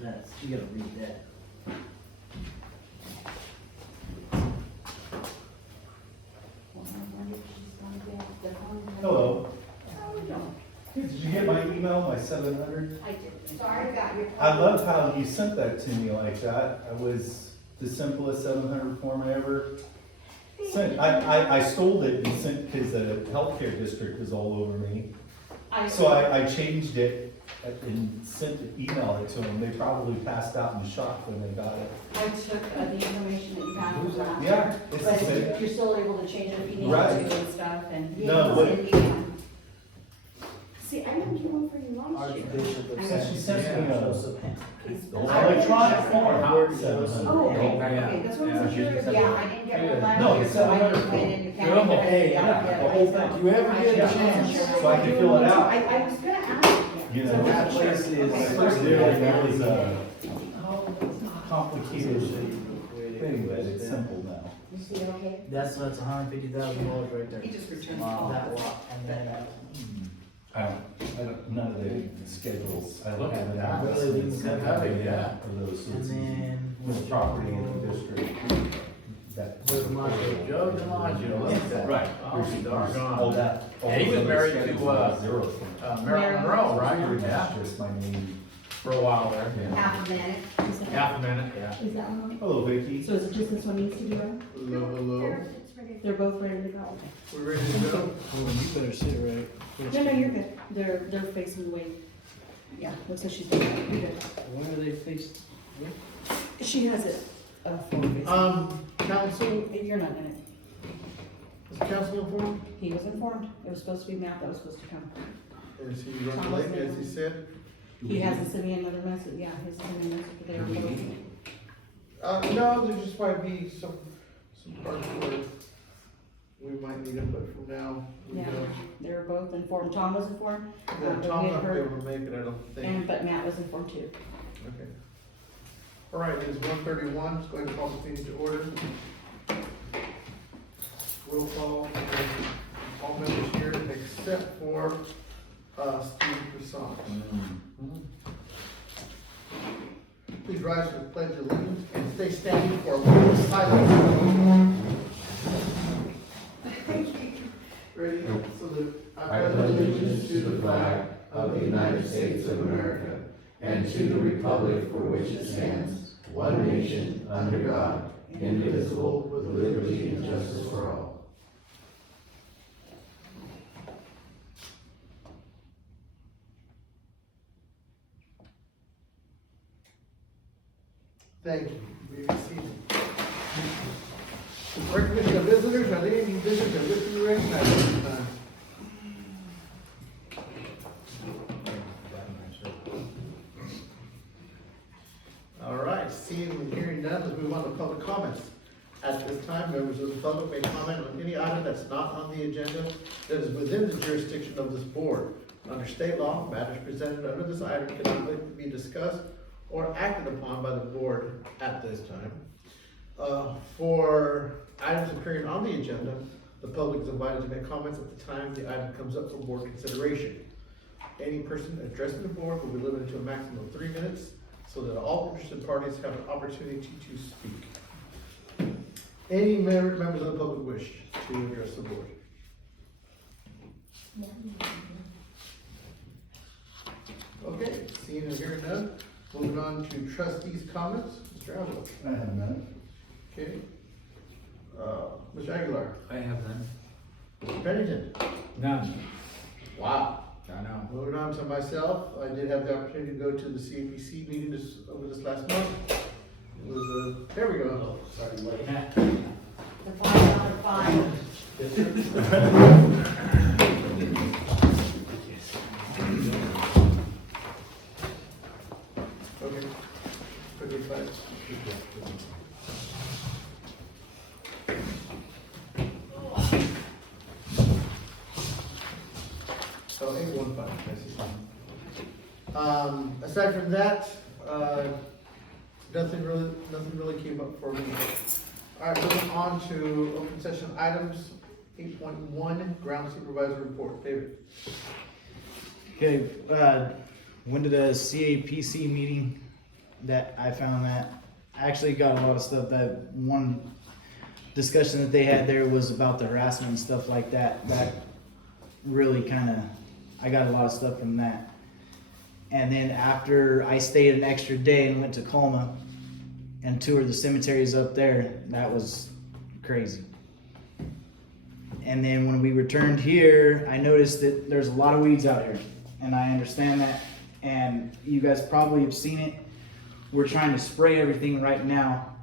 That's, you gotta read that. Hello. Did you get my email, my 700? I did, sorry, I got your. I love how you sent that to me like that. It was the simplest 700 form I ever sent. I stole it and sent, because the healthcare district was all over me. So I changed it and emailed it to them. They probably passed out in shock when they got it. I took the information that you had from last Yeah, year, it's the but same. you're still able to change it if you need Right. to and stuff, and. No, what- See, I didn't get one for you last year. Archbishop of I- San She sent me a- Joseph. Electronic form. Oh, okay, Yeah. okay, that's what I was curious, yeah, I didn't get one No, last year, it's so I just 700. went into Good. county. Hey, yeah, the whole thing. You ever get a chance? So I can fill it out. I was gonna ask. You know, So that just place sure. is, Okay. first really, that was a complicated thing, but it's simple now. You see it okay? That's $150,000 right there. He just returned Wow. the That call. lot, and then, I don't, none of the schedules, I don't have it Yeah, out. really, we can cut out, yeah. For those and sorts of, then. with property in the district. That. Joe DiMaggio, look at that. Right. Oh, doggone. All that. all And he was those married to, schedules, zero. Marilyn Monroe, right? Pretty Yeah, much just my name. for a while there. Yeah. Half a minute. Half a minute, yeah. Is that one on? Hello, Vicky. So is it just this one needs to be on? Hello, hello. They're both ready to go. We're ready to go? You better sit right. No, no, you're good. They're facing way. Yeah, looks like she's doing it. You're good. Where are they faced? She has it, forward facing. Council, You're not in it. is council informed? He was informed. It was supposed to be Matt that was supposed to come. Is he running late, as he said? He hasn't sent me another message. Yeah, he's sent me a message, but they were both. No, there just might be some parts where we might need him, but for now, we Yeah, don't. they were both informed. Tom was informed, Yeah, but Tom's we had not heard, able to make it, I don't think. but Matt was informed too. Okay. All right, it is 1:31, let's go ahead and call this meeting to order. Roll call, all members here except for, Steve Brisson. Please rise for the pledge of allegiance and stay standing for a moment of silence. Ready? Salute. I pledge allegiance to the flag of the United States of America and to the republic for which it stands, one nation, under God, indivisible, with liberty and justice for all. Thank you. Be seated. Recognition of visitors, are there any visitors that wish to be recognized at this time? All right, seeing and hearing none, let's move on to public comments. At this time, members of the public may comment on any item that's not on the agenda that is within the jurisdiction of this board. Under state law, matters presented under this item cannot be discussed or acted upon by the board at this time. For items appearing on the agenda, the public is invited to make comments at the time the item comes up for board consideration. Any person addressing the board will be limited to a maximum of 3 minutes so that all interested parties have an opportunity to speak. Any members of the public wish to address the board? Okay, seeing and hearing none, moving on to trustees' comments. Mr. Avila. I have none. Okay. Mr. Aguilar. I have none. Mr. Pennington. None. Wow. I know. Moving on to myself, I did have the opportunity to go to the CAPC meeting over this last month. It was there we go. Sorry, what? The 5 out of 5. Okay. Pretty excited. So 815, I see. Aside from that, nothing really came up for me. All right, moving on to open session items, 8.1, ground supervisor report. David. Okay, went to the CAPC meeting that I found that. I actually got a lot of stuff. That one discussion that they had there was about the harassment and stuff like that. That really kind of, I got a lot of stuff from that. And then after I stayed an extra day and went to Colma and toured the cemeteries up there, that was crazy. And then when we returned here, I noticed that there's a lot of weeds out here, and I understand that, and you guys probably have seen it. We're trying to spray everything right now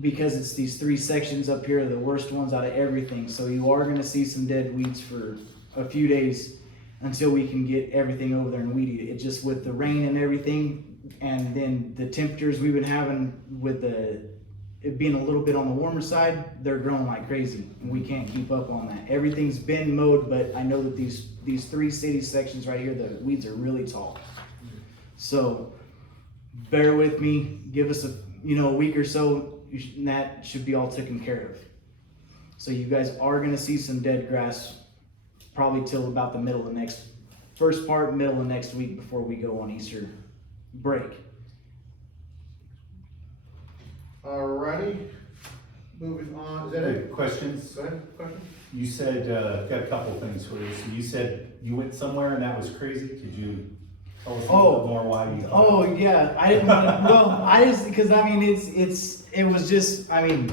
because it's these 3 sections up here are the worst ones out of everything. So you are gonna see some dead weeds for a few days until we can get everything over there and weed eat it. It just with the rain and everything, and then the temperatures we've been having with it being a little bit on the warmer side, they're growing like crazy, and we can't keep up on that. Everything's been mowed, but I know that these 3 city sections right here, the weeds are really tall. So bear with me, give us a week or so, and that should be all taken care of. So you guys are gonna see some dead grass probably till about the middle of middle of next week before we go on Easter break. Alrighty, moving on, is that Hey, it? questions? Go ahead, question? You said, got a couple things for you. So you said you went somewhere and that was crazy. Could you tell us a little bit more why you? Oh yeah, I didn't want to. Well, I just because I mean it was just I mean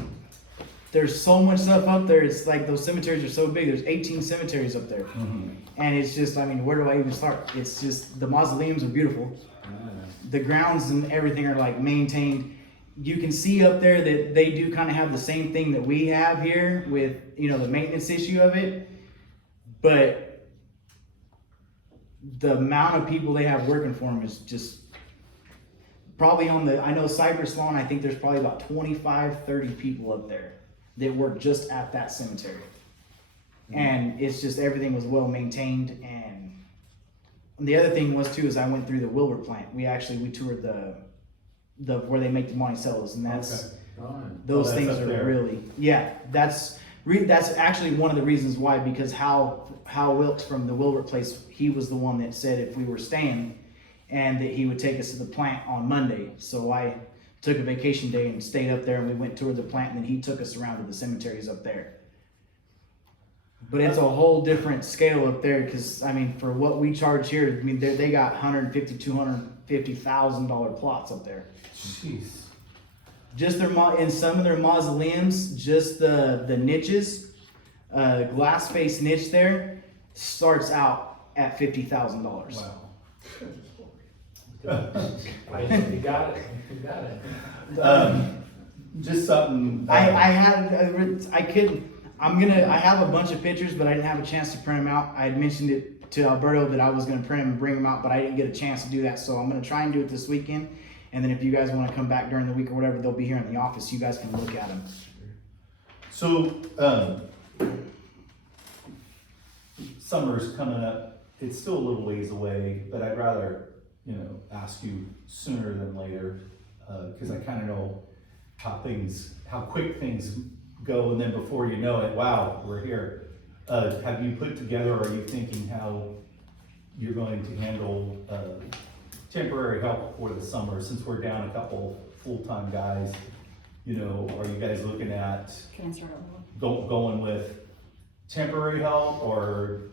there's so much stuff up there. It's like those cemeteries are so big. There's 18 cemeteries up there, and it's just I mean where do I even start? It's just the mausoleums are beautiful. The grounds and everything are like maintained. You can see up there that they do kind of have the same thing that we have here with the maintenance issue of it, but the amount of people they have working for them is just probably I know Cypress Lawn, I think there's probably about 25-30 people up there that work just at that cemetery. And it's just everything was well maintained. And the other thing was too is I went through the Wilbur plant. We toured the where they make the Monticellos, and that's those that's things up are there. really that's actually one of the reasons why, because Hal Wilkes from the Wilbur place, he was the one that said if we were staying and that he would take us to the plant on Monday. So I took a vacation day and stayed up there, and we went toward the plant, and then he took us around to the cemeteries up there. But it's a whole different scale up there, because I mean for what we charge here, I mean they got $150,000-$250,000 plots up there. Jeez. Just in some of their mausoleums, just the niches, glass face niche there starts out at $50,000. Wow. You got it. Just something. I have a bunch of pictures, but I didn't have a chance to print them out. I had mentioned it to Alberto that I was going to print them and bring them out, but I didn't get a chance to do that. So I'm going to try and do it this weekend. And then if you guys want to come back during the week or whatever, they'll be here in the office. You guys can look at them. So, summer's coming up. It's still a little ways away, but I'd rather, ask you sooner than later, because I kind of know how quick things go, and then before you know it, wow, we're here. Have you put together, or are you thinking how you're going to handle temporary help for the summer, since we're down a couple full-time guys? Are you guys looking at going with temporary help, or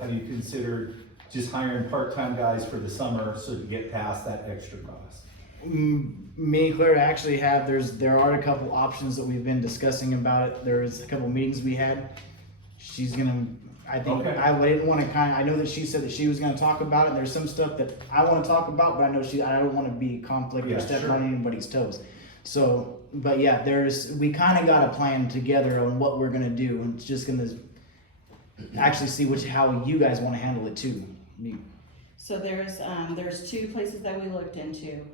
have you considered just hiring part-time guys for the summer so to get past that extra cost? Me and Claire actually there are a couple options that we've been discussing about it. There's a couple meetings we had. She's gonna, I think, Okay. I didn't want to I know that she said that she was gonna talk about it. There's some stuff that I want to talk about, but I know I don't want to be conflict or Yeah, step sure. on anybody's toes. So, but yeah, we kind of got a plan together on what we're gonna do, and it's just gonna actually see how you guys want to handle it too. So there's 2 places that we looked into.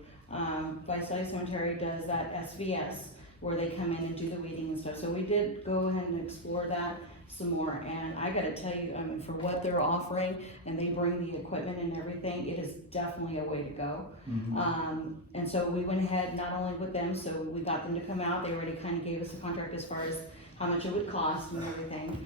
Visalia Cemetery does that SVS where they come in and do the weeding and stuff. So we did go ahead and explore that some more. And I gotta tell you, for what they're offering, and they bring the equipment and everything, it is definitely a way to go. And so we went ahead not only with them, so we got them to come out. They already kind of gave us a contract as far as how much it would cost and everything.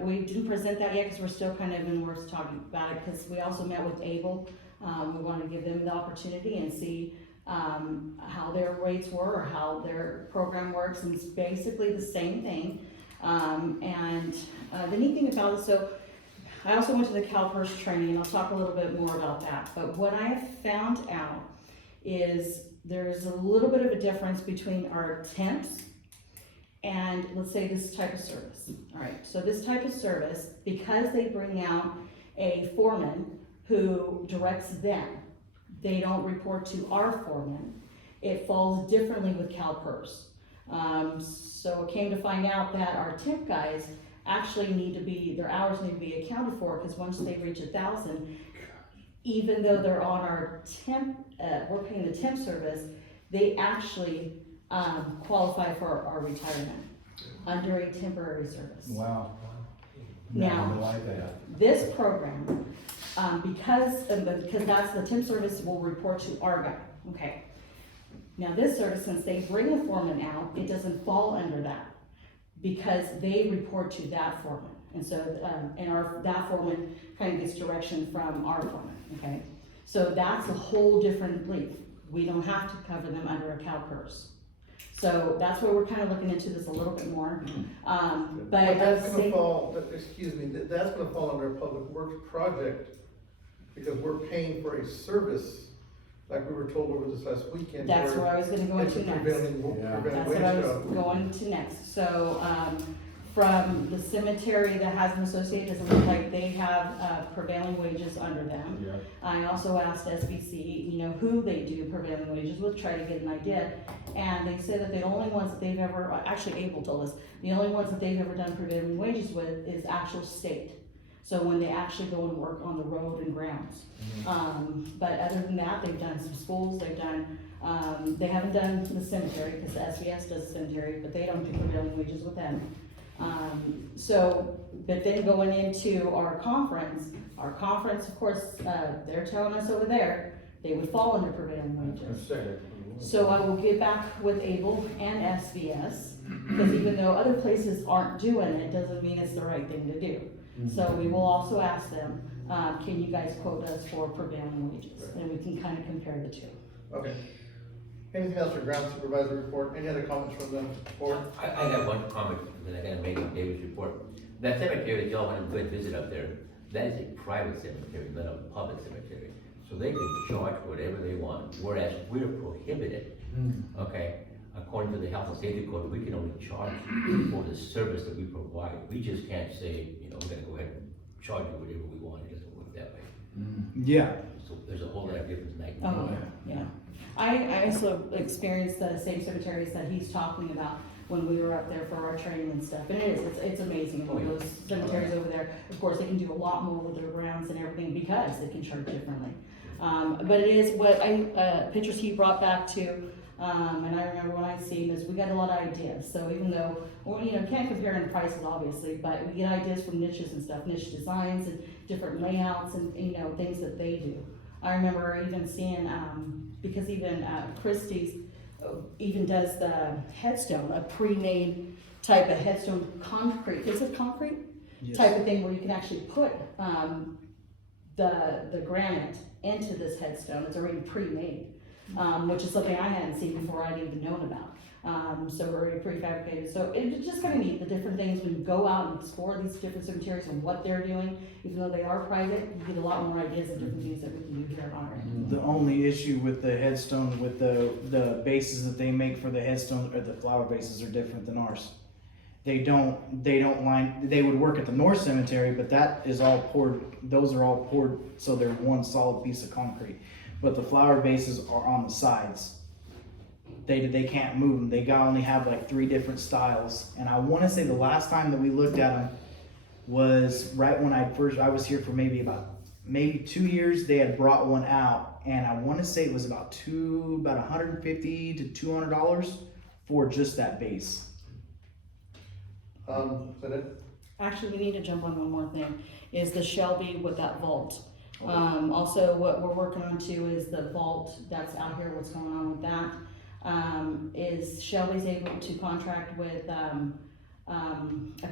We didn't present that yet because we're still kind of in works talking about it, because we also met with Able We wanted to give them the opportunity and see, how their rates were, or how their program works, and it's basically the same thing. The neat thing about it, so I also went to the CalPERS training, and I'll talk a little bit more about that, but what I have found out is there's a little bit of a difference between our temps and, let's say, this type of service. All right, so this type of service, because they bring out a foreman who directs them, they don't report to our foreman, it falls differently with CalPERS. So it came to find out that our temp guys actually their hours need to be accounted for, because once they reach 1,000, even though they're on our temp, we're paying the temp service, they actually qualify for our retirement under a temporary service. Wow. Now, Never like that. this program, because that's the temp service will report to our guy, okay? Now this service, since they bring a foreman out, it doesn't fall under that, because they report to that foreman. And so, that foreman kind of gets direction from our foreman, okay? So that's a whole different league. We don't have to cover them under a CalPERS. So that's where we're kind of looking into this a little bit more. But that's gonna fall, excuse me, that's gonna fall under a public works project, because we're paying for a service, like we were told over this last weekend. that's where I was gonna go It's a into next. prevailing That's wage what I was job. going to next. So, from the cemetery that has them associated, doesn't look like they have prevailing wages under them. Yeah. I also asked SBC, who they do prevailing wages with, try to get an idea. And they said that the only ones that they've ever, actually Abel told us, the only ones that they've ever done prevailing wages with is actual state. So when they actually go and work on the road and grounds. But other than that, they've done some schools, they haven't done the cemetery, because the SVS does the cemetery, but they don't do prevailing wages with them. But then going into our conference, of course, they're telling us over there, they would fall under prevailing wages. So I will get back with Able and SVS, because even though other places aren't doing it, doesn't mean it's the right thing to do. So we will also ask them, can you guys quote us for prevailing wages? And we can kind of compare the two. Okay. Anything else for ground supervisor report? Any other comments from the board? I have one comment that I gotta make on David's report. That cemetery that y'all went to go and visit up there, that is a private cemetery, not a public cemetery. So they can charge whatever they want, whereas we're prohibited, okay? According to the health and safety code, we can only charge for the service that we provide. We just can't say, we're gonna go ahead and charge you whatever we want. It doesn't work that way. Yeah. So there's a whole lot of difference in that. Oh, yeah. I also experienced the same cemeteries that he's talking about when we were up there for our training and stuff. And it's amazing, those cemeteries over there. Of course, they can do a lot more with their grounds and everything, because they can charge differently. But it is what pictures he brought back to, and I remember when I seen this, we got a lot of ideas. So even though, can't compare in prices obviously, but we get ideas from niches and stuff, niche designs and different layouts and, things that they do. I remember even seeing, because even Christie's even does the headstone, a pre-made type of headstone, concrete, is it concrete? Yes. Type of thing where you can actually put the granite into this headstone. It's already pre-made, which is something I hadn't seen before, I'd even known about. So we're already prefabricated. So it's just kind of neat, the different things when you go out and explore these different cemeteries and what they're doing. Even though they are private, you get a lot more ideas of different things that we can do here on our end. The only issue with the headstone, with the bases that they make for the headstone, or the flower bases, are different than ours. They don't line, they would work at the North Cemetery, but that is all poured, those are all poured, so they're one solid piece of concrete. But the flower bases are on the sides. They can't move them. They only have like 3 different styles. And I want to say the last time that we looked at them was right when I was here for maybe 2 years. They had brought one out, and I want to say it was about $150 to $200 for just that base. Is that it? Actually, we need to jump on one more thing, is the Shelby with that vault. Also, what we're working on too is the vault that's out here, what's going on with that. Is Shelby's able to contract with a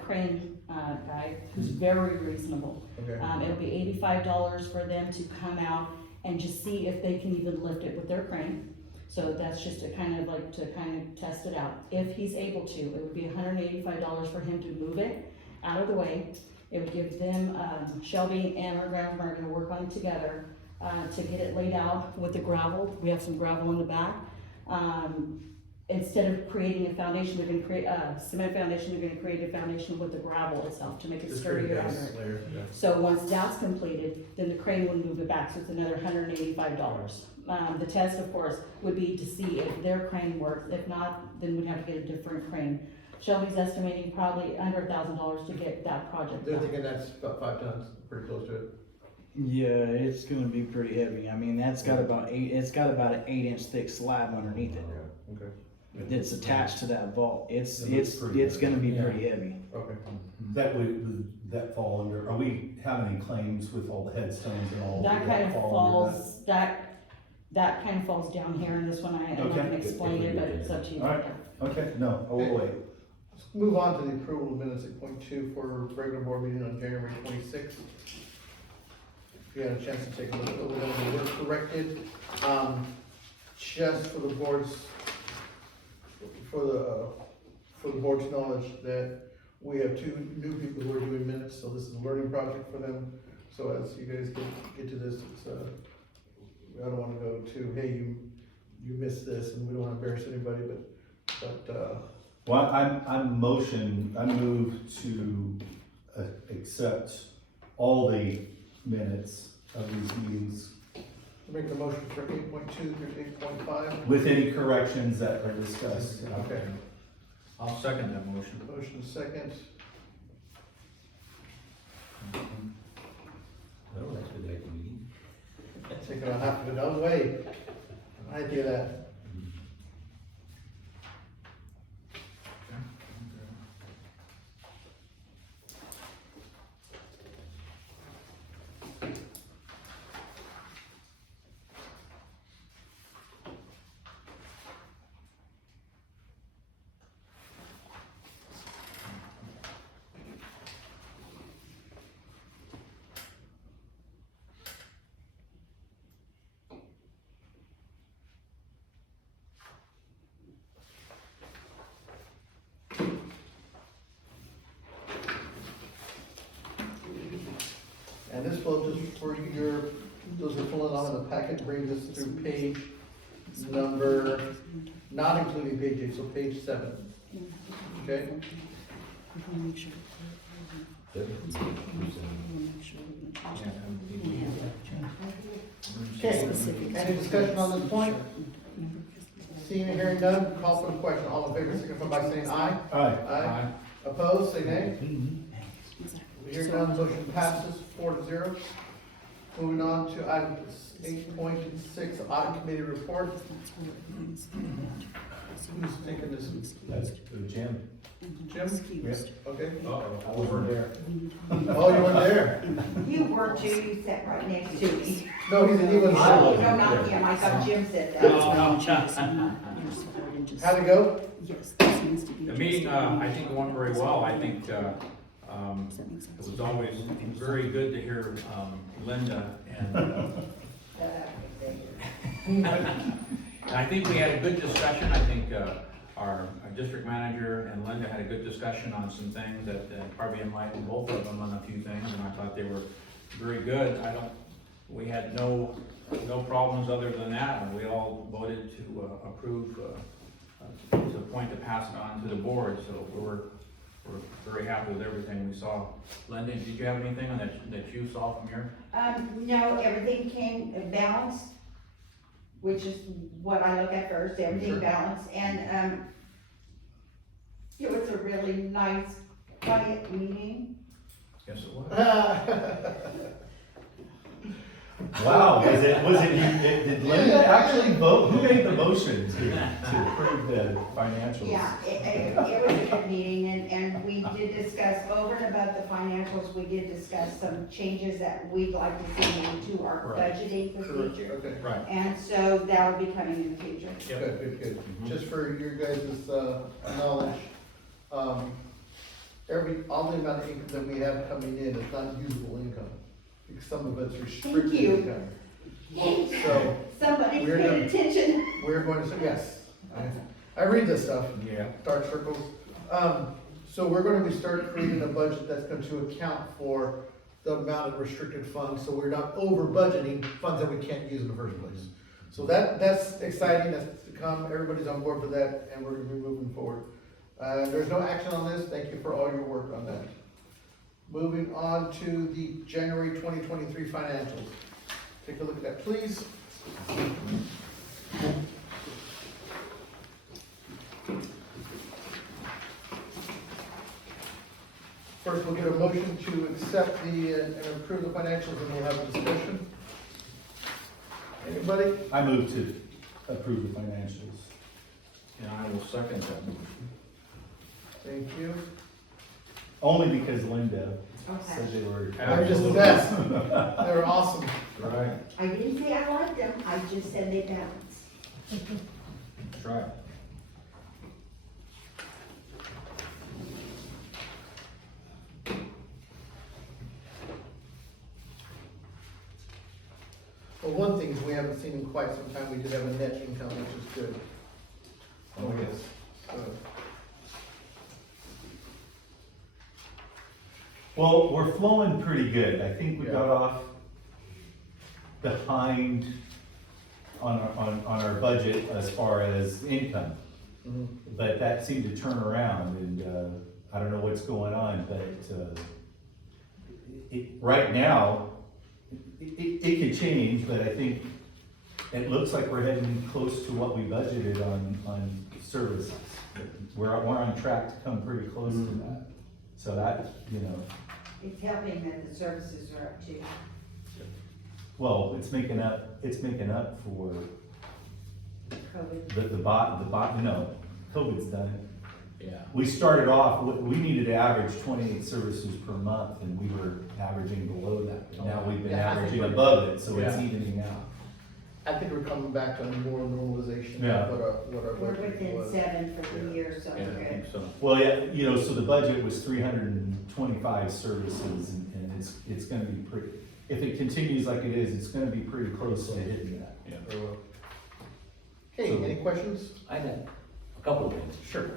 crane guy who's very reasonable. Okay. It'll be $85 for them to come out and just see if they can even lift it with their crane. So that's just to kind of test it out. If he's able to, it would be $185 for him to move it out of the way. It would give them, Shelby and our grandma are gonna work on it together, to get it laid out with the gravel. We have some gravel in the back. Instead of creating a foundation, they're gonna create a cement foundation, they're gonna create a foundation with the gravel itself to make it Just pretty sturdier base under it. layer, yeah. So once that's completed, then the crane will move it back, so it's another $185. The test, of course, would be to see if their crane works. If not, then we'd have to get a different crane. Shelby's estimating probably under $1,000 to get that project They're done. thinking that's about 5 tons, pretty close to it. Yeah, it's gonna be pretty heavy. I mean, it's got about an 8-inch thick slab underneath it. Okay. It's attached to that vault. It's It looks pretty gonna be heavy. pretty heavy. Okay. Would that fall under, are we having any claims with all the headstones and all? That would kind of fall under falls, that kind of falls down here in this one. I'm not Okay. gonna explain it, but it's up to you. All right. that? Okay, no, I will wait. Let's move on to the approval of minutes at point 2 for regular board meeting on January 26th. If you had a chance to take a look over them, they were corrected. Just for the board's, for the board's knowledge, that we have 2 new people who are doing minutes, so this is a learning project for them. So as you guys get to this, it's, I don't wanna go to, hey, you missed this, and we don't wanna embarrass anybody, but, Well, I move to accept all the minutes of these meetings make the motion for 8.2 through 8.5. with any corrections that are discussed. Okay. I'll second that motion. Motion second. Oh, that's good, like a meeting. Taking on half of it, no way. I do that. And this will just for your, those are filling out in the packet, brings us through page number, not including page 8, so page 7. Okay? Okay, any discussion on this point? Seeing and hearing none, call for the question. All in favor, signify by saying aye. Aye. Aye. Opposed, say nay. Hearing none, motion passes 4-0. Moving on to item 8.6, audit committee report. Who's taking this? That's Jim. Jim? Yep. Okay. I wasn't there. Oh, you weren't there? You were too, you sat right next to me. No, he Oh, was. no, not him, I thought Jim said that. How'd it go? Yes, this needs to be. The meeting, I think it went very well. I think, it was always very good to hear, Linda and I think we had a good discussion. I think, our district manager and Linda had a good discussion on some things that probably enlightened both of them on a few things, and I thought they were very good. We had no problems other than that, and we all voted to approve, to the point to pass it on to the board, so we're very happy with everything we saw. Linda, did you have anything that you saw from your? No, everything came balanced, which is what I look at first, everything Sure. balanced, and, it was a really nice, quiet meeting. Yes, it was. Wow, was it, did Linda actually vote? Who made the motion to approve the financials? Yeah, it was a good meeting, and we did discuss, over and above the financials, we did discuss some changes that we'd like to see into our Right. budgeting procedure. Okay. Right. And so that'll be coming in the future. Good. Just for your guys' knowledge, all the amount of income that we have coming in is not usable income. Because some of it's restricted you. income. So, Somebody We're paid done. attention. we're going to, yes, I read this stuff, Yeah. dark circles. So we're gonna start creating a budget that's going to account for the amount of restricted funds, so we're not over budgeting funds that we can't use in the first place. So that's exciting, that's to come, everybody's on board for that, and we're gonna be moving forward. There's no action on this, thank you for all your work on that. Moving on to the January 2023 financials. Take a look at that, please. First, we'll get a motion to accept and approve the financials, and we'll have a discussion. Anybody? I move to approve the financials. And I will second that. Thank you. Only because Linda Okay. said they were. They're just the best. They're awesome. Right, I didn't say I liked them, I just said they balance. that's right. Well, one thing is we haven't seen in quite some time, we did have a net income, which is good. Oh, yes. So, Well, we're flowing pretty good. I think we Yeah. got off behind on our budget as far as income. mhm. But that seemed to turn around and, I don't know what's going on, but, right now, it could change, but I think it looks like we're heading close to what we budgeted on services. We're on track to come pretty close to that. So that, It's helping that the services are up too. well, it's making up for COVID. COVID's done. Yeah. We started off, we needed to average 28 services per month, and we were averaging below that. Now we've been Yeah. averaging above it, so it's Yeah. evening out. I think we're coming back to more normalization Yeah. of what our We're budget within was. 7 for the year, so Yeah, we're I good. think so. Well, yeah, so the budget was 325 services, and it's gonna be pretty, if it continues like it is, it's gonna be pretty close to hitting that. Yeah. Very well. Okay, any questions? I got a couple of things. Sure.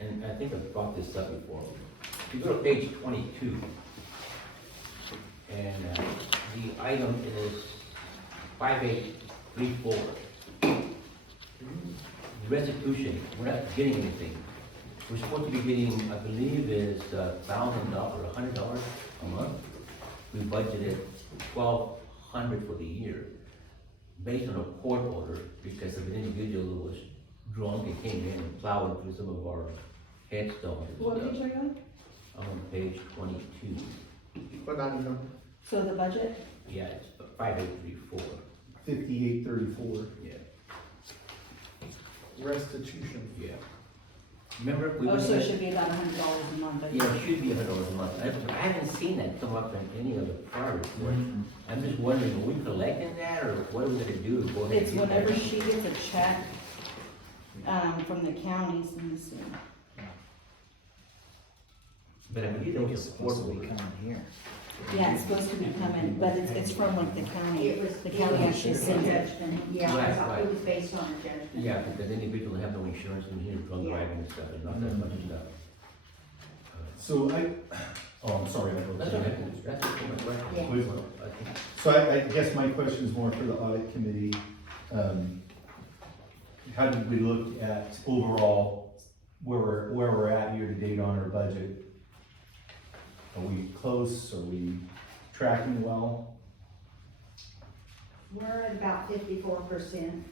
And I think I've brought this up before. If you go to page 22, and the item is 5834. Restitution, we're not getting anything. We're supposed to be getting, I believe, is $1,000 or $100 a month. We budgeted $1,200 for the year, based on a court order, because of an individual who was drunk and came in and plowed through some of our headstones and What stuff. page are you on? I'm on page 22. What item number? So the budget? Yeah, it's 5834. 5834. Yeah, Restitution. yeah. Remember, we Oh, were. so it should be about $100 a month. I think. Yeah, it should be $100 a month. I haven't seen that come up in any of the prior reports. I'm just wondering, are we collecting that, or what are we gonna do to go ahead and It's do that? whenever she gets a check, from the counties, let me see. But I mean, you think it's affordable. coming here. Yeah, it's supposed to be coming, but it's from like the county. It was, The county actually sends it. judgment, yeah, Right, it was- right. it was based on a judgment. Yeah, because individuals have no insurance and here drunk Yeah. driving and stuff, and not that much stuff. So I'm sorry. I broke That's that. okay, that's okay, my question. Yeah. Please. I think- So I guess my question is more for the audit committee. How did we look at overall where we're at year to date on our budget? Are we close? Are we tracking well? We're at about 54%,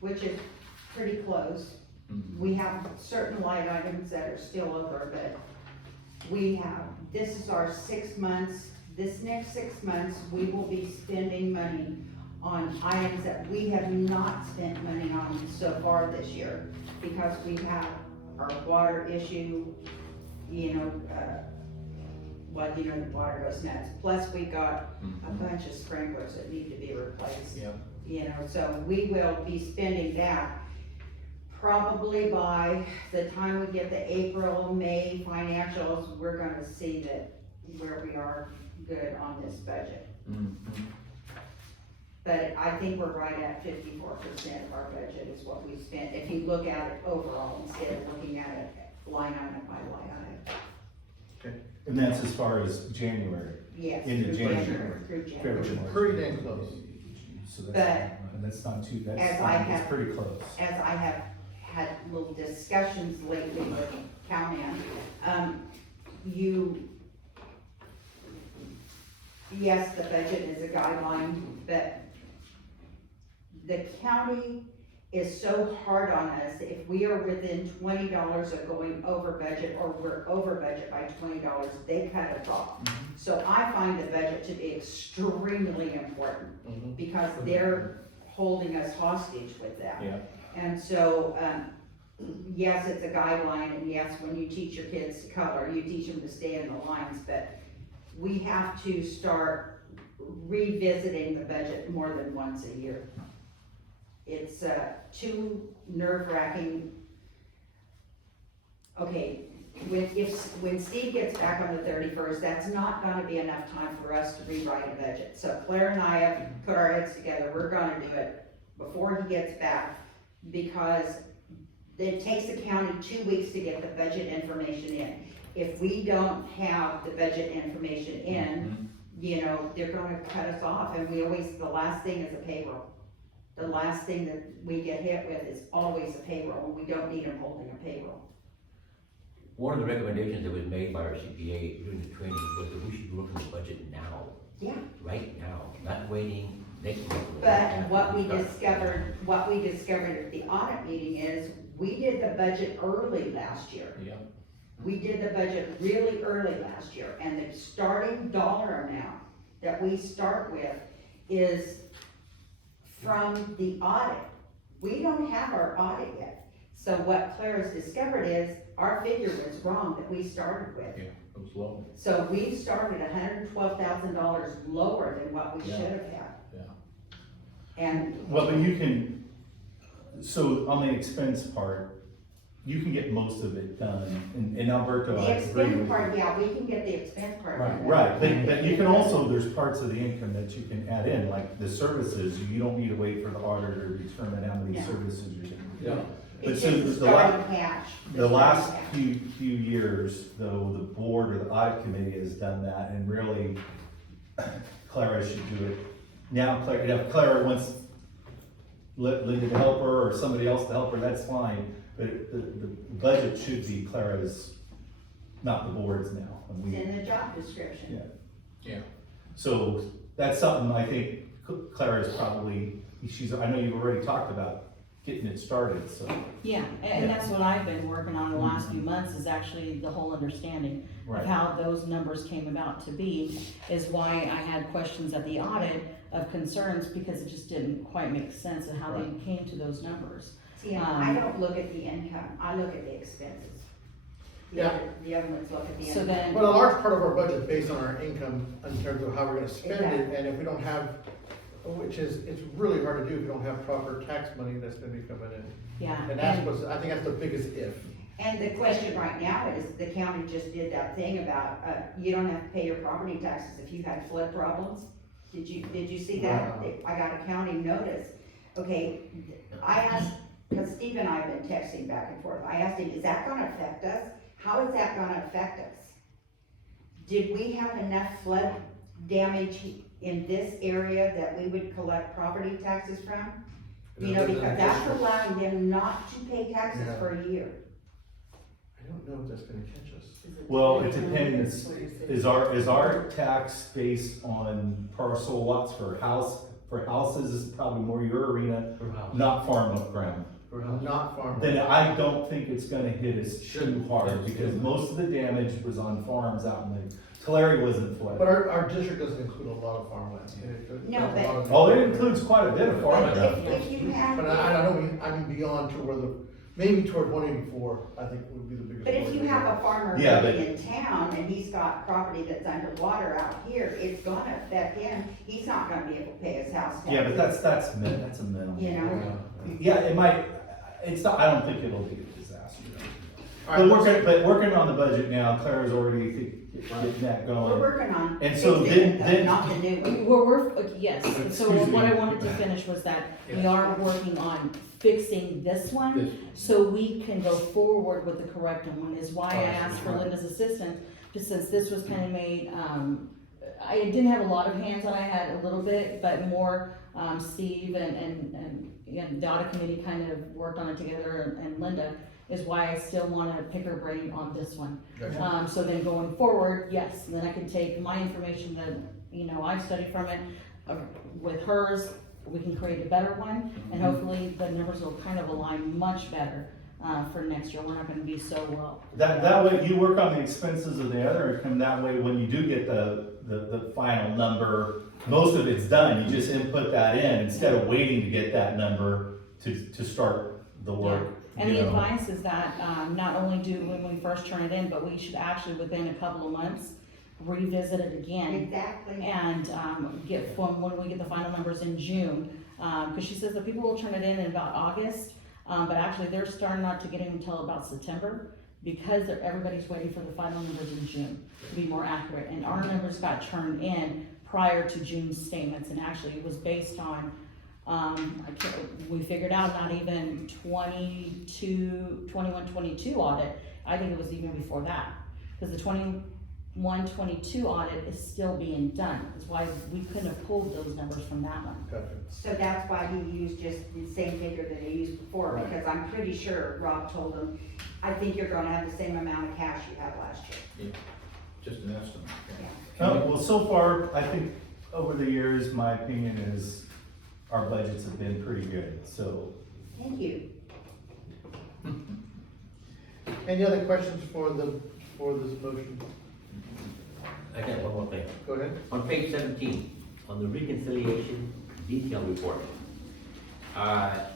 which is pretty close. We have certain light items that are still over, but this is our 6 months. This next 6 months, we will be spending money on items that we have not spent money on so far this year, because we have our water issue, the water goes nuts. Plus, we got a bunch of sprinklers that need to be replaced. Yeah. So we will be spending that probably by the time we get the April, May financials, we're gonna see that where we are good on this budget. But I think we're right at 54% of our budget is what we spent, if you look at it overall, instead of looking at it line item by line item. And that's as far as January. Yes. Into through January. Through Which January. is pretty dang close. So that's not too, as I that's have- pretty close. As I have had little discussions lately with county, yes, the budget is a guideline, but the county is so hard on us, if we are within $20 of going over budget, or we're over budget by $20, they cut us off. So I find the budget to be extremely important, because they're holding us hostage with that. Yeah. And so, yes, it's a guideline, and yes, when you teach your kids to color, you teach them to stay in the lines, but we have to start revisiting the budget more than once a year. It's, too nerve-wracking. Okay, when Steve gets back on the 31st, that's not gonna be enough time for us to rewrite a budget. So Claire and I have put our heads together, we're gonna do it before he gets back, because it takes the county 2 weeks to get the budget information in. If we don't have the budget information in, you know, they're gonna cut us off, and the last thing is a payroll. The last thing that we get hit with is always a payroll, and we don't need them holding a payroll. One of the recommendations that was made by our CPA during the training was that we should work on the budget now, Yeah. right now, not waiting next month. But what we discovered at the audit meeting is, we did the budget early last year. Yep. We did the budget really early last year, and the starting dollar amount that we start with is from the audit. We don't have our audit yet. So what Claire has discovered is, our figure was wrong that we started with. Yeah, it was low. So we started $112,000 lower than what we should have had. Yeah. And Well, but you can, so on the expense part, you can get most of it done, in Alberta, the I agree expense with part, you. yeah, we can get the expense part. done. Right, but you can also, there's parts of the income that you can add in, like the services, you don't need to wait for the auditor to determine how many Yeah. services you're gonna Yeah. do. But It's so just the the starting cash. The last starting cash. few years, though, the board or the audit committee has done that, and really, Clara should do it. Now, if Clara wants Linda to help her, or somebody else to help her, that's fine, but the budget should be Clara's, not the board's now. And we- It's in the job description. Yeah. Yeah. So, that's something I think Clara's probably, I know you've already talked about getting it started, so. Yeah, and that's what I've been working on the last few months, is actually the whole understanding Right. of how those numbers came about to be, is why I had questions at the audit of concerns, because it just didn't quite make sense of how they came to those numbers. See, and I don't look at the income, I look at the expenses. The other ones look at the So income. then, Well, a large part of our budget is based on our income in terms of how we're gonna spend it, and if we don't have, it's really hard to do if we don't have proper tax money that's gonna be coming in. yeah, And that's what's, I think that's the biggest if. And the question right now is, the county just did that thing about, you don't have to pay your property taxes if you had flood problems. Did you see that? Wow. I got a county notice. Okay, I asked, because Steve and I have been texting back and forth, I asked him, is that gonna affect us? How is that gonna affect us? Did we have enough flood damage in this area that we would collect property taxes from? You know, because that's allowing them not to pay taxes Yeah. for a year. I don't know if that's gonna catch us. Well, it depends, is our tax based on parcel lots for houses, is probably more your arena, not farm up ground. Not farm. Then I don't think it's gonna hit us too hard, because most of the damage was on farms out in the, Tulare wasn't But flooded. our district doesn't include a lot of farmland. No, but- Oh, it includes quite a bit of But farmland. if you have, But I don't know, I mean beyond to where maybe toward 184, I think would be the biggest. but if you have a farmer Yeah, living in town and he's got property that's underwater out here, it's gonna affect him. He's not gonna be able to pay his house taxes. Yeah, but that's a minimum. You know? Yeah, it might, it's not, I don't think it'll be a disaster. But working on the budget now, Clara's already getting that We're going. working on And so fixing it, then- though, not the new one. Yes, so Excuse what me. I wanted to finish was that we Yeah. are working on fixing this one, so we can go forward with the correct one, is why I asked for Linda's assistance, just since this was kinda made, I didn't have a lot of hands on, I had a little bit, but more, Steve and the audit committee kind of worked on it together, and Linda, is why I still wanna pick her brain on this one. So then going forward, yes, then I can take my information that, I've studied from it, with hers, we can create a better one, and hopefully the numbers will kind of align much better, for next year, we're not gonna be so well. That way, you work on the expenses of the other income, that way, when you do get the final number, most of it's done, you just input that in, instead of waiting to get that number to start the work. And you the know. advice is that, not only do when we first turn it in, but we should actually, within a couple of months, revisit it again. Exactly. And, get from when we get the final numbers in June, cause she says that people will turn it in about August, but actually they're starting not to get it until about September, because everybody's waiting for the final numbers in June to be more accurate, and our numbers got turned in prior to June's statements, and actually it was based on, we figured out not even 21, 22 audit, I think it was even before that, because the 21, 22 audit is still being done, that's why we couldn't have pulled those numbers from that one. So that's why he used just the same figure that he used before, Right. because I'm pretty sure Rob told him, I think you're gonna have the same amount of cash you had last year. Just an estimate. Well, so far, I think over the years, my opinion is our budgets have been pretty good, so. Thank you. Any other questions for this motion? I got one more thing. Go ahead. On page 17, on the reconciliation detail report, at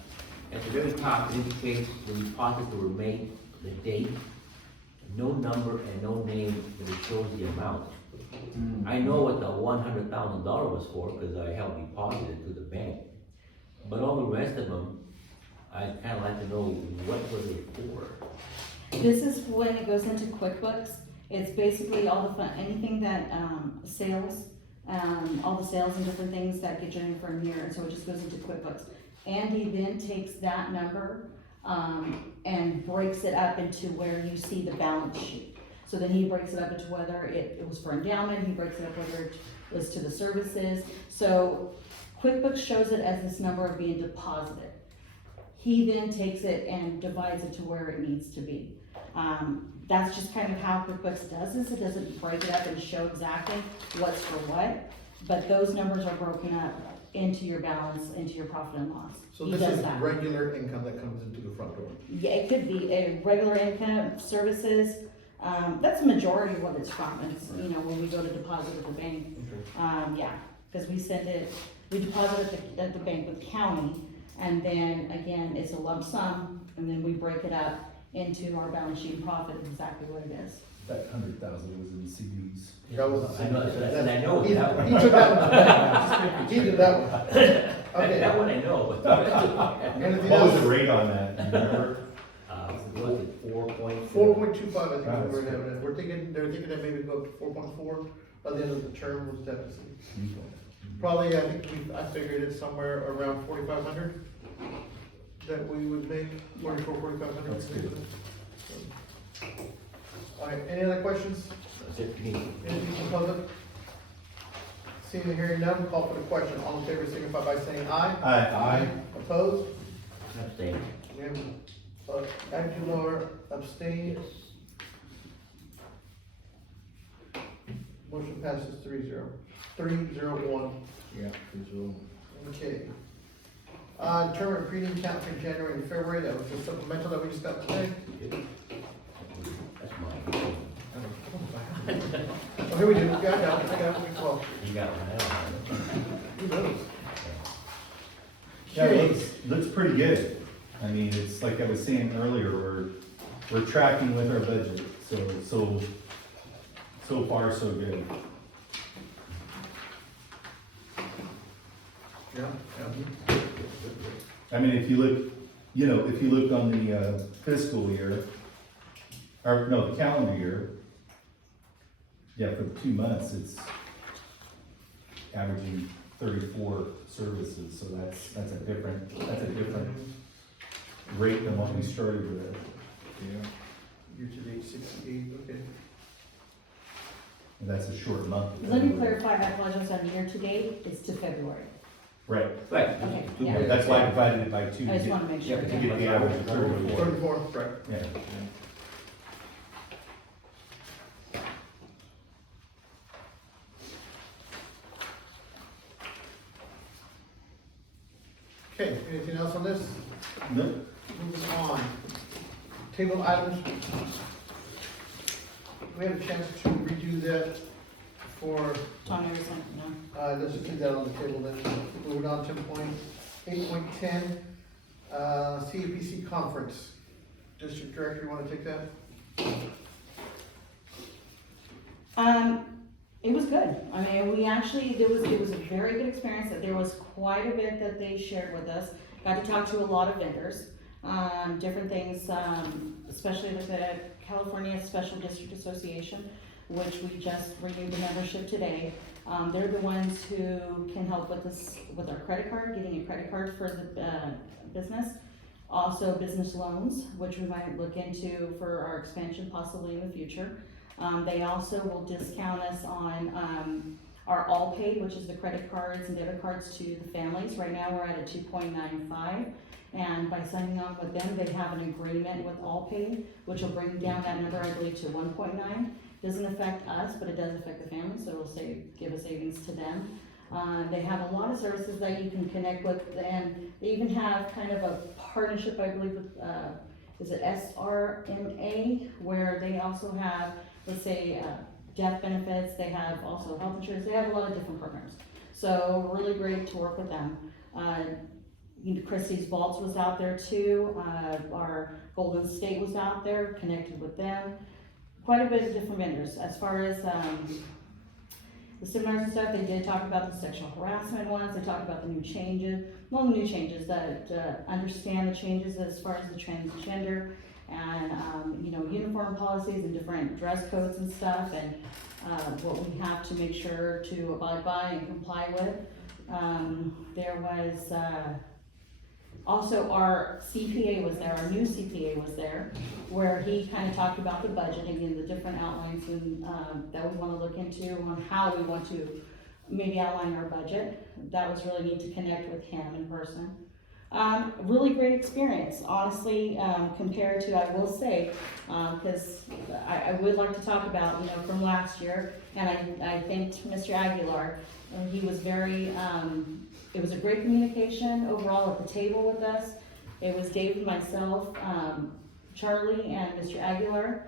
the very top, it indicates the deposits that were made, the date, no number and no name, but it shows the amount. I know what the $100,000 was for, because I helped deposit it to the bank. But all the rest of them, I'd kinda like to know what was it for? This is when it goes into QuickBooks, it's basically all the fun, anything that, sales, all the sales and different things that get generated for a year, and so it just goes into QuickBooks. Andy then takes that number, and breaks it up into where you see the balance sheet. So then he breaks it up into whether it was for endowment, he breaks it up whether it was to the services. So QuickBooks shows it as this number of being deposited. He then takes it and divides it to where it needs to be. That's just kind of how QuickBooks does this, it doesn't break it up and show exactly what's for what, but those numbers are broken up into your balance, into your profit and loss. So He this does is that. regular income that comes into the front door. Yeah, it could be a regular income, services, that's the majority of what it's from, it's, when we go to deposit at the bank. Yeah, cause we deposit at the bank with county, and then again, it's a lump sum, and then we break it up into our balance sheet and profit, is exactly what it is. That 100,000 was in CDs. That was. I know, and I know He that he one. took that one. He did that one. Okay. That one I know, but the rest of it, Anything What was else? the rate on that, do you remember? was it 4.4? 4.25, I think is where we're having it. They're thinking that maybe go up to 4.4 by the end of the term was deficit. Probably, I figured it somewhere around 4,500 that we would make, 4,500. That's good. All right, any other questions? That's it for me. Anything from the public? Seeing and hearing none, call for the question. All in favor signify by saying aye. Aye. Opposed? Abstain. We have, Aguilar abstained. Motion passes 3-0. 3-0-1. Yeah. Okay. Determine premium count for January and February, that was the supplemental that we just got today. That's mine. Oh, here we do, I got it, well, You got one, who knows? Yeah, it looks pretty good. I mean, it's like I was saying earlier, we're tracking with our budget, so far, so good. Yeah. I mean, if you look on the fiscal year, or no, the calendar year. Yeah, for the 2 months, it's averaging 34 services, so that's a different rate than what we started with. Year-to-date 68, okay. And that's a short month. Let me clarify, I apologize, on year-to-date, it's to February. Right, Right. Okay, yeah. that's why I divided it by 2 I to just wanna make sure. get the average of 34. 34, correct. Yeah. Okay, anything else on this? Nope. Moving on. Table items. We had a chance to redo that for, Tony was saying, no. let's just leave that on the table then. Moving on to 8.10, CAPC conference. District Director, you wanna take that? It was good. I mean, we actually, it was a very good experience, that there was quite a bit that they shared with us. Got to talk to a lot of vendors, different things, especially with the California Special District Association, which we just renewed the membership today. They're the ones who can help with this, with our credit card, getting a credit card for the business. Also business loans, which we might look into for our expansion possibly in the future. They also will discount us on our All Paid, which is the credit cards and debit cards to the families. Right now, we're at a 2.95. And by signing on with them, they have an agreement with All Paid, which will bring down that number, I believe, to 1.9. Doesn't affect us, but it does affect the family, so it'll give a savings to them. They have a lot of services that you can connect with, and they even have kind of a partnership, I believe, with, is it SRMA, where they also have, let's say, death benefits, they have also health insurance, they have a lot of different programs. So really great to work with them. Christie's Vaults was out there too, our Golden State was out there, connected with them. Quite a bit of different vendors. As far as the seminars and stuff, they did talk about the sexual harassment ones, they talked about the new changes, that understand the changes as far as the transgender and, uniform policies and different dress codes and stuff, and what we have to make sure to abide by and comply with. There was also our CPA was there, our new CPA was there, where he kind of talked about the budget, again, the different outlines and, that we want to look into on how we want to maybe outline our budget. That was really neat to connect with him in person. Really great experience, honestly, compared to, I will say, because I would like to talk about, from last year, and I thanked Mr. Aguilar, and he was very, it was a great communication overall at the table with us. It was Dave, myself, Charlie, and Mr. Aguilar.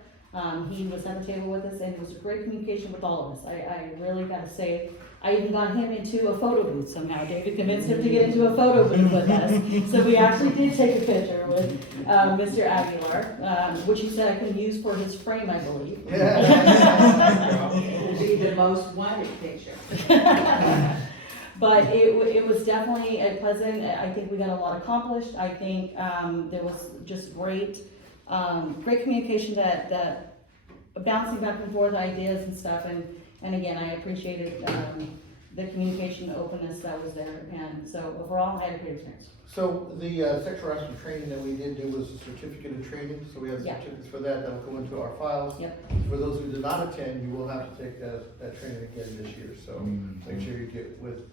He was at the table with us, and it was a great communication with all of us. I really gotta say, I even got him into a photo booth somehow. David convinced him to get into a photo booth with us. So we actually did take a picture with Mr. Aguilar, which he said I can use for his frame, I believe. It would be the most wanted picture. But it was definitely a pleasant, I think we got a lot accomplished. I think there was just great communication that bouncing back and forth ideas and stuff. And again, I appreciated the communication openness that was there. And so overall, I had a great experience. So the sexual harassment training that we did do was a certificate of training, so we have Yeah. certificates for that will go into our files. Yep. For those who did not attend, you will have to take that training again this year, so make sure you get with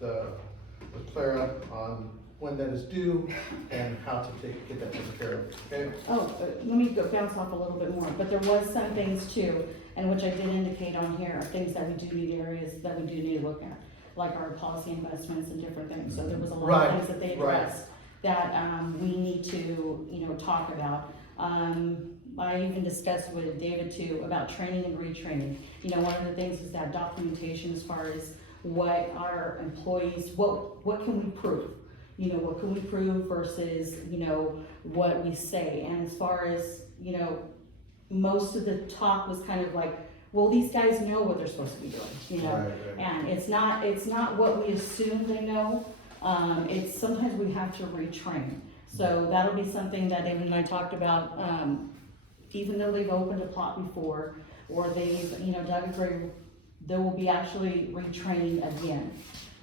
Clara on when that is due and how to get that taken care of, okay? Oh, let me go bounce off a little bit more, but there was some things too, and which I did indicate on here, are things that we do need, areas that we do need to look at, like our policy investments and different things. So there was a lot Right, of things that they addressed that we need to, talk about. I even discussed with David too about training and retraining. One of the things is that documentation as far as what our employees, what can we prove? What can we prove versus, what we say. And as far as, most of the talk was kind of like, well, these guys know what they're supposed to be doing, Right. And it's not what we assume they know. It's sometimes we have to retrain. So that'll be something that David and I talked about, even though they've opened a plot before, or they've, you know, dug a grave, they will be actually retrained again.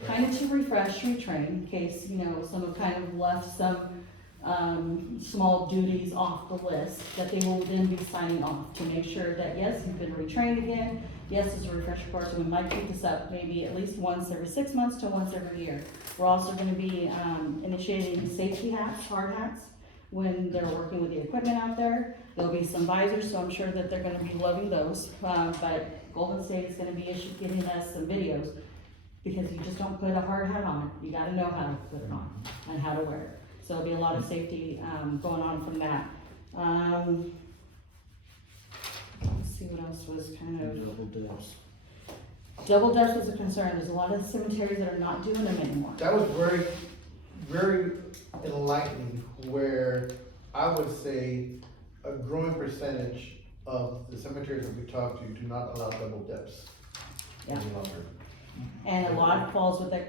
Kind of to refresh, retrain, in case, you know, some have kind of left some, small duties off the list, that they will then be signing off to make sure that, yes, you've been retrained again, yes, it's a refresher course, and we might keep this up maybe at least once every 6 months to once every year. We're also gonna be, initiating safety hats, hard hats, when they're working with the equipment out there. There'll be some visors, so I'm sure that they're gonna be loving those, but Golden State is gonna be getting us some videos, because you just don't put a hard hat on, you gotta know how to put it on, and how to wear it. So there'll be a lot of safety, going on from that. Let's see what else was kind of. Double dose. Double dust is a concern, there's a lot of cemeteries that are not doing them anymore. That was very, very enlightening, where I would say a growing percentage of the cemeteries that we talk to do not allow double depths any Yeah. longer. And a lot falls with the,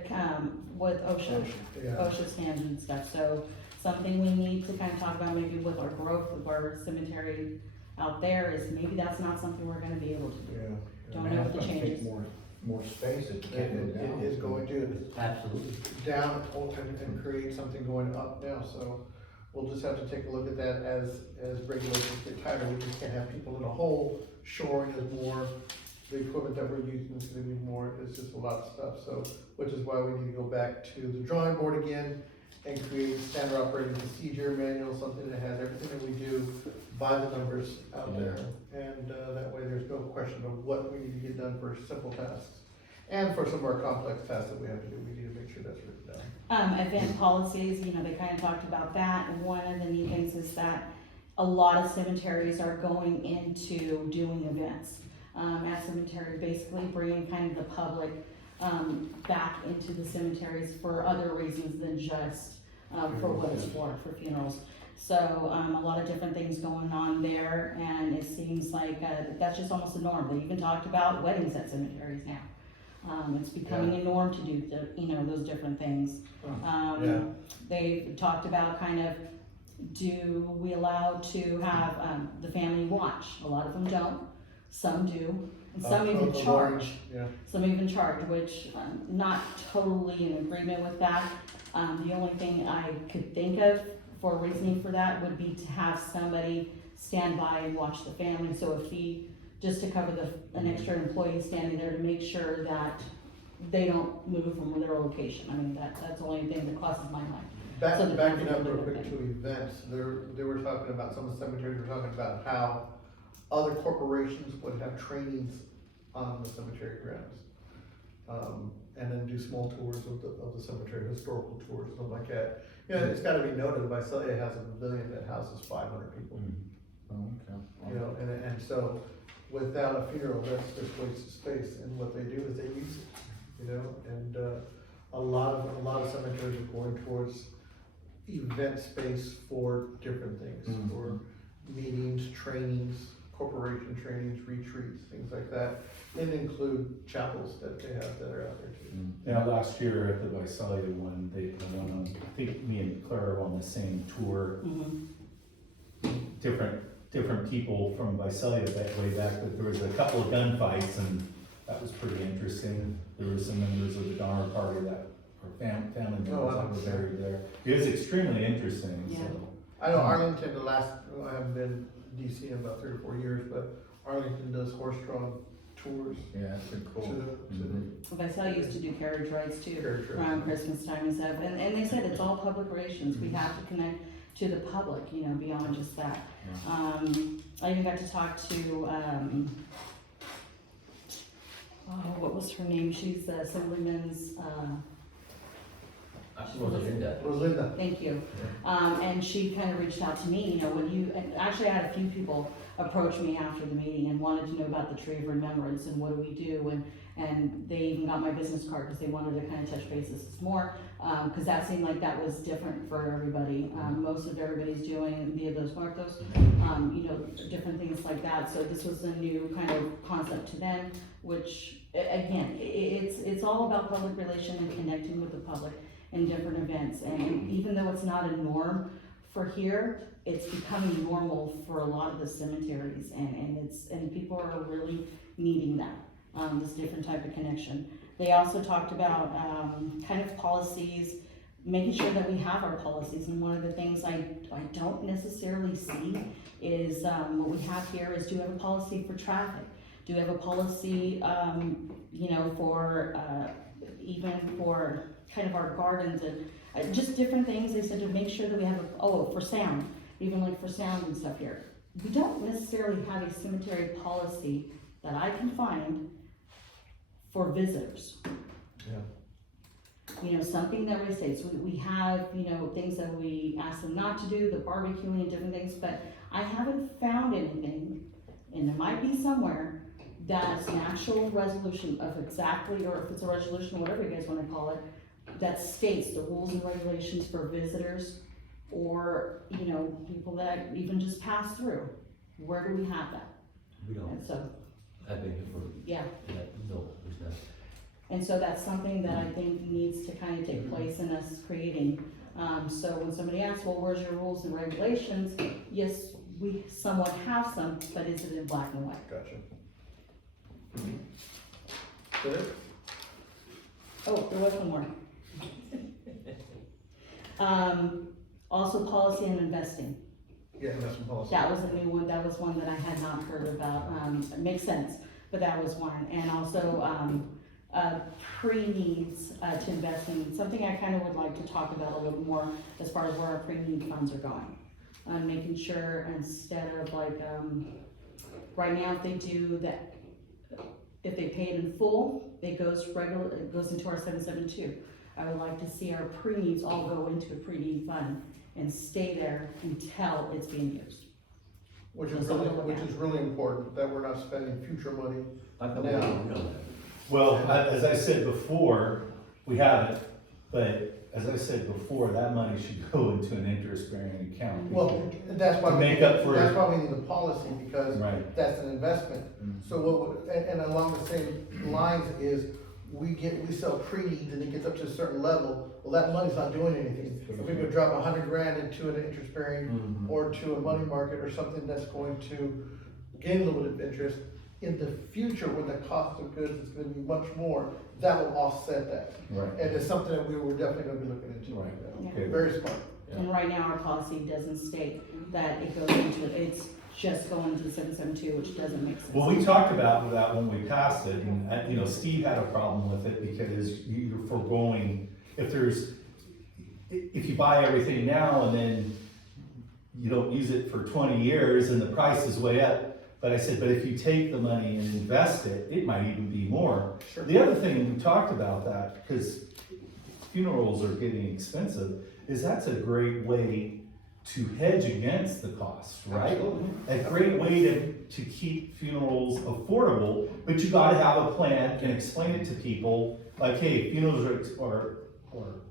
with OSHA, Yeah. OSHA standards and stuff, so something we need to kind of talk about maybe with our growth of our cemetery out there is maybe that's not something we're gonna be able to do. Yeah. Don't know what the changes. More space, it It is going to Absolutely. down and create something going up now, so we'll just have to take a look at that as regulations get tighter. We just can't have people in a hole, shoring is more, the equipment that we're using is gonna be more, it's just a lot of stuff, so, which is why we need to go back to the drawing board again and create standard operating procedure manual, something that has everything that we do by the numbers out there. And, that way there's no question of what we need to get done for simple tasks. And for some of our complex tasks that we have to do, we need to make sure that's written down. Event policies, you know, they kind of talked about that, and one of the neat things is that a lot of cemeteries are going into doing events. At cemetery, basically bringing kind of the public, back into the cemeteries for other reasons than just, for what it's for funerals. So, a lot of different things going on there, and it seems like, that's just almost the norm. They even talked about weddings at cemeteries now. It's becoming a norm to do, you know, those different things. Yeah. They talked about kind of, do we allow to have, the family watch? A lot of them don't, some do, and some even charge. Yeah. Some even charge, which I'm not totally in agreement with that. The only thing I could think of for reasoning for that would be to have somebody stand by and watch the family. So if just to cover an extra employee standing there to make sure that they don't move from their location. I mean, that's the only thing that crosses my mind. So the Backing family up real will quick do to events, they were talking about, some of the cemeteries were talking about how other corporations would have trainings on the cemetery grounds. And then do small tours of the cemetery, historical tours, something like that. You know, it's gotta be noted, Visalia has a pavilion that houses 500 people. You know, and so, without a funeral, that's just wasted space, and what they do is they use it, you know, and, a lot of cemeteries are going towards event space for different things, for meetings, trainings, corporation trainings, retreats, things like that, and include chapels that they have that are out there too. Now, last year at the Visalia one, I think me and Claire were on the same tour. Different people from Visalia that way back, but there was a couple of gunfights, and that was pretty interesting. There were some members of the Donner Party that, or family members that were buried there. It was extremely interesting, Yeah. so. I know Arlington, I haven't been DC in about 3 or 4 years, but Arlington does horse-drawn tours Yeah, it's been to cool. the Visalia used to do carriage rides too, carriage rides. around Christmas time and stuff, and they said it's all public relations, we have to connect to the public, you know, beyond just that. I even got to talk to, what was her name, she's the Assemblyman's, Rosalinda. thank you. And she kind of reached out to me, you know, and actually I had a few people approach me after the meeting and wanted to know about the Tree of Remembrance and what do we do, and they even got my business card because they wanted to kind of touch bases more, because that seemed like that was different for everybody. Most of everybody's doing Dia de los Muertos, you know, different things like that, so this was a new kind of concept to them, which, again, it's all about public relation and connecting with the public in different events, and even though it's not a norm for here, it's becoming normal for a lot of the cemeteries, and people are really needing that, this different type of connection. They also talked about, kind of policies, making sure that we have our policies, and one of the things I don't necessarily see is, what we have here is, do we have a policy for traffic? Do we have a policy, you know, for, even for kind of our gardens and just different things? They said to make sure that we have for sound, even like for sound and stuff here. We don't necessarily have a cemetery policy that I can find for visitors. You know, something that we say, so we have, you know, things that we ask them not to do, the barbecuing and different things, but I haven't found anything, and there might be somewhere, that's an actual resolution of exactly, or if it's a resolution, or whatever you guys wanna call it, that states the rules and regulations for visitors, or, you know, people that even just pass through. Where do we have that? We don't, And so, I've been here for, yeah. no, there's not. And so that's something that I think needs to kind of take place in us creating. So when somebody asks, well, where's your rules and regulations? Yes, we somewhat have some, but is it in black and white? Gotcha. Good. Oh, there was one more. Also policy on investing. Yeah, investment policy. That was a new one, that was one that I had not heard about, it makes sense, but that was one. And also, pre-needs, to invest in, something I kind of would like to talk about a little more as far as where our pre-need funds are going. Making sure instead of like, right now, if they do that, if they pay it in full, it goes into our 772. I would like to see our pre-needs all go into a pre-need fund and stay there until it's being used. Which is really important, that we're not spending future money. I thought we Now- didn't know that. Well, as I said before, we haven't, but as I said before, that money should go into an interest-bearing account. Well, that's why. To make up for- That's why we need a policy, because Right. that's an investment. So what, and along the same lines is, we sell pre-needs and it gets up to a certain level, well, that money's not doing anything. If we could drop $100,000 into an interest bearing or to a money market or something that's going to gain a little bit of interest, in the future, when the cost of goods is gonna be much more, that will offset that. Right. And it's something that we were definitely gonna be looking into right now. Yeah. Okay. Very smart. And right now, our policy doesn't state that it goes into, it's just going to the 772, which doesn't make sense. Well, we talked about that when we passed it, and, you know, Steve had a problem with it because you're foregoing, if you buy everything now and then you don't use it for 20 years and the price is way up. But I said, but if you take the money and invest it, it might even be more. Sure. The other thing, we talked about that, because funerals are getting expensive, is that's a great way to hedge against the cost, right? Absolutely. A great way to keep funerals affordable, but you gotta have a plan and explain it to people, like, hey, funerals are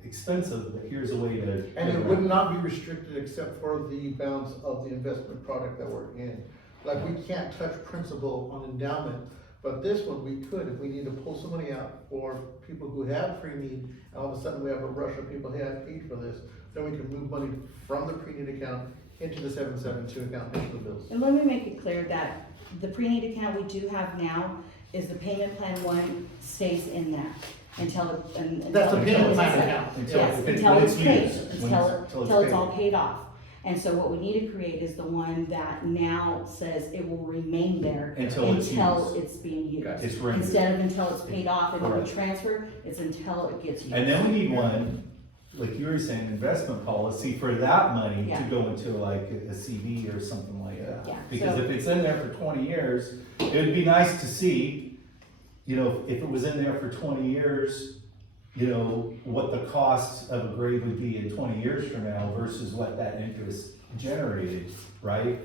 expensive, but here's a way to. And it would not be restricted except for the bounds of the investment product that we're in. Like, we can't touch principal on endowment, but this one we could, if we need to pull some money out for people who have pre-need, and all of a sudden we have a rush of people who have paid for this, then we can move money from the pre-need account into the 772 account, into the bills. And let me make it clear that the pre-need account we do have now is the payment plan one stays in that until. That's the payment plan is- account. Yes, Until until it's paid, used, until it's all paid off. And so what we need to create is the one that now says it will remain there Until it's used. it's being used. It's rented. Instead of until it's paid off and then Correct. transferred, it's until it gets used. And then we need one, like you were saying, investment policy for that money to Yeah. go into like a CD or something like that. Yeah, Because so- if it's in there for 20 years, it would be nice to see, you know, if it was in there for 20 years, you know, what the cost of a grave would be in 20 years from now versus what that interest generated, right?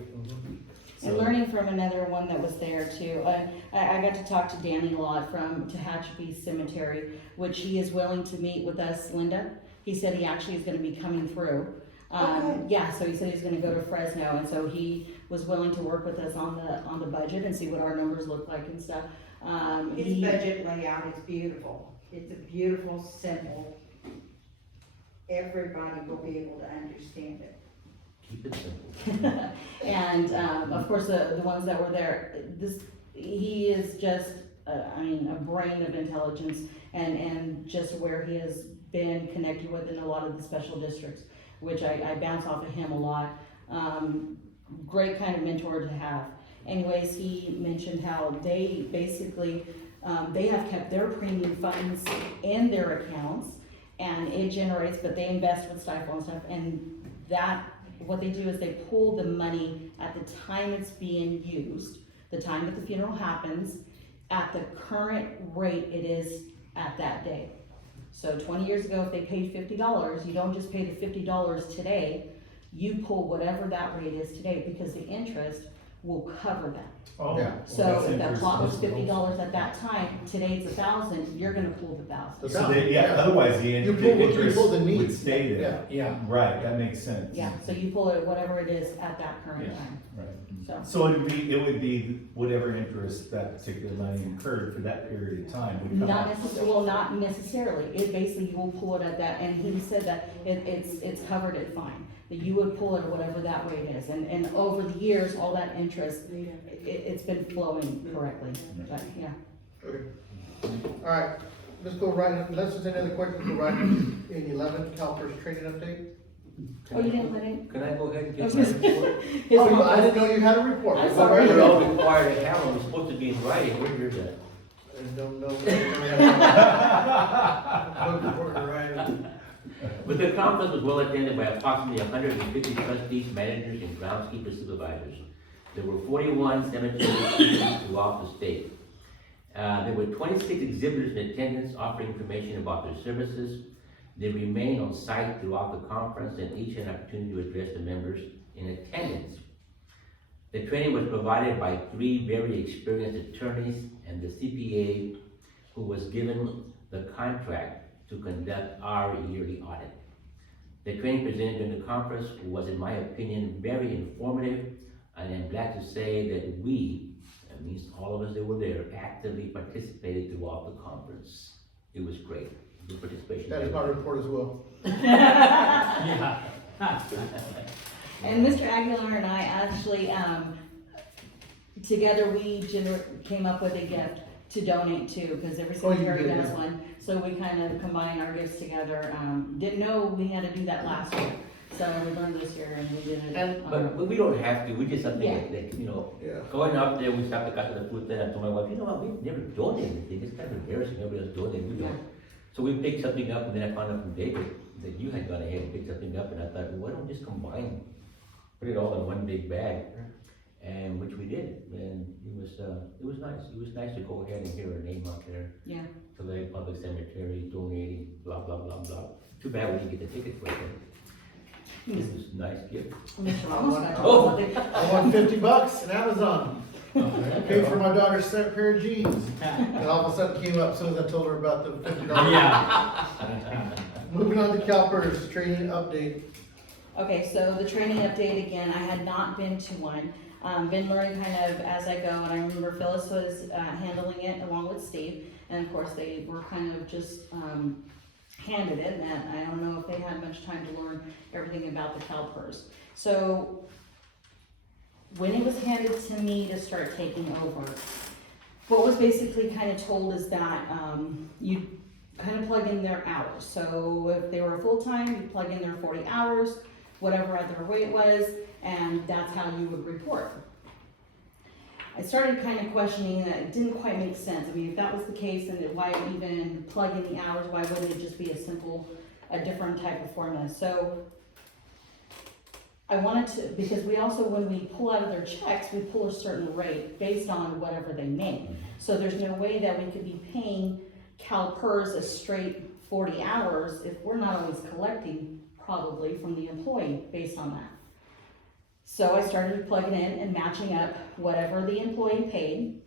And learning from another one that was there too. I got to talk to Danny a lot from Tehachapi Cemetery, which he is willing to meet with us, Linda. He said he actually is gonna be coming through. Okay. Yeah, so he said he's gonna go to Fresno, and so he was willing to work with us on the budget and see what our numbers look like and stuff. His He- budget layout is beautiful. It's a beautiful, simple. Everybody will be able to understand it. Keep it simple. And, of course, the ones that were there, he is just, a brain of intelligence and just where he has been connected with in a lot of the special districts, which I bounce off of him a lot. Great kind of mentor to have. Anyways, he mentioned how they basically, they have kept their premium funds in their accounts and it generates, but they invest with Stifel and stuff, and that, what they do is they pull the money at the time it's being used, the time that the funeral happens, at the current rate it is at that day. So 20 years ago, if they paid $50, you don't just pay the $50 today, you pull whatever that rate is today, because the interest will cover that. Oh, Yeah. well, So that's if that plot was interesting. $50 at that time, today it's $1,000, you're gonna pull the 1,000. So they, yeah, otherwise the You pull- you interest pull the need. would stay there. Yeah. Right, that makes sense. Yeah, so you pull it, whatever it is at that current Yeah. time, Right. so. So it would be whatever interest that particular money incurred for that period of time would come Not out. necessarily, well, not necessarily, it basically, you will pull it at that, and he said that it's covered it fine. That you would pull it whatever that rate is, and over the years, all that interest, it's been flowing correctly, but, yeah. Okay. All right, let's go right, unless there's any other questions, go right in 11, CalPERS training update. Oh, you didn't let it? Can I go ahead and get Okay. my report? Oh, I didn't know you had a report. I'm Go sorry. right We're ahead. all required to have them, we're supposed to be in writing, where's yours at? I don't know. But the conference was well attended by approximately 150 trustees, managers, and groundskeeper supervisors. There were 41 cemeteries throughout the state. There were 26 exhibitors in attendance offering information about their services. They remained on site throughout the conference and each had an opportunity to address the members in attendance. The training was provided by 3 very experienced attorneys and the CPA who was given the contract to conduct our yearly audit. The training presented during the conference was, in my opinion, very informative, and I'm glad to say that we, that means all of us that were there, actively participated throughout the conference. It was great, good participation. That is my report as well. Yeah. And Mr. Aguilar and I actually, together we came up with a gift to donate to, because every Oh, you cemetery did, does yeah. one. So we kind of combined our gifts together. Didn't know we had to do that last year. So we learned this year and we did it. But we don't have to, we did something Yeah. that, you know, Yeah. going up there, we stopped at the food there, I told my wife, you know what, we've never donated anything, it's kind of embarrassing, everybody else donated, we don't. So we picked something up, and then I found out from David that you had gone ahead and picked something up, and I thought, well, why don't we just combine, put it all in one big bag, and which we did, and it was nice to go ahead and hear our name out there. Yeah. To the public cemetery, donating, blah, blah, blah, blah. Too bad we didn't get the tickets for it. It was a nice gift. Mr. Ramos got Oh. something. I won $50 in Amazon. Paid for my daughter's second pair of jeans. And all of a sudden came up as soon as I told her about the $50. Yeah. Moving on to CalPERS training update. Okay, so the training update again, I had not been to one. Been learning kind of as I go, and I remember Phyllis was handling it along with Steve, and of course they were kind of just handed it, and I don't know if they had much time to learn everything about the CalPERS. So when it was handed to me to start taking over, what was basically kind of told is that you kind of plug in their hours. So if they were full-time, you plug in their 40 hours, whatever other way it was, and that's how you would report. I started kind of questioning that it didn't quite make sense. I mean, if that was the case, then why even plug in the hours? Why wouldn't it just be a different type of formula? So I wanted to, because we also, when we pull out of their checks, we pull a certain rate based on whatever they make. So there's no way that we could be paying CalPERS a straight 40 hours if we're not always collecting probably from the employee based on that. So I started plugging in and matching up whatever the employee paid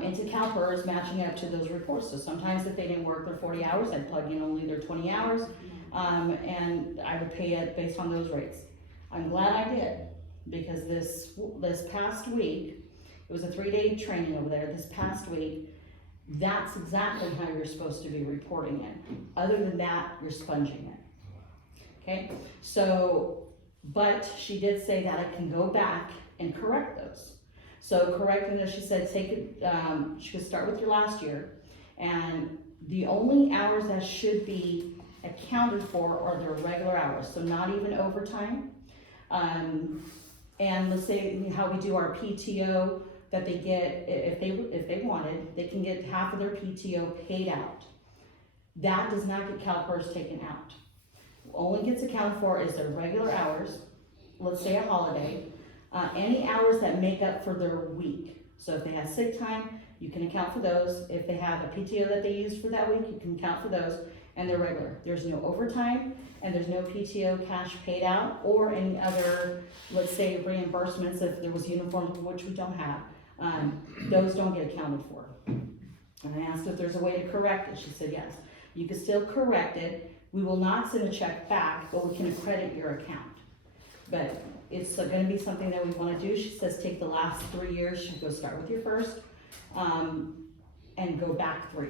into CalPERS, matching up to those reports. So sometimes if they didn't work their 40 hours, I'd plug in only their 20 hours, and I would pay it based on those rates. I'm glad I did, because this past week, it was a 3-day training over there. This past week, that's exactly how you're supposed to be reporting it. Other than that, you're sponging it. Okay, so But she did say that I can go back and correct those. So correcting those, she said, take it, she could start with your last year, and the only hours that should be accounted for are their regular hours, so not even overtime. And let's say how we do our PTO, that they get, if they wanted, they can get half of their PTO paid out. That does not get CalPERS taken out. Only gets accounted for is their regular hours, let's say a holiday, any hours that make up for their week. So if they have sick time, you can account for those. If they have a PTO that they use for that week, you can account for those, and they're regular. There's no overtime, and there's no PTO cash paid out, or any other, let's say, reimbursements if there was uniforms, which we don't have. Those don't get accounted for. And I asked if there's a way to correct it. She said yes. You can still correct it. We will not send a check back, but we can accredit your account. But it's gonna be something that we wanna do. She says take the last 3 years, she goes start with your first, and go back 3.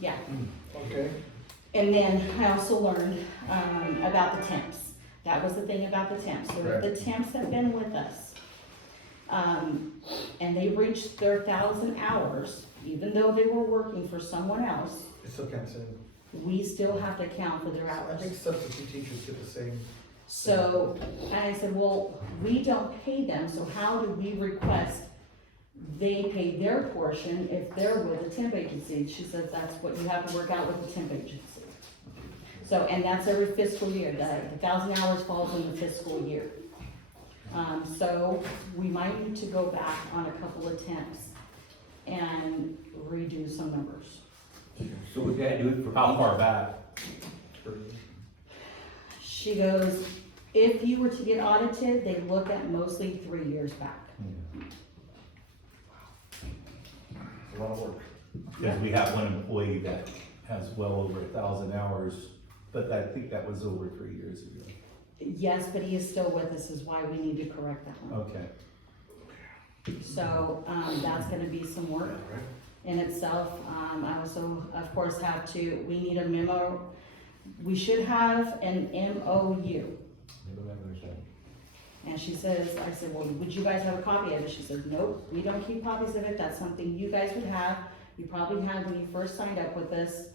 Yeah. Okay. And then I also learned, about the temps. That was the thing about the temps. So if the temps have been with us, and they reached their 1,000 hours, even though they were working for someone else, It's still can't send. we still have to account for their I hours. think substitute teachers get the same. So, and I said, well, we don't pay them, so how do we request they pay their portion if they're with a temp agency? She says that's what you have to work out with the temp agency. So, and that's every fiscal year, the 1,000 hours falls in the fiscal year. So we might need to go back on a couple of temps and redo some numbers. So we gotta do it for. How far back? She goes, if you were to get audited, they look at mostly 3 years back. A lot of work. Yeah, we have one employee that has well over 1,000 hours, but I think that was over 3 years ago. Yes, but he is still with us, is why we need to correct that one. Okay. So, that's gonna be some work in itself. I also, of course, we need a memo. We should have an MOU. And she says, I said, well, would you guys have a copy of it? She says, nope, we don't keep copies of it. That's something you guys would have. You probably had when you first signed up with us.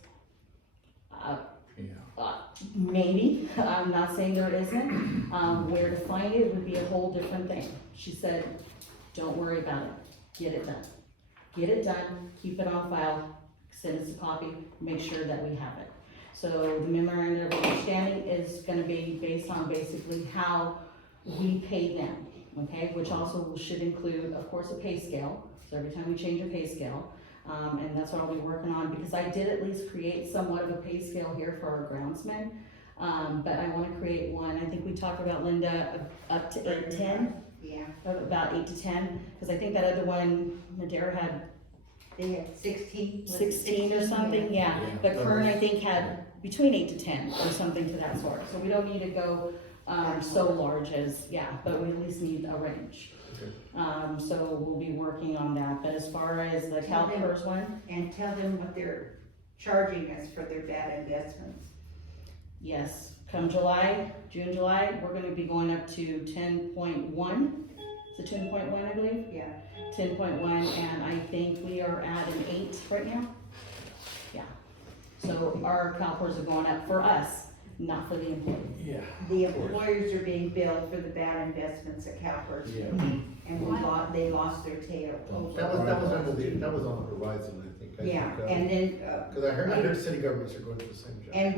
Maybe, I'm not saying there isn't. Where to find it would be a whole different thing. She said, don't worry about it. Get it done. Get it done, keep it on file, send us a copy, make sure that we have it. So the memorandum of understanding is gonna be based on basically how we pay them, okay? Which also should include, of course, a pay scale. So every time we change a pay scale, and that's what I'll be working on, because I did at least create somewhat of a pay scale here for our groundsmen. But I wanna create one, I think we talked about, Linda, up to 8, 10, Yeah, about 8 to 10, because I think that other one, Madera had they had 16. was it 16 or something, yeah. But Kern, I think, had between 8 to 10 or something to that sort. So we don't need to go, so large as, yeah, but we at least need a range. Okay. So we'll be working on that, but as far as the CalPERS one, And tell them what they're charging us for their bad investments. yes, come June, July, we're gonna be going up to 10.1. It's a 10.1, I believe? Yeah. 10.1, and I think we are at an 8 right now. Yeah. So our CalPERS are going up for us, not for the employee. Yeah. The employers are being billed for the bad investments at CalPERS. Yeah. And they lost their tail. That was on the horizon, I think. Yeah, and then, Cause I heard city governments are going through the same job. and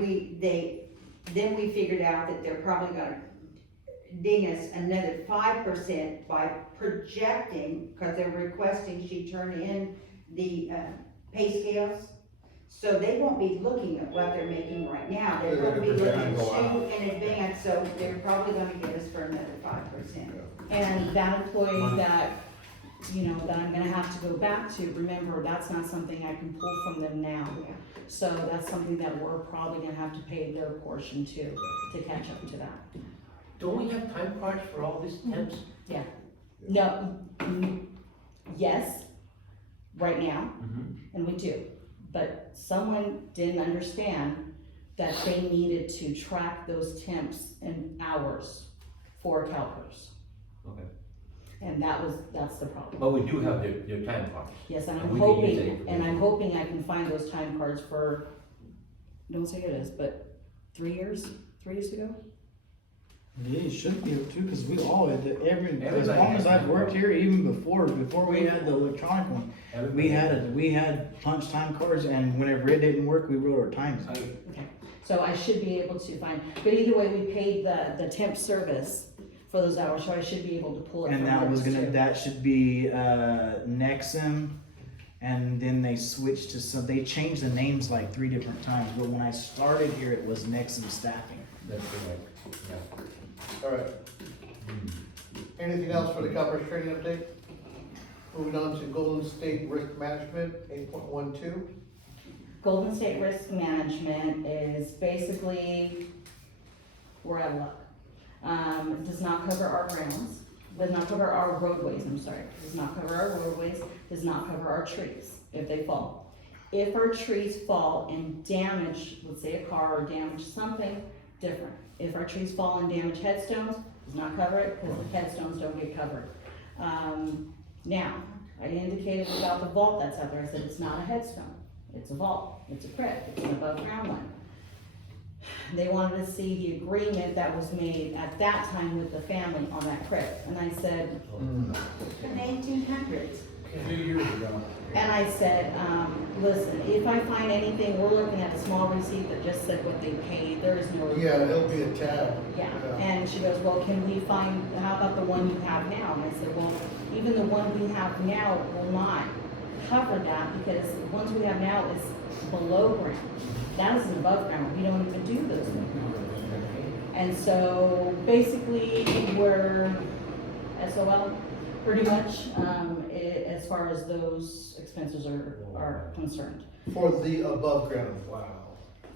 then we figured out that they're probably gonna ding us another 5% by projecting, cause they're requesting she turn in the, pay scales. So they won't be looking at what they're making right now, they're gonna be looking in advance, so they're probably gonna get us for another 5%. And that employee that, that I'm gonna have to go back to, remember, that's not something I can pull from them now. Yeah. So that's something that we're probably gonna have to pay their portion too, to catch up to that. Don't we have time cards for all these temps? No, yes, right now, Mm-hmm. and we do, but someone didn't understand that they needed to track those temps and hours for CalPERS. Okay. And that's the problem. But we do have their time cards. Yes, and And I'm we can use that hoping, and I'm information. hoping I can find those time cards for, don't say it is, but 3 years ago? Yeah, it should be too, cause we all had as Everybody long as has I've time worked cards. here, even before we had the electronic one, Everybody- we had punch time cards, and whenever it didn't work, we wrote our times. Okay, so I should be able to find, but either way, we paid the temp service for those hours, so I should be able to pull it from And that was those gonna, two. that should be, Nexum, and then they switched to some, they changed the names like 3 different times, but when I started here, it was Nexum Staffing. That's correct, yeah. All right. Anything else for the CalPERS training update? Moving on to Golden State Risk Management, 8.12. Golden State Risk Management is basically, we're out of luck. It does not cover our grounds, does not cover our roadways, I'm sorry, does not cover our roadways, does not cover our trees if they fall. If our trees fall and damage, let's say a car or damage something, different. If our trees fall and damage headstones, does not cover it because the headstones don't get covered. Now, I indicated about the vault that's out there, I said it's not a headstone, it's a vault, it's a crypt, it's an above ground one. They wanted to see the agreement that was made at that time with the family on that crypt, and I said, In the 1800s. A few years ago. and I said, listen, if I find anything, we're looking at a small receipt that just said what they paid, there is no. Yeah, it'll be a tab. Yeah, and she goes, well, can we find, how about the one you have now? And I said, well, even the one we have now will not cover that, because the ones we have now is below ground. That is an above ground, we don't even do those things. And so, basically, we're SOL, pretty much, as far as those expenses are concerned. For the above ground, wow.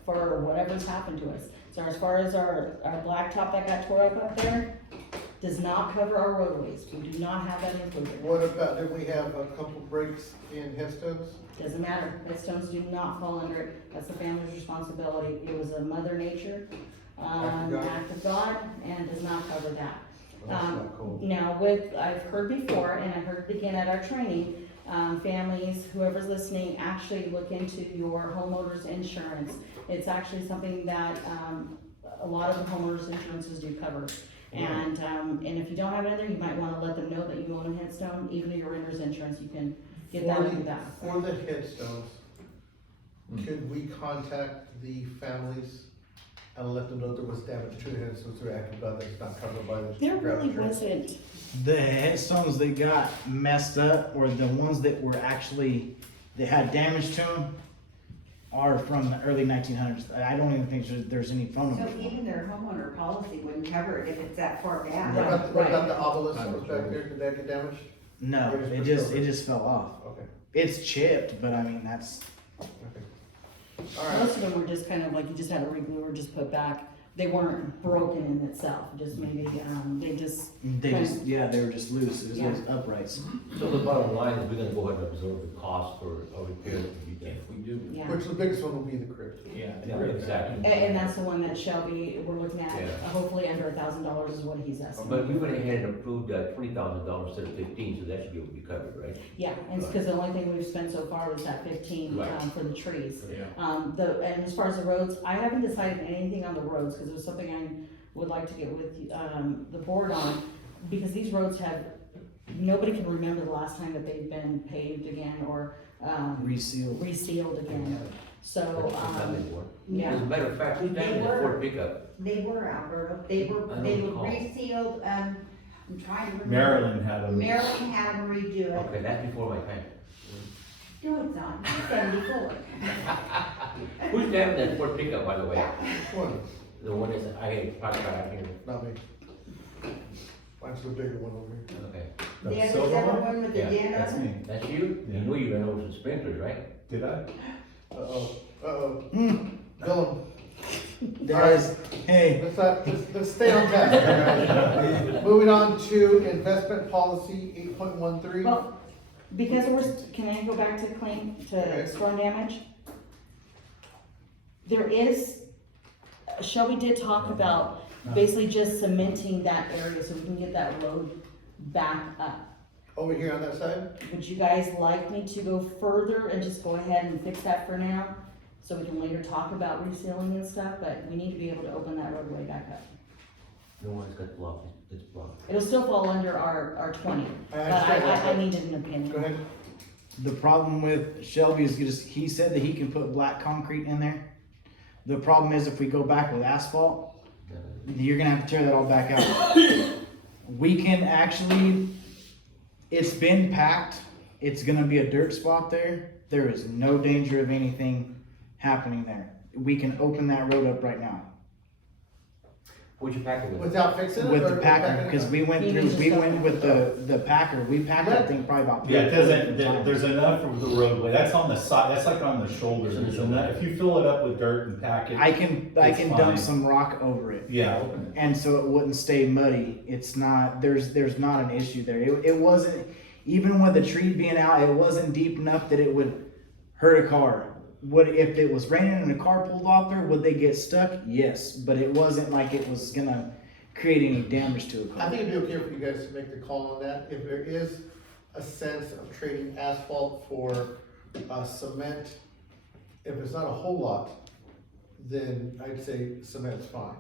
For whatever's happened to us. So as far as our blacktop that got tore up there, does not cover our roadways. We do not have that included. What about, did we have a couple breaks in headstones? Doesn't matter. Headstones do not fall under it. That's the family's responsibility. It was a mother nature, act of God, and does not cover that. That's not cool. Now I've heard before, and I heard it again at our training, families, whoever's listening, actually look into your homeowner's insurance. It's actually something that, a lot of the homeowners insurances do cover. And if you don't have it in there, you might wanna let them know that you own a headstone, even though your renter's insurance, you can get that through that. For the headstones, could we contact the families and let them know there was damage to the headstones through active God that's not covered by the. There really ground insurance? wasn't, The headstones that got messed up, or the ones that were actually, that had damage to them, are from the early 1900s. I don't even think there's any phone So number. even their homeowner policy wouldn't cover it if it's that far back. What about the obelisk that was back there, did that get damaged? No, It it just just fell off. Okay, It's chipped, but I mean, that's, okay. All right, most of them were just kind of like, you just had a reglue or just put back. They weren't broken in itself, just maybe, yeah, they were just loose. It was Yeah. those uprights. So the bottom line is we're gonna go ahead and absorb the cost for a repair that can be done. If we do. yeah. which the biggest one will be the crypt. Yeah. Yeah, exactly. And that's the one that Shelby, we're looking at, Yeah. hopefully under $1,000 is what he's asking. But we went ahead and approved $20,000 instead of 15, so that should be able to be covered, right? Yeah, and it's because the only thing we've spent so far was that 15, Right. for the trees. Yeah. And as far as the roads, I haven't decided anything on the roads, because it was something I would like to get with, the board on, because these roads have, nobody can remember the last time that they've been paved again, or, Resealed. resealed again. So, That's not anymore. yeah. As a matter of fact, who's driving that Ford pickup? They were, Alberto, they I don't were recall. resealed, I'm trying to remember. Maryland had them. Maryland had them redo it. Okay, that's before my time. No, it's not, it's 74. Who's driving that Ford pickup, by the way? Which one? The one that's, I talked about out here. Not me. Mine's the bigger one over here. Okay. The The other silver silver one? one with the Yeah, dent That's on it? me. That's you? Yeah. You know you ran over some sprinklers, right? Did I? Uh-oh, Bill, There's, hey, let's stay on task. Moving on to investment policy 8.13. Well, because can I go back to Okay. storm damage? There is Shelby did talk about basically just cementing that area so we can get that road back up. Over here on that side? Would you guys like me to go further and just go ahead and fix that for now? So we can later talk about resealing and stuff, but we need to be able to open that roadway back up. No one's got blocked, it's blocked. It'll still fall under our 20, I but understand that, I but- needed an opinion. Go ahead. The problem with Shelby is just, he said that he can put black concrete in there. The problem is if we go back with asphalt, you're gonna have to tear that all back out. We can actually, it's been packed, it's gonna be a dirt spot there. There is no danger of anything happening there. We can open that road up right now What'd you pack it with? Without fixing it? with or the packer, because we went with the packer, we packed that thing probably about. Yeah, it 3 or 4 doesn't, times. there's enough of the roadway, that's on the side, that's like on the shoulders, there's enough, if you fill it up with dirt and pack it. I can It's dump fine. some rock over it. Yeah, open it. And so it wouldn't stay muddy. It's not, there's not an issue there. It wasn't, even with the tree being out, it wasn't deep enough that it would hurt a car. Would, if it was raining and a car pulled off there, would they get stuck? Yes, but it wasn't like it was gonna create any damage to a I car. think it'd be okay for you guys to make the call on that. If there is a sense of trading asphalt for cement, if it's not a whole lot, then I'd say cement's fine.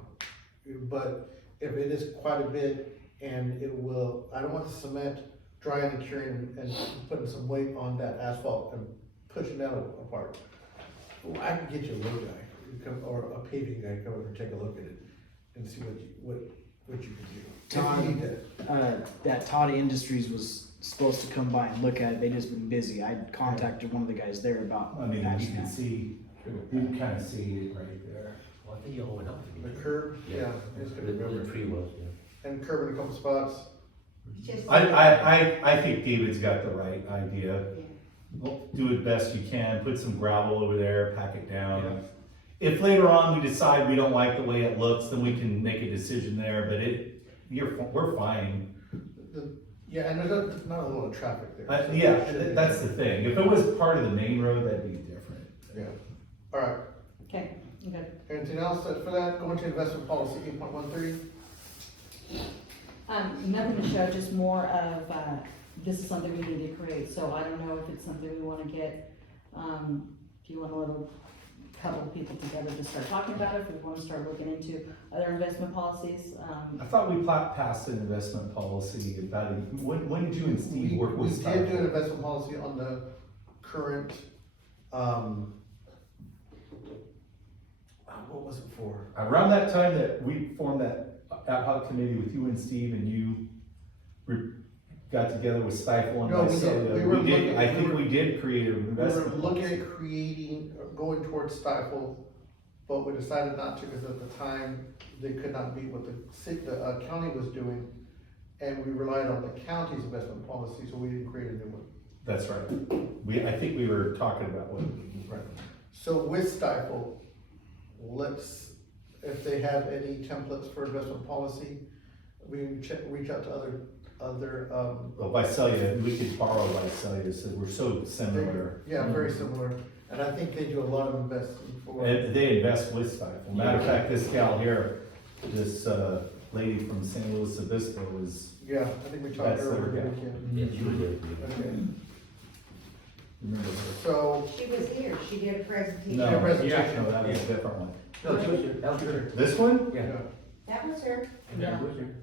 But if it is quite a bit and it will, I don't want the cement drying and curing and putting some weight on that asphalt and pushing that apart. Well, I can get you a road guy, or a paving guy, come over and take a look at it and see what you can do. If you need that. That Todd Industries was supposed to come by and look at it. They just been busy. I contacted one of the guys there about I mean, you patching can that. see, you can kind of see it right there. Well, I think you all went up. The curb, yeah, it's Where gonna the be tree was, yeah. and curb in a couple spots. Just- I think David's got the right idea. Do it best you can, put some gravel over there, pack it down. If later on we decide we don't like the way it looks, then we can make a decision there, but we're fine. Yeah, and there's not a lot of traffic there. so Yeah, it should be- that's the thing. If it was part of the main road, that'd be different. Yeah, alright, Okay, good. anything else for that, going to investment policy 8.13? Nothing to show, just more of, this is something we need to create, so I don't know if it's something we wanna get, do you want a little couple of people together to start talking about it, if we wanna start looking into other investment policies, I thought we passed an investment policy about, when did you and Steve work with We did do an Stifel? investment policy on the current, what was it for? Around that time that we formed that ad hoc committee with you and Steve and you got together with Stifel and No, we did. Visalia, We were we did, looking- I we think were- we did create an We were investment looking policy. at creating, going towards stifle, but we decided not to, because at the time, they could not meet what the county was doing. And we relied on the county's investment policy, so we didn't create a new one. That's right. I think we were talking about what. Right. So with stifle, if they have any templates for investment policy, we can reach out to other, Well, Visalia, we could borrow Visalia, so we're so similar. yeah, very similar, and I think they do a lot of investing for. And they invest with Stifel. Matter of fact, this gal here, this, lady from San Luis Obispo is, Yeah, I think we talked That's earlier. their guy. Yeah, she was there. Okay, remember her? so, She was here, she did a presentation. No, Yeah, presentation. no, that was a different one. No, she was there, that was her. This one? Yeah. That was her. Yeah, she was there.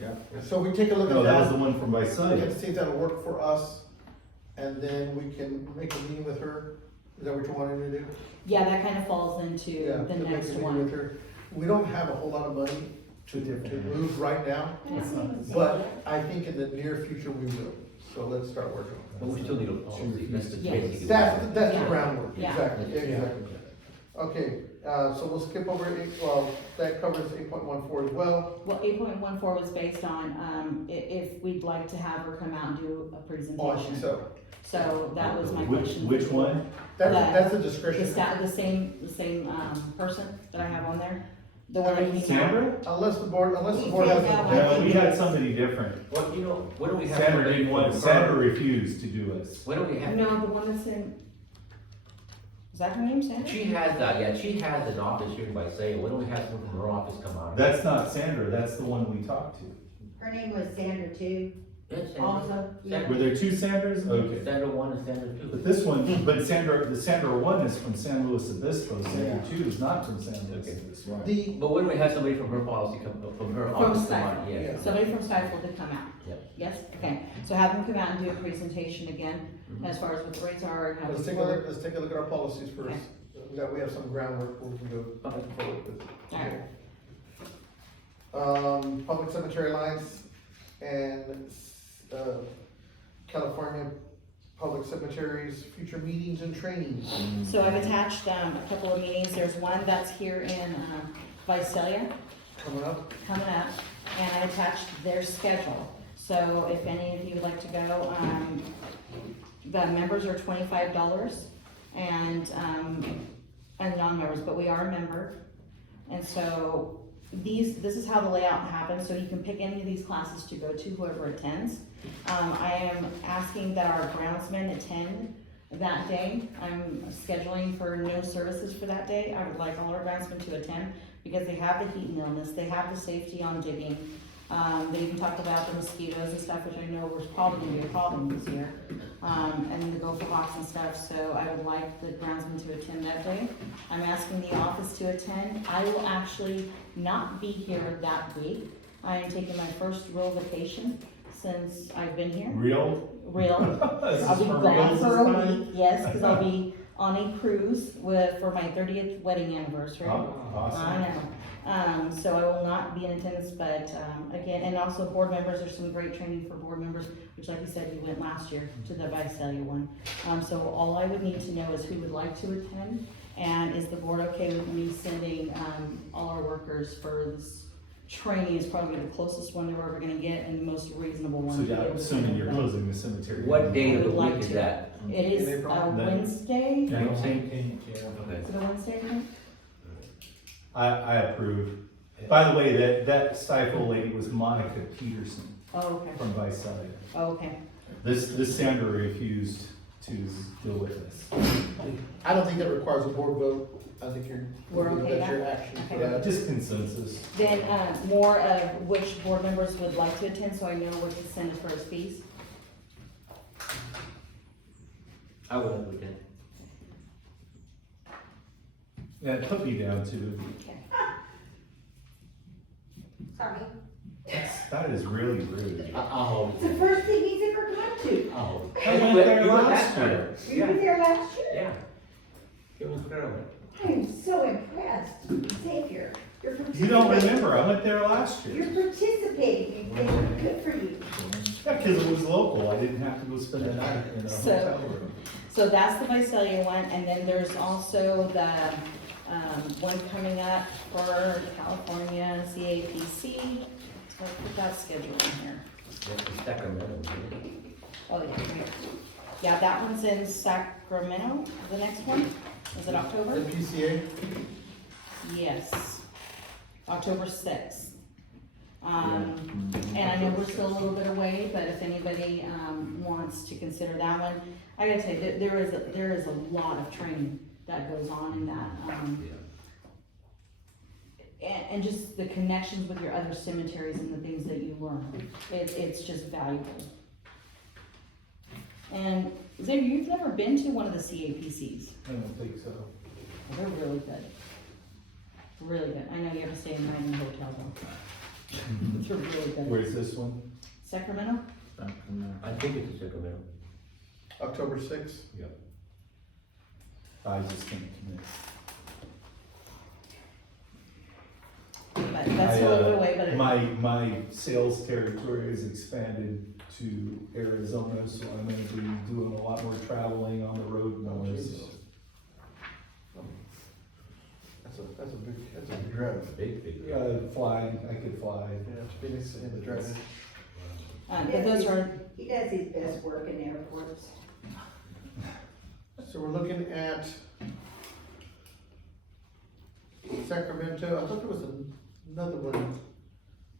Yeah. so we take a look No, at that was the that, one from we Visalia. can see if that'll work for us, and then we can make a meeting with her. Is that what you're wanting to do? yeah, that kind of falls into Yeah, the to make a next meeting one. with her. We don't have a whole lot of money to move right now, That's not- but I think in the near future we will, so let's start working on But we still need a policy, that's the Yes. basic. it. That's the Yeah. groundwork, Yeah. exactly, exactly. Okay, so we'll skip over that covers 8.14 as well. Well, 8.14 was based on, if we'd like to have her come out and do a Oh, presentation. so, So that was my Which, question. which one? that's a The discretion. the same, person that I have on there, the one that came out. Sandra? Unless the board has. No, we had somebody different. Well, you know, what do we have? Sandra didn't want, Sandra refused to do us. What do we have? No, the one that's in, Is that her name, Sandra? She has, she has an office here in Visalia. Why don't we have someone from her office come out? That's not Sandra, that's the one we talked to. Her name was Sandra too, Yes, Sandra. also. Sandra. Were there two Sandras? Okay. Sandra 1 and Sandra 2. But this one, but Sandra, the Sandra 1 is from San Luis Obispo, Sandra Yeah. 2 is not from San Luis Okay. Obispo. The, But why don't we have somebody from her policy come, from her office come out? Skype. Yeah. Somebody from Skyfall to come out? Yep. Yes, okay, so have them come out and do a presentation again, Mhm. as far as what the rates are and how let's it's take a look, work. let's take a look at our policies first. Okay. We have some groundwork before we go Okay. forward with it. Alright. Public Cemetery Alliance and, California Public Cemeteries, future meetings and trainings. So I've attached, a couple of meetings, there's one that's here in, Visalia, Coming up, coming up, and I attached their schedule. So if any of you would like to go, the members are $25 and non-members, but we are a member. And so this is how the layout happens, so you can pick any of these classes to go to, whoever attends. I am asking that our groundsmen attend that day. I'm scheduling for no services for that day. I would like all our groundsmen to attend because they have the heat and illness, they have the safety on digging. They even talked about the mosquitoes and stuff, which I know was probably gonna be a problem this year. And the gopher hawks and stuff, so I would like the groundsmen to attend that day. I'm asking the office to attend. I will actually not be here that week. I am taking my first real vacation since I've been here. Real? Real. Is this I'll be for gone reals for this a time? week, yes, because I'll be on a cruise for my 30th wedding anniversary. Oh, awesome. I know. So I will not be in attendance, but, again, and also board members, there's some great training for board members, which like you said, you went last year to the Visalia one. So all I would need to know is who would like to attend, and is the board okay with me sending, all our workers for this training? Is probably the closest one they're ever gonna get and the most reasonable one. So to be yeah, able to assuming you're send. closing the cemetery. What day of the Would like week is to. that? It is In April? Wednesday, Yeah, Yeah. same, yeah. Okay. is it a Wednesday, I think? I approve. By the way, that stifle lady was Monica Peterson Oh, okay, from Visalia. oh, okay. This Sandra refused to deal with us. I don't think that requires a board vote. I think We're okay that's your now? action for Okay. that. Just consensus. Then, more of which board members would like to attend, so I know what to send as far as fees. I would like to attend. Yeah, put me down to, Sorry. that is really rude. I'll hold It's the it. first thing he's ever gone to. I'll hold it. I went there last year. You were there last year? Yeah. It was terrible. I am so impressed. Xavier, you're participating. You don't remember, I went there last You're year. participating, and good for you. Yeah, because it was local, I didn't have to go spend the night in a So- hotel room. So that's the Visalia one, and then there's also the, one coming up for California CAPC. So I put that schedule in here. That's the Sacramento, isn't it? Oh, yeah, here. Yeah, that one's in Sacramento, the next one. Is it October? The PCA, Yes, October 6th. And I know we're still a little bit away, but if anybody, wants to consider that one, I gotta tell you, there is a lot of training that goes on in that, and just the connections with your other cemeteries and the things that you learn. It's just valuable. And Xavier, you've never been to one of the CAPCs. I don't think so. They're really good. Really good. I know you have to stay a night in the hotel though. They're really good. Where's this one? Sacramento? I think it's in Sacramento. October 6th. I just can't commit. But that's a little bit away, but My sales territory has expanded to Arizona, so I'm gonna be doing a lot more traveling on the road more, so. That's a big drive. Big. Flying, I could fly. Yeah, Phoenix and the drive. but those are, He does his best work in airports. So we're looking at Sacramento. I thought there was another one,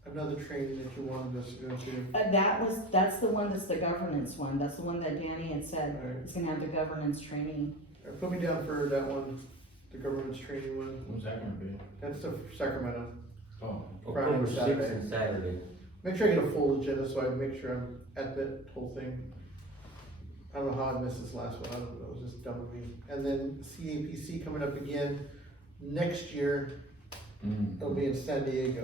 another training that you wanted us to go to. that's the one that's the governance one. That's the one that Danny had said. Alright. It's gonna have the governance training. Put me down for that one, the government's training one. When's that gonna be? That's the Sacramento. Oh, Friday and October sixth Saturday. and Saturday. Make sure I get a full agenda, so I make sure I'm at that whole thing. I don't know how I missed this last one, I don't know, it was just dumb of me. And then CAPC coming up again next year, it'll be in San Diego.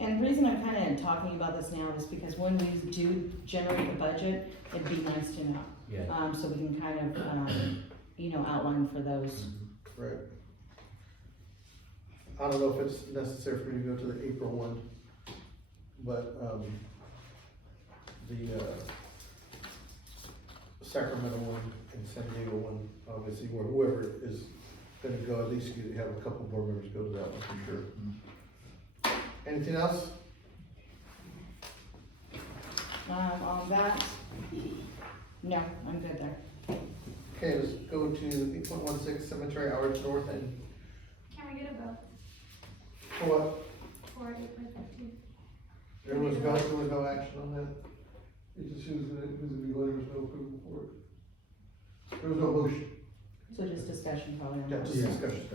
And the reason I'm kinda talking about this now is because when we do generate the budget, it'd be nice to know. Yeah. So we can kind of, outline for those. Right. I don't know if it's necessary for me to go to the April one, but, the, Sacramento one and San Diego one, obviously, where whoever is gonna go, at least you have a couple board members go to that one for sure. Anything else? On that, no, I'm good there. Okay, let's go to 8.16 cemetery hours north and, Can we get a vote for what? for 8.15? There was no action on that. It just shows that there was no approval for it. There was no motion. So just discussion probably on Yeah, that. just discussion.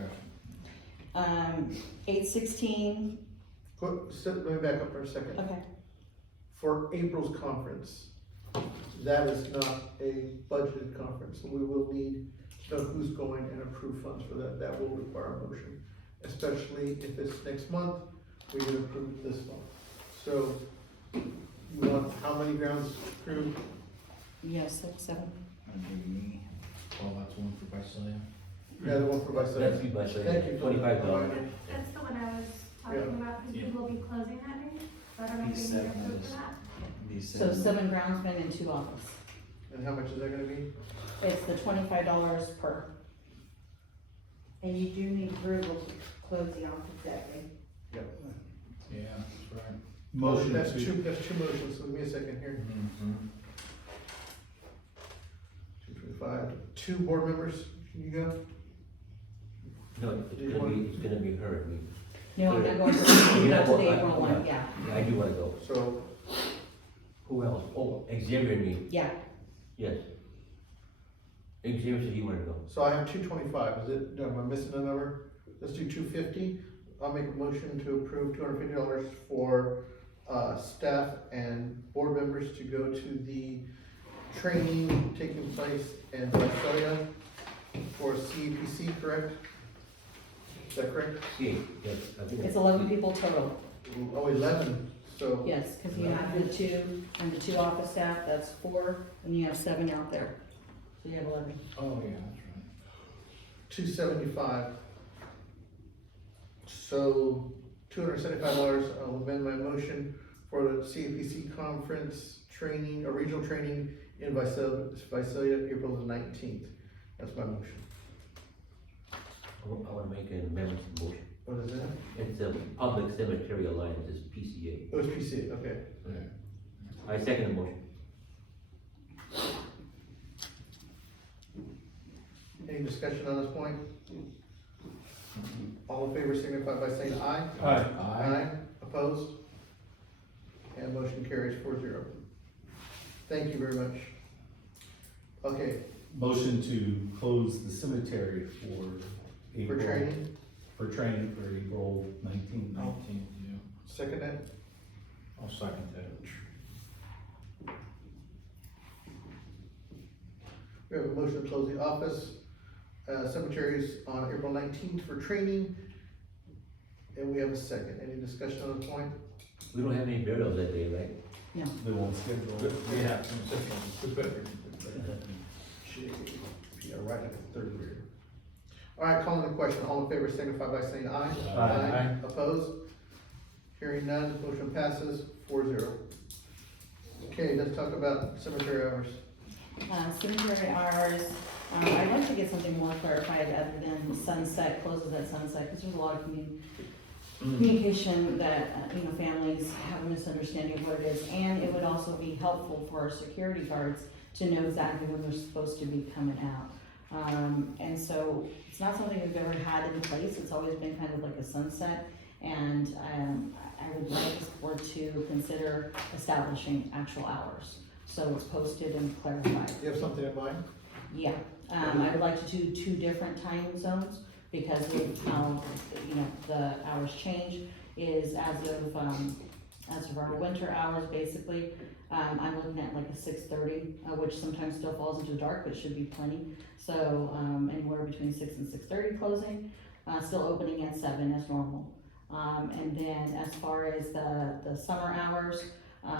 8:16, Let me back up for a second. okay, For April's conference, that is not a budgeted conference, so we will need to know who's going and approve funds for that. That will require a motion, especially if it's next month, we can approve it this month. So, you want how many grounds crew? yeah, 6, 7. Oh, that's one for Visalia. Yeah, the one for That's Visalia. you, but Thank you. for the $25. reminder. That's the one I was talking about, because people will be closing that day, so I don't know if they need to approve for that. So 7 groundsmen and 2 office. And how much is that gonna be? It's the $25 per. And you do need approval to close the office that day. Yeah, that's right. Motion That's to, two motions, so give me a second here. Mm-hmm. 225, 2 board members, can you go? No, it's gonna be her. No, I'm not going to, You're not go to going- the April one, yeah, Yeah, I do wanna go. So, Who else? Oh, Xavier and me, yeah. yes. Xavier said he wanted to go. so I have 225, is it, am I missing a number? Let's do 250. I'll make a motion to approve $250 for, staff and board members to go to the training taking place in Visalia for CAPC, correct? Is that correct? Yeah, yes. I think It's 11 people total, Oh, 11, so, yes, because you have the 2 and the 2 office staff, that's 4, and you have 7 out there. So you have 11. Oh, yeah, that's right. 275. So, $275, I'll amend my motion for the CAPC conference training, a regional training in Visalia, April the 19th. That's my motion. I wanna make an amendment to the motion. What is that? It's the Public Cemetery Alliance, it's PCA. It was PC, okay. I second the motion. Any discussion on this point? All in favor signify by saying aye. Aye. Opposed? And motion carries 4-0. Thank you very much. Okay, motion to close the cemetery for for April. training, For training for April 19th. 19th, yeah. second it. I'll second that. We have a motion to close the office, cemeteries on April 19th for training. And we have a second. Any discussion on the point? We don't have any burials that day, right? They won't schedule. Yeah. Yeah, right at the 3rd grader. All right, calling the question. All in favor signify by saying aye. Aye. Opposed? Hearing none, motion passes 4-0. Okay, let's talk about cemetery hours. Cemetery hours, I'd like to get something more clarified other than sunset, closes at sunset, because there's a lot of communication that, families have a misunderstanding of what it is, and it would also be helpful for our security guards to know exactly when they're supposed to be coming out. And so, it's not something we've ever had in place, it's always been kind of like a sunset, and, I would like this board to consider establishing actual hours, so it's posted and clarified. You have something in mind? Yeah, I would like to do 2 different time zones because of how, the hours change is as of our winter hours, basically. I'm looking at like a 6:30, which sometimes still falls into the dark, but should be plenty. So, anywhere between 6 and 6:30 closing, still opening at 7 as normal. And then as far as the summer hours,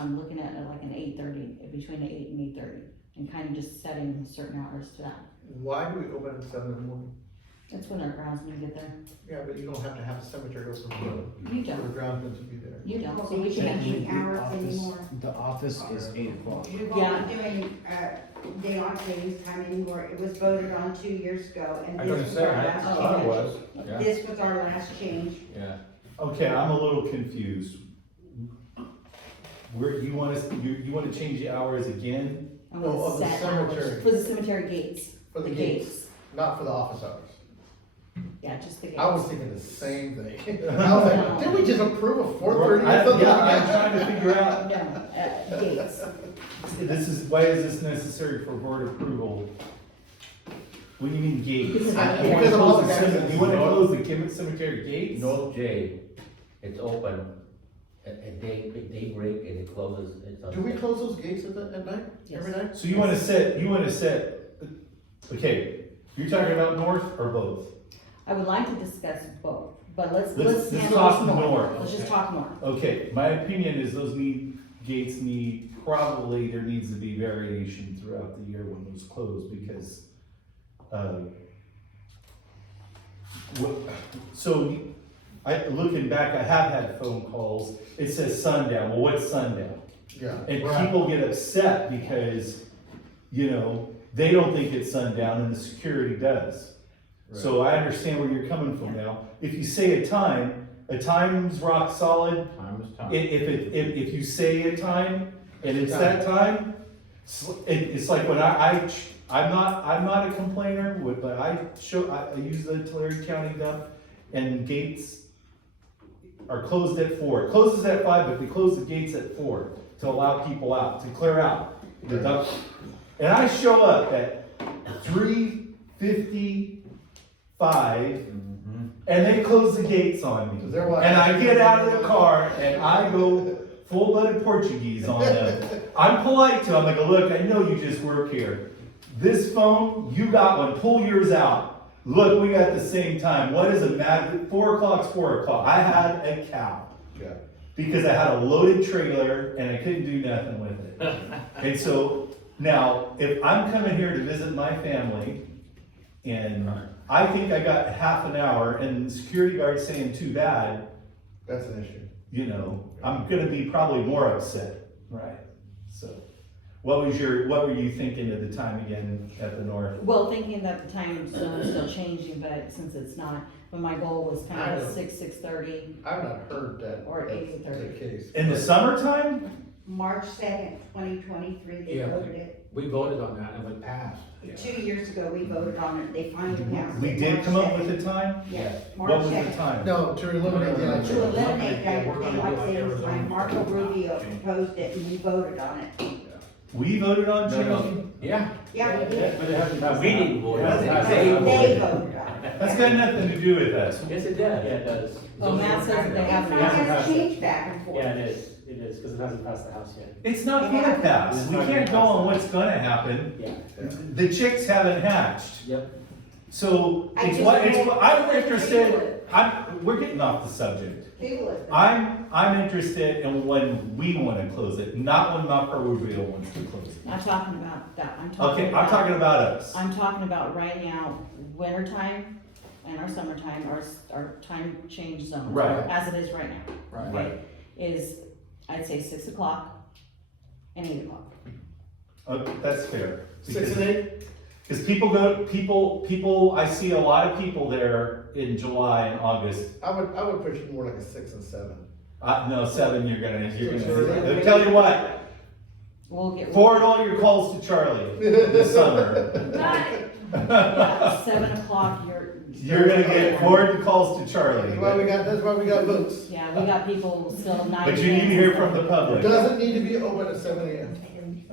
looking at like an 8:30, between 8 and 8:30, and kind of just setting certain hours to that. Why do we open at 7 in the morning? That's when our groundsmen get there. Yeah, but you don't have to have a cemetery open You for the don't, groundsmen to be there. you don't, so We we can't can, do hours office- anymore. The office is 8 o'clock. We won't Yeah. be doing, day on savings time anymore. It was voted on 2 years ago, and I was this gonna was say, our I last thought it change. was, yeah, This was our last change. yeah. Okay, I'm a little confused. Where, you wanna change the hours again? I'm Oh, gonna of the set hours cemetery. for the cemetery gates. For the gates, not for the office hours. Yeah, just the gates. I was thinking the same thing. I was like, didn't we just approve a 4:30 or something? Yeah, I'm trying to figure out, No, gates. why is this necessary for board approval? What do you mean gates? Because You I- wanna because of close all the the cemetery- guys- You wanna close the Kimmett Cemetery gates? North J, it's open at daybreak and it closes at sunset. Do we close those gates at night, every night? So you wanna set, okay, you're talking about north or both? I would like to discuss both, but let's Let's handle talk this north. Let's just talk north. Okay, my opinion is those gates probably there needs to be variation throughout the year when those close, because, looking back, I have had phone calls, it says sundown, well, what's sundown? Yeah. And Right. people get upset because, they don't think it's sundown and the security does. So I understand where you're coming from now. If you say a time's rock solid. Time is time. If you say a time and it's that time, it's like when I'm not a complainer, but I use the Tulare County dump and gates are closed at 4. It closes at 5, but they close the gates at 4 to allow people out, to clear out the dump. And I show up at 3:55 and they close the gates on me. 'Cause they're watching. And I get out of the car and I go full-blooded Portuguese on them. I'm polite to them, I go, look, I know you just work here. This phone, you got one, pull yours out. Look, we got the same time, what is it, 4 o'clock's 4 o'clock. I had a cow. Yeah. Because I had a loaded trailer and I couldn't do nothing with it. And so, now, if I'm coming here to visit my family and I think I got half an hour and the security guard's saying too bad, That's an issue. I'm gonna be probably more upset. Right. So, what were you thinking at the time again at the north? Well, thinking that the time zone is still changing, but since it's not, but my goal was kind I of know. 6:30. I've not heard that. Or that's 8:30. the case. In the summertime? March 2nd, 2023, they Yeah. voted it. We voted on that and it passed. 2 years ago, we voted on it. They finally passed it. We did March come up 2nd. with a time? Yes, March What was the 2nd. time? No, to eliminate the To election. eliminate Yeah, we're gonna daylight do like savings time, Arizona. Marco Rubio proposed it and we voted on it. We voted on No, no. changing? Yeah. Yeah, we did. But it hasn't passed. We didn't vote. It hasn't passed. They voted on it. That's got nothing to do with us. Yes, it does. Yeah, it does. Well, Matt says that they In have. fact, it's changed back and forth. Yeah, it is, because it hasn't passed the House yet. It's not gonna pass. We can't go on what's gonna happen. Yeah. The chicks haven't hatched. Yep. So, I it's just what, know- I'm interested, we're getting off the subject. People it. I'm interested in when we wanna close it, not when Mount Rubio wants to close it. I'm talking about that, Okay, I'm talking about us. I'm talking about right now, winter time and our summertime, our time change zone. Right. As it is right now. Right. Okay, is, I'd say 6 o'clock and 8 o'clock. That's fair. 6 and 8? Because people, I see a lot of people there in July and August. I would push it more like a 6 and 7. No, 7, you're gonna, they'll tell you what, We'll get. forward all your calls to Charlie this summer. Yeah, 7 o'clock, You're gonna get forward calls to Charlie. That's why we got Luke's. yeah, we got people still 9. But you need to hear from the It public. doesn't need to be open at 7 AM.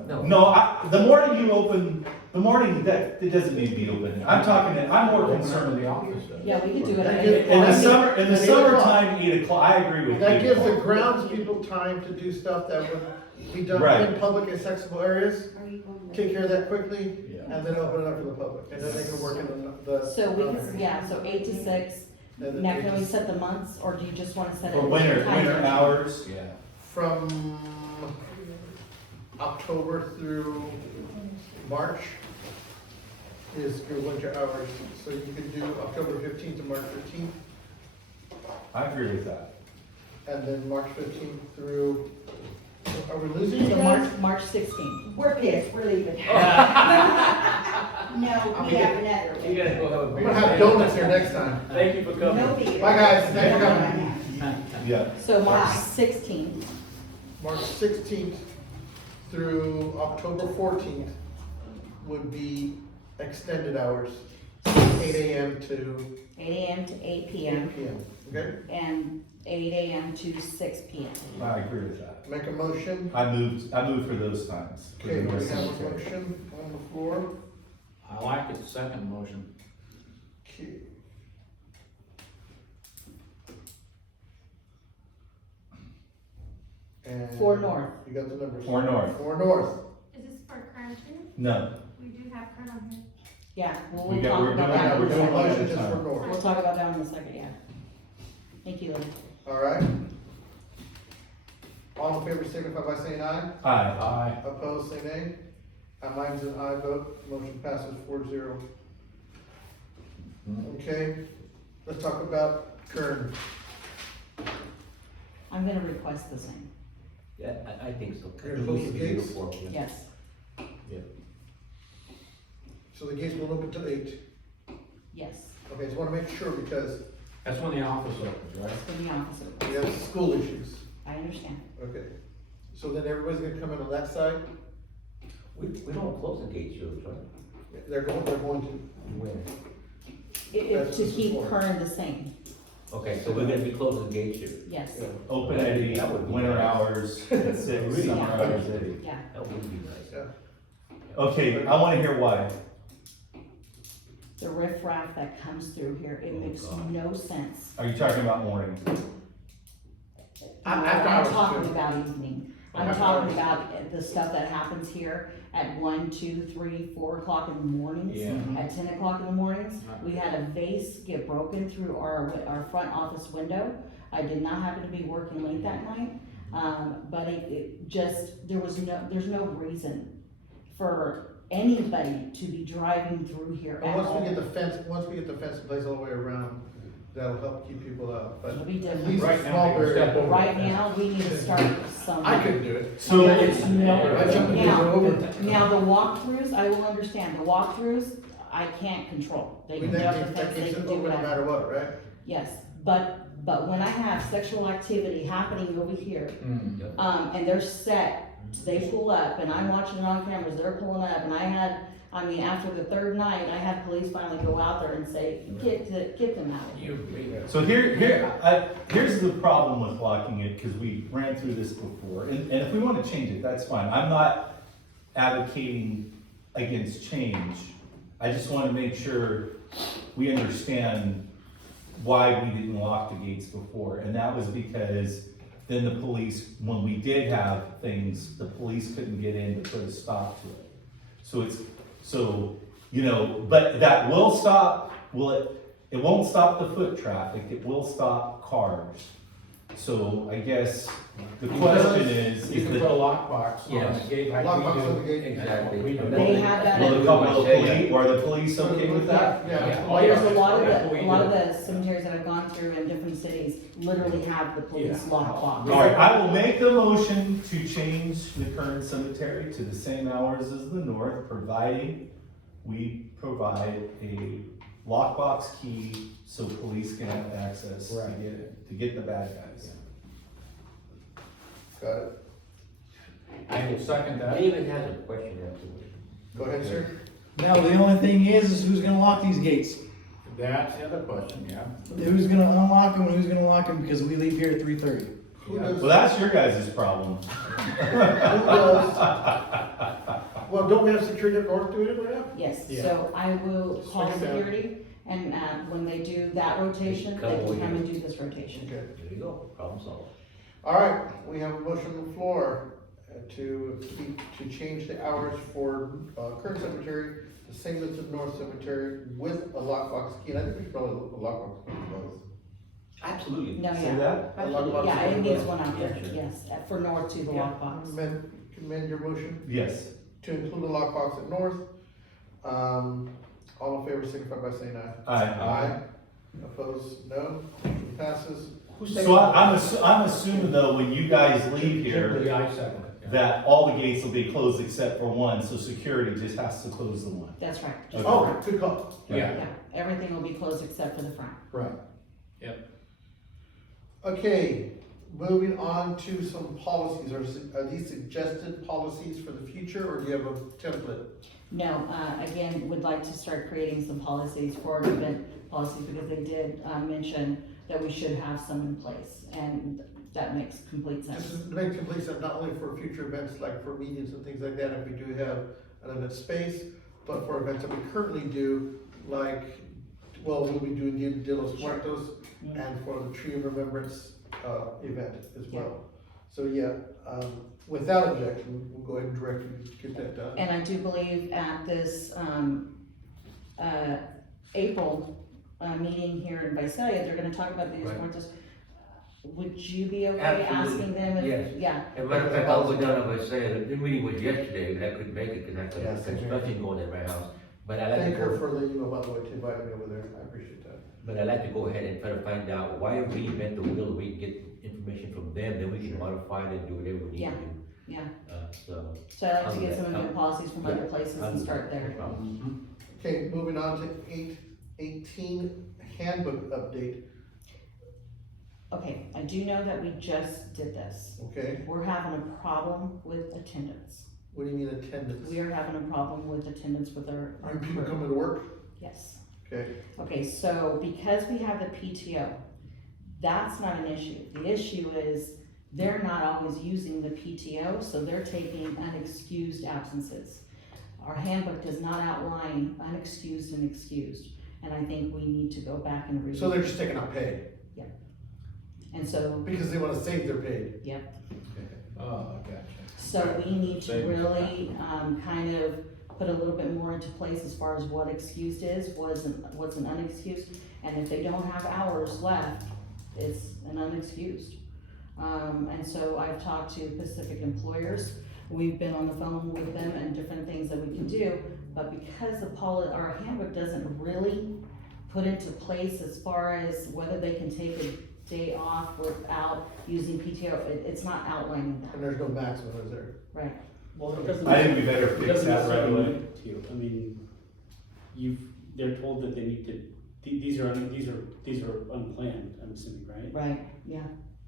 No. No, the morning you open The morning, it doesn't need to be open. I'm more concerned. the office. Yeah, we could do it That at gives- 8 In the o'clock. summer, in the At 8 o'clock. summertime, 8 o'clock, I agree with you. That gives the grounds people time to do stuff that would be done Right. in public accessible areas, Are you going to- take care of that quickly, Yeah. and then open it up for the public, and then they can work in the. So we can, yeah, so 8 to 6. and then Now, they can we just- set the months, or do you just wanna set it? For winter time? hours, Yeah. From October through March is your winter hours, so you can do October 15th to March 15th, I agree with that. and then March 15th through, are we losing the March? March 16th. We're pissed, we're leaving. No, we have another. You gotta go have a I'm beer. gonna have donuts here next time. Thank you for coming. No beer. Bye, guys. Thanks for No, coming. no, no. Yeah. So March Right. 16th, March 16th through October 14th would be extended hours, 8 AM to 8 AM to 8 8 PM, PM, okay? and 8 AM to 6 PM. I agree with that. Make a motion. I moved for those times. for the Okay, we North have a Cemetery. motion on the floor. I like it, second motion. Okay. And For north. You got the numbers? For north. For north. Is this for Kern too? No, We do have Kern on here. Yeah, well, We we'll got- talk we're about doing- that We're in a doing one at a motion second. just for time. north. We'll talk about that in a second, yeah. Thank you, Lynn. All right. All in favor signify by saying aye. aye. Aye. Opposed, say nay. Mine's an aye vote, motion passes 4-0. Okay, let's talk about Kern. I'm gonna request the same, Yeah, I think so. You're gonna close the gates? yes. So the gates will open till 8. Yes, Okay, just wanna make sure because That's when the office opens, right? for the officer, we have school issues. I understand. Okay. So then everybody's gonna come in on that side? We don't close the gates, George, right? They're going to. When? That's To just keep before. Kern the same, Okay, so we're gonna be closing the gates here. yes, Yeah. Open at 8, winter hours at 6, summer hours at 8. yeah. That would be nice. Yeah. Okay, I wanna hear why. The riffraff that comes through here, it Oh, makes God. no sense. Are you talking about morning? After I'm hours, talking too. about evening. I'm After talking hours. about the stuff that happens here at 1, 2, 3, 4 o'clock in the mornings. Yeah. At 10 o'clock in the mornings. We had a vase get broken through our front office window. I did not happen to be working late that night. But it just, there's no reason for anybody to be driving through here And at once we all. get the fence in place all the way around, that'll help keep people out, but It'll be at different. least Right a now, small they can step barrier. over. Right now, we need to start somewhere. I couldn't do it. So, It's no, I jump in the now, over. now the walkthroughs, I will understand, the walkthroughs, I can't control. They can jump the That fence, they keeps can it do open no whatever. matter what, right? Yes, but when I have sexual activity happening over here, Mm. and they're set, they pull up, and I'm watching it on cameras, they're pulling up, and after the third night, I had police finally go out there and say, get them out of here. You agree that? so here's the problem with blocking it, cause we ran through this before, and if we wanna change it, that's fine. I'm not advocating against change. I just wanna make sure we understand why we didn't lock the gates before, and that was because then the police, when we did have things, the police couldn't get in to put a stop to it. But that will stop, it won't stop the foot traffic, it will stop cars. So I guess the question is You can put a that, lockbox on Yes. the gate like Lockbox we on the do. gate. Exactly. We do. They have that will at- the are the police okay with that? Yeah. Oh, There's yeah. a lot of That's what we a lot of do. the cemeteries that I've gone through in different cities literally have the police Yeah. lockbox. Alright, I will make the motion to change the current cemetery to the same hours as the north, providing we provide a lockbox key so police can have access to Right. get the bad guys. Got it. I will second that. David has a question afterwards. Go ahead, sir. Now, the only thing is who's gonna lock these gates? That's the other question, yeah. Who's gonna unlock them and who's gonna lock them, because we leave here at 3:30. Who does, Well, that's your guys' problem. who does, Well, don't we have security at North doing it right now? Yes, Yeah. so I will call Swing it down. security, and, when they do that rotation, Come they can over come here. and do this rotation. Okay. There you go, problem solved. All right, we have a motion on the floor to change the hours for, current cemetery, the same as the North Cemetery with a lockbox key. And I think we should probably look a lockbox key both. Absolutely. No, See yeah, that? A lockbox yeah, key it needs both. one out there, Yeah, sure. yes, for north to the lockbox. Commend your motion Yes. to include a lockbox at North. All in favor, signify by saying aye. Aye. Opposed, no. Motion passes. So I'm assuming though, when you guys leave here, I second it. that all the gates will be closed except for one, so security just has to close the one. That's right. Okay. Oh, good call. Yeah. Yeah, everything will be closed except for the front. Right. Yep. Okay, moving on to some policies. Are these suggested policies for the future, or do you have a template? No, again, would like to start creating some policies for event policies, because they did, mention that we should have some in place, and that makes complete Just sense. to make complete sense, not only for future events, like for meetings and things like that, if we do have an event space, but for events that we currently do, like, well, we'll be doing Dia de los Muertos, and for the Tree of Remembrance, event as well. So, yeah, without objection, we'll go ahead and direct you to get that done. And I do believe at this, April, meeting here in Visalia, they're gonna talk about these Right. muertos. Would you be okay Absolutely. asking them if, Yes. yeah, As a matter of fact, I'll go down and say, the meeting was yesterday, but I couldn't make it because I Yeah, had same here. construction going at my house. But I like Thank to her go, for letting you know, by the way, to invite me over there, I appreciate that. but I like to go ahead and try to find out why reinvent the wheel, we can get information from them, then we can modify it and do whatever we need to Yeah. do. yeah. So. So I'd like to get some Yeah. event policies from other places and start No there. problem. Okay, moving on to 8:18 handbook update, Okay, I do know that we just did this. okay? We're having a problem with attendance. What do you mean attendance? We are having a problem with attendance with our Are people crew. coming to work? Yes. Okay, Okay, so because we have the PTO, that's not an issue. The issue is they're not always using the PTO, so they're taking unexcused absences. Our handbook does not outline unexcused and excused, and I think we need to go back and review. so they're just taking out pay, And so, because they wanna save their pay. Oh, gotcha. so we need to Same. really, kind of put a little bit more into place as far as what excused is, what's an unexcused, and if they don't have hours left, it's an unexcused. And so I've talked to Pacific employers, we've been on the phone with them and different things that we can do, but because our handbook doesn't really put into place as far as whether they can take a day off without using PTO, it's not outlining that, And there's no maximum, is there? right? Well, it doesn't. I think we better it fix doesn't that right necessarily away. need to. I mean, they're told that they need to, these are unplanned, I'm assuming, right? Right, yeah,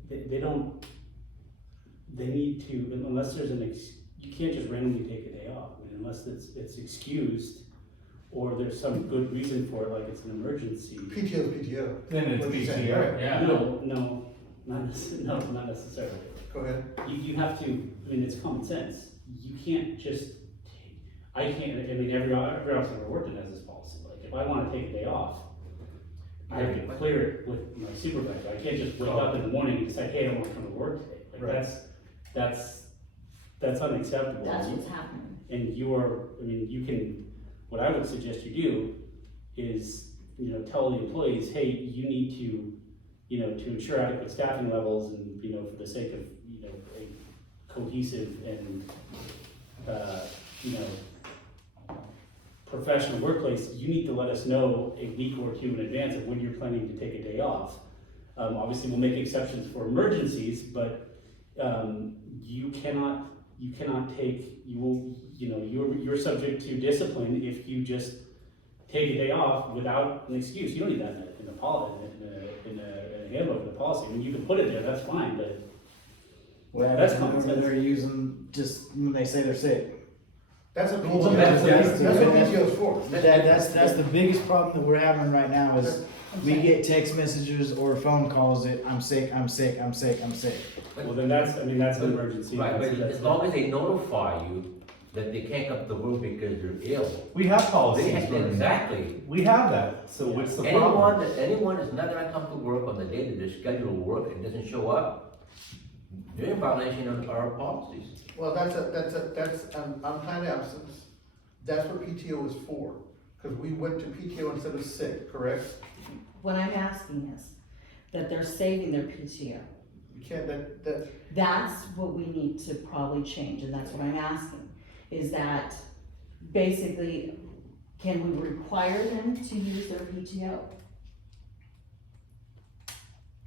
They don't, they need to, unless there's you can't just randomly take a day off, I mean, unless it's excused, or there's some good reason for it, like it's an emergency. PTO is PTO. Then it's What you saying, PTO. right? Yeah. No, not necessarily. Go ahead. You have to, I mean, it's common sense, you can't just, I mean, every office I've ever worked in has this policy, like, if I wanna take a day off, I have to clear it with my supervisor, I can't just wake up in the morning and decide, hey, I don't wanna come to work today, like, Right. that's unacceptable. that's what's happening. And you can, what I would suggest you do is, tell the employees, hey, you need to, to ensure adequate staffing levels and, for the sake of, a cohesive and, professional workplace, you need to let us know a week or two in advance of when you're planning to take a day off. Obviously, we'll make exceptions for emergencies, but, you're subject to discipline if you just take a day off without an excuse. You don't need that in a handbook, in a policy. I mean, you can put it there, that's fine, but that's common When sense. they're using, just when they say they're sick. That's what Well, PTO, that's- that's what PTO is for. That's the biggest problem that we're having right now is we get text messages or phone calls that I'm sick, I'm sick, I'm sick, I'm sick. Well, then that's an emergency. Right, but That's- as long as they notify you, that they can't come to work because they're ill. We have They policies have, for that. exactly. We have that, so what's the Anyone problem? that's not gonna come to work on the day that they're scheduled to work and doesn't show up, they're in violation of our policies. Well, that's unplanned absence, that's what PTO is for, because we went to PTO instead of sick, correct? What I'm asking is that they're saving their PTO. You can't, that, That's what we need to probably change, and that's what I'm asking, is that basically, can we require them to use their PTO?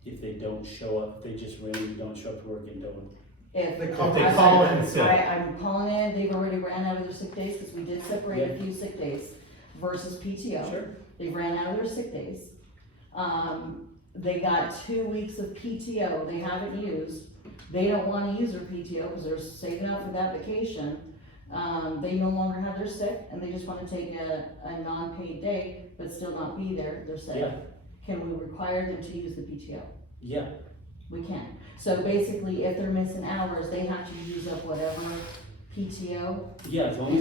If they don't show up, they just randomly don't show up to work and don't. If They call- They call in sick. I'm calling in, they've already ran out of their sick days, because we did separate a few sick days versus PTO. Sure. They ran out of their sick days. They got 2 weeks of PTO they haven't used. They don't wanna use their PTO because they're saving up for that vacation. They no longer have their sick and they just wanna take a non-paid day, but still not be there, they're sick. Yeah. Can we require them to use the PTO? Yeah, We can. So basically, if they're missing hours, they have to use up whatever PTO. yeah, as long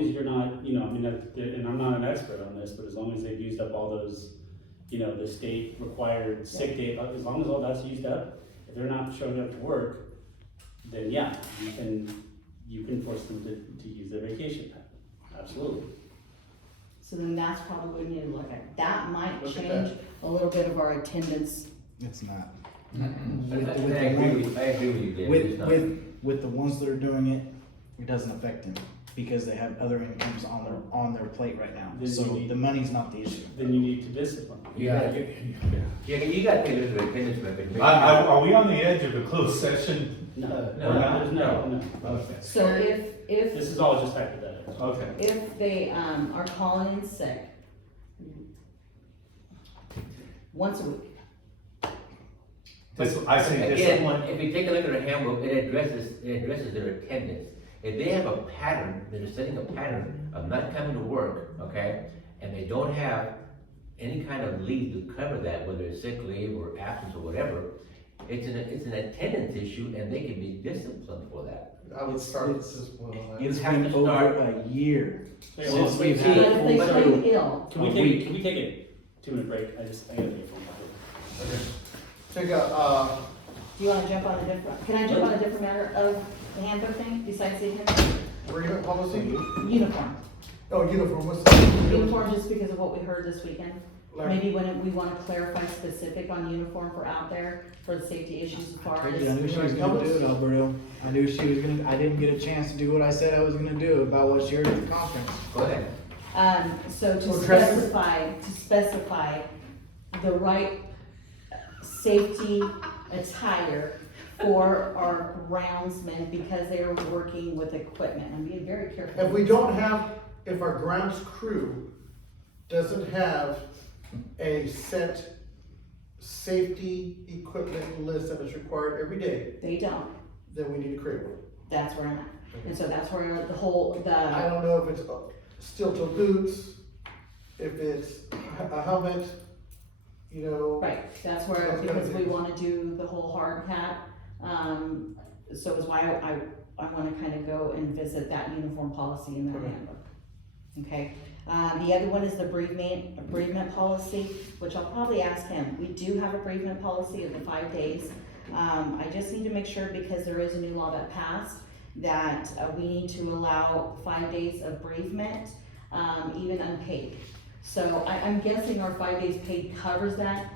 as you're not, you know, I mean, and I'm not an expert on this, but as long as they've used up all those, you know, the state required sick day, as long as all that's used up, if they're not showing up to work, then yeah, you can force them to use their vacation time, absolutely. So then that's probably what we need to look at. That might Look at change a little bit of our attendance. It's not. I agree with you, David, it's not. With the ones that are doing it, it doesn't affect them, because they have other incomes on their plate right now. Then So you need- the money's not the issue. Then you need to discipline. You gotta take it as a attendance method. Are we on the edge of a closed session? No, We're not? no. Okay, So if This is all just hypothetical. okay. if they, are calling in sick once a week, I say discipline. Again, if you take a look at the handbook, it addresses their attendance. If they have a pattern, they're setting a pattern of not coming to work, okay, and they don't have any kind of leave to cover that, whether it's sick leave or absence or whatever, it's an attendance issue and they can be disciplined for that. I would start with discipline on that. You It's have been to over start- a year Wait, since wait, we've wait, had but if they it claim through. ill, Can we take a 2-minute break? I gotta take a phone call. Take a, do you wanna jump on a different, can I jump on a different matter of the handbook thing besides the attendance? agreement policy? Uniform. Oh, uniform, what's the? Uniform, just because of what we heard this weekend. Like- Maybe when we wanna clarify specific on uniform for out there, for the safety issues as far I as. knew she was gonna do it, Alberto. I knew she was gonna, I didn't get a chance to do what I said I was gonna do about what she heard at the conference. Go ahead. So to So dress- specify the right safety attire for our groundsmen because they are working with equipment. I'm being very careful. If we don't have, if our grounds crew doesn't have a set safety equipment list that is required every day, They don't, then we need to create one. that's where I'm at. And so that's where the whole, I the, don't know if it's steel toe boots, if it's a helmet, you know. right, that's where, Those kind of because we things. wanna do the whole hard hat. So is why I wanna kinda go and visit that uniform policy in that Okay. handbook. Okay, the other one is the bereavement policy, which I'll probably ask him. We do have a bereavement policy of the 5 days. I just need to make sure, because there is a new law that passed, that we need to allow 5 days of bereavement, even unpaid. So I'm guessing our 5 days paid covers that.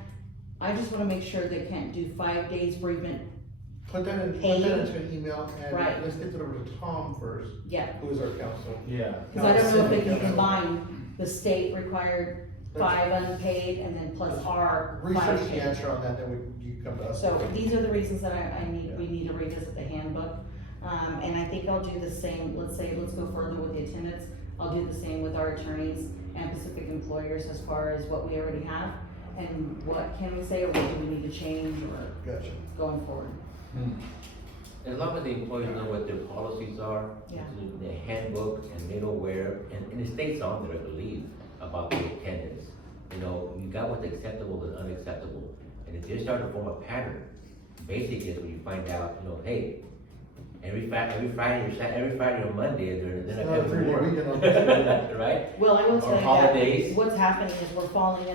I just wanna make sure they can't do 5 days bereavement, Put that into an email and Right. let's get it over to Tom first, yeah. who is our counsel. Yeah. Cause I don't know if they can combine the state required 5 unpaid and then plus our 5 Research the paid. answer on that, then you can come to us. So these are the reasons that we need to revisit the handbook. And I think I'll do the same, let's go further with the attendance. I'll do the same with our attorneys and Pacific employers as far as what we already have. And what can we say, or what do we need to change, or Gotcha. going forward? As long as the employees know what their policies are, Yeah. the handbook, and they know where, and it states on there, I believe, about the attendance. You know, you got what's acceptable and unacceptable, and if they start to form a pattern, basically is when you find out, you know, hey, every Friday or Monday, they're It's not not a having three-day work. weekend on this. Right? Well, I will Or tell you holidays. that what's happening is we're falling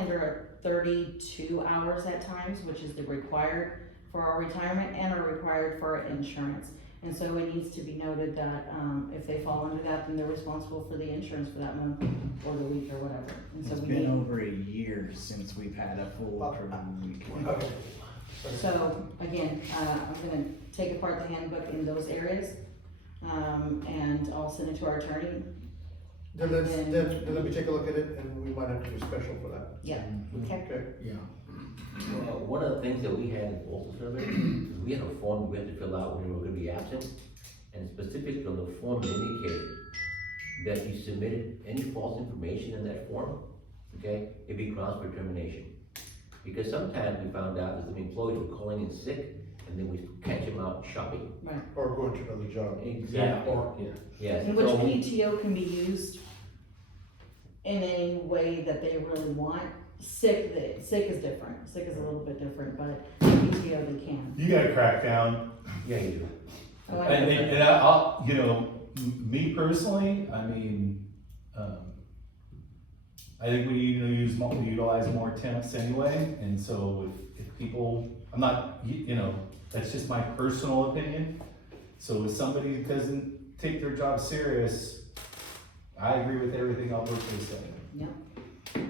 under 32 hours at times, which is the required for our retirement and are required for our insurance. And so it needs to be noted that, if they fall under that, then they're responsible for the insurance for that month or the week or whatever. And so It's we been need, over a year since we've had a full approval week. Okay. so again, I'm gonna take apart the handbook in those areas. And I'll send it to our attorney. Then let me take a look at it, and we might have to do special for that. Yeah, okay. Okay. Yeah. One of the things that we had in postal service, is we had a form we had to fill out when we were gonna be absent. And specifically on the form it indicated that if you submitted any false information in that form, okay, it'd be grounds for termination. Because sometimes we found out that some employees were calling in sick, and then we catch them out shopping. Or going to another job. Exactly. Yeah. Yes. In which so- PTO can be used in any way that they really want. Sick is different. Sick is a little bit different, but PTO they can. You gotta crack down. Yeah, you do. Oh, I And, know. and I'll, you know, me personally, I mean, I think we need to utilize more temps anyway, and so if people, I'm not, you know, that's just my personal opinion. So if somebody doesn't take their job serious, I agree with everything Alberto said.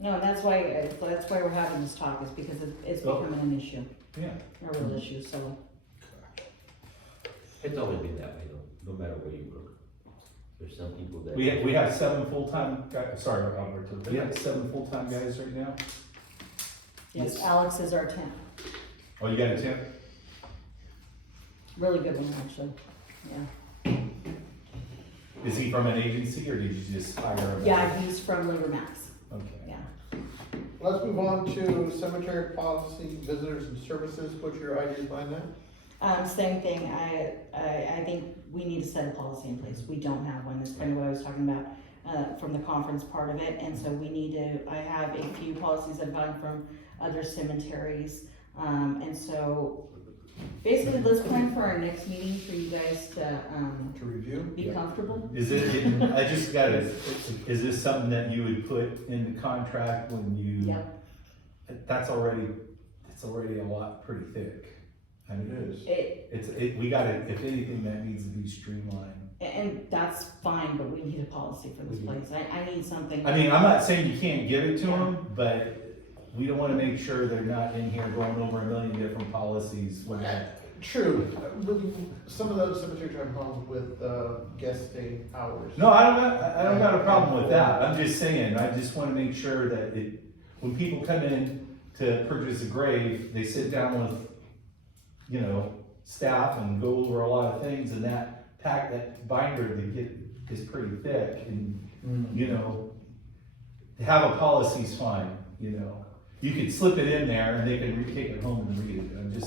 No, that's why we're having this talk, is because it's Oh. becoming an issue, Yeah. a real issue, so. It's always been that way though, no matter where you work. There's some people that. We have 7 full-time guys, sorry, Alberto, we have 7 full-time guys right now? Yes, Alex is our temp, Oh, you got a temp? really good one, actually, yeah. Is he from an agency, or did you just hire him? Yeah, he's from Labor Max, Okay. yeah. Let's move on to cemetery policy, visitors and services. What's your ideas behind that? Same thing, I think we need to set a policy in place, we don't have one, that's kind of what I was talking about, from the conference part of it, and so we need to, I have a few policies I've gotten from other cemeteries, and so, basically, let's plan for our next meeting for you guys to, To review? be comfortable. Is it, I just gotta, is this something that you would put in the contract when you? Yep, It's already a lot pretty thick. I It mean, is. we gotta, if anything, that needs to be streamlined. and that's fine, but we need a policy for this place, I need something. I mean, I'm not saying you can't give it to them, but we don't wanna make sure they're not in here going over a million different policies when True. Some of those cemeteries have problems with, guest stay hours. No, I don't got a problem with that, I'm just saying, I just wanna make sure that when people come in to purchase a grave, they sit down with, you know, staff and go over a lot of things, and that binder they get is pretty thick, and, you know, to have a policy's fine, you know. You could slip it in there and they can take it home and read it,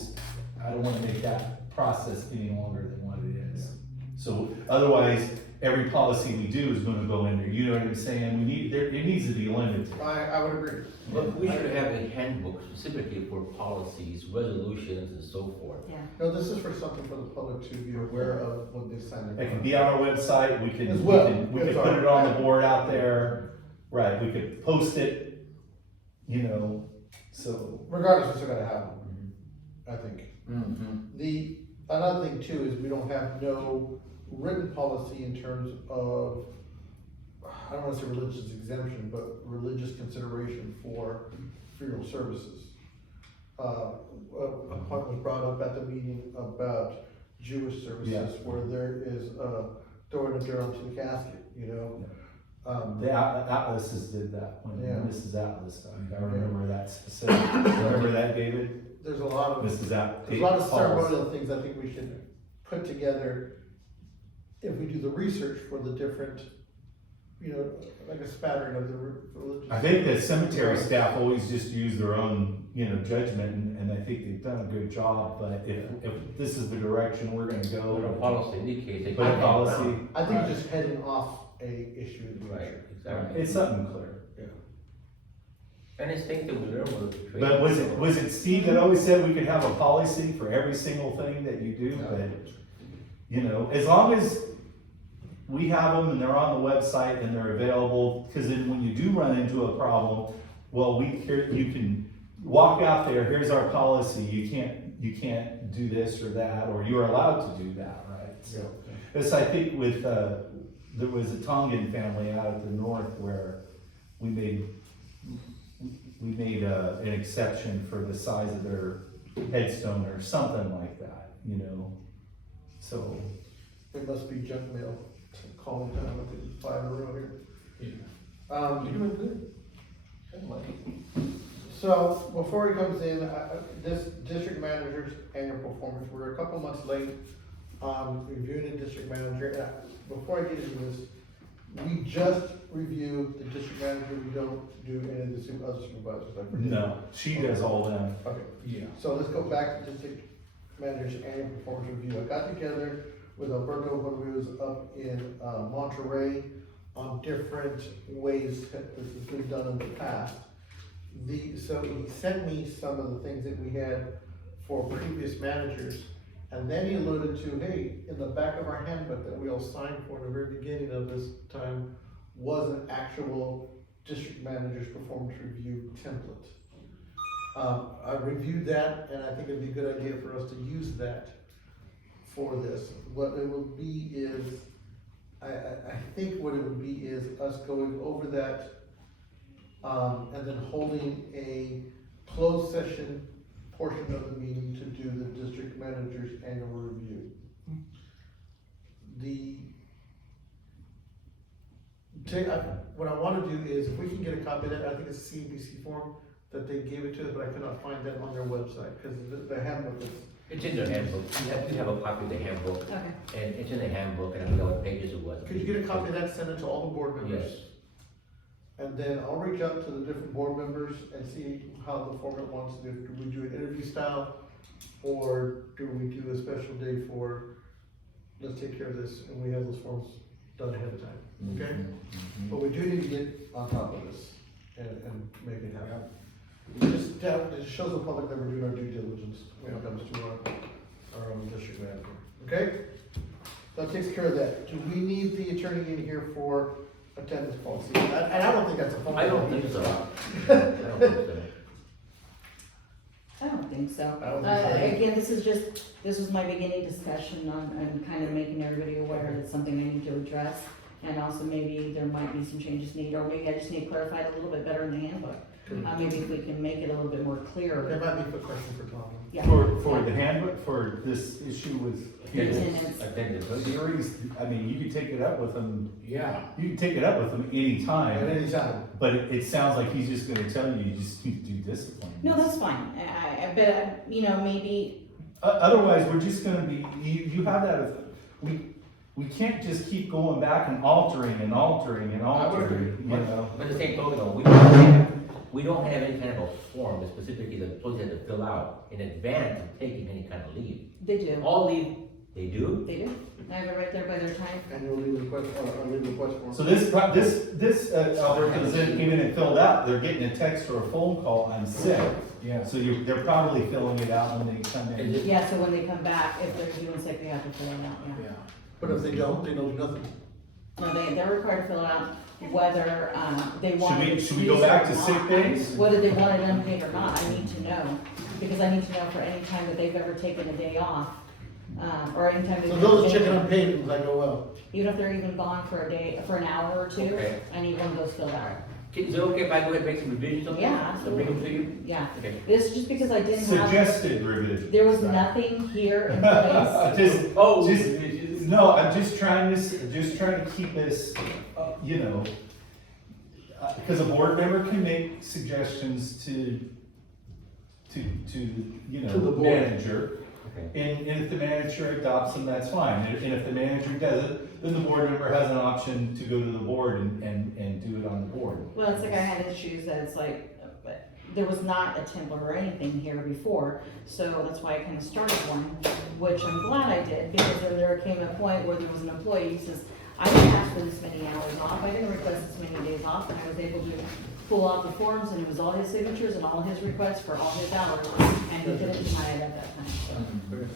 I don't wanna make that process any longer than what it is. So otherwise, every policy we do is gonna go in there, you know what I'm saying? It needs to be limited. I would agree. Look, we should have a handbook specifically for policies, resolutions and so forth. Yeah, No, this is for something for the public to be aware of when they sign It it. can be on our website, we can, As we well. can Yes, put it on the alright. board out there, right, we could post it, you know, so. Regardless, we're still gonna have them, I think. Mm-hmm. Another thing too is we don't have no written policy in terms of, I don't wanna say religious exemption, but religious consideration for funeral services. A point was brought up at the meeting about Jewish services Yeah. where there is throwing a dirt onto the casket, you know? The Atlases did that, when Yeah. Mrs. Atlas died, I remember that specific, remember that, David? There's a lot of. Mrs. Atlas. There's a lot of ceremonial things I think we should put together if we do the research for the different, you know, like a spattering of the religious. I think the cemetery staff always just use their own, you know, judgment, and I think they've done a good job, but if this is the direction we're gonna But a go. policy indicates. they Put a can't policy. round. I think it's just heading off a issue in the Right, future. exactly. It's something clear. And I think that we learn with the trade. But was it Steve that always said we could have a policy for every single thing that you do? But, you know, as long as we have them and they're on the website and they're available, because then when you do run into a problem, well, here, you can walk out there, here's our policy, you can't do this or that, or you're allowed to do that, right? So, this, I think with, there was a Tongan family out at the north where we made an exception for the size of their headstone or something like that, you know, so. It must be junk mail, calling down with the fiber over here. You're doing good. So, before he comes in, this district manager's annual performance, we're a couple months late on reviewing the district manager. Before I get into this, we just reviewed the district manager, we don't do any of the other supervisors, I forget. No, she does all them. Okay, Yeah. so let's go back to district manager's annual performance review. I got together with Alberto when we was up in Monterey on different ways that this has been done in the past. So he sent me some of the things that we had for previous managers, and then he alluded to, hey, in the back of our handbook that we all signed for in the very beginning of this time was an actual district manager's performance review template. I reviewed that, and I think it'd be a good idea for us to use that for this. What it will be is, I think what it would be is us going over that, and then holding a closed session portion of the meeting to do the district manager's annual review. What I wanna do is, if we can get a copy of that, I think it's a CNBC form that they gave it to us, but I could not find that on their website, cause the handbook is. It's in their handbook, you have a copy of the handbook, Okay. and it's in the handbook, and I forgot what pages it was. Could you get a copy of that, send it to all the board members? Yes. And then I'll reach out to the different board members and see how the format wants to do. Do we do an interview style? Or do we do a special day for, let's take care of this, and we have those forms done ahead of time, okay? But we do need to get on top of this and make it happen. It shows the public that we're doing our due diligence when it comes to our own district manager, okay? That takes care of that. Do we need the attorney in here for attendance policy? And I don't think that's a phone. I don't think so. I don't think so. I don't think so. I don't think so. Again, this was my beginning discussion on kind of making everybody aware that it's something I need to address. And also maybe there might be some changes needed, or maybe I just need clarified a little bit better in the handbook. Maybe if we can make it a little bit more clear. That might be a question for Tom. Yeah. For the handbook, for this issue with Attendance. Attendance. series, I mean, you could take it up with them, Yeah. you can take it up with them At anytime, any time. but it sounds like he's just gonna tell you just need to do discipline. No, that's fine. But, you know, maybe, Otherwise, we're just gonna be, you have that, we can't just keep going back and altering, you know? But the same token, though, we don't have any kind of a form that specifically the employees have to fill out in advance of taking any kind of leave. they do. All leave, they do? They do. I have it right there by their time. Annual leave request, or leave request form. So this, Alberto's even if filled out, they're getting a text or a phone call, I'm sick. Yeah. So they're probably filling it out when they come in. Yeah, so when they come back, if they're doing sick, they have to fill it out, yeah. Yeah. But if they don't do nothing. No, they're required to fill it out whether, they want. Should we go back to sick days? Whether they want it unpaid or not, I need to know, because I need to know for any time that they've ever taken a day off, or any time. So they've those been- check it unpaid, and I go, well, Even if they're even gone for a day, for an hour or two, Okay. I need one of those filled out. Is it okay if I go ahead and make some revisions on that? Yeah, And bring them to you? Yeah, Okay. it's just because I didn't have, Suggested revision. there was nothing here in place. No, I'm just trying to keep this, you know, because a board member can make suggestions to, you To the know, board. manager. Okay. And if the manager adopts them, that's fine. And if the manager doesn't, then the board member has an option to go to the board and do it on the board. Well, it's like I had issues that it's like, but there was not a template or anything here before, so that's why I kind of started one, which I'm glad I did, because then there came a point where there was an employee who says, I didn't ask for this many hours off, I didn't request this many days off, and I was able to pull out the forms, and it was all his signatures and all his requests for all his hours, and he couldn't deny it at that time.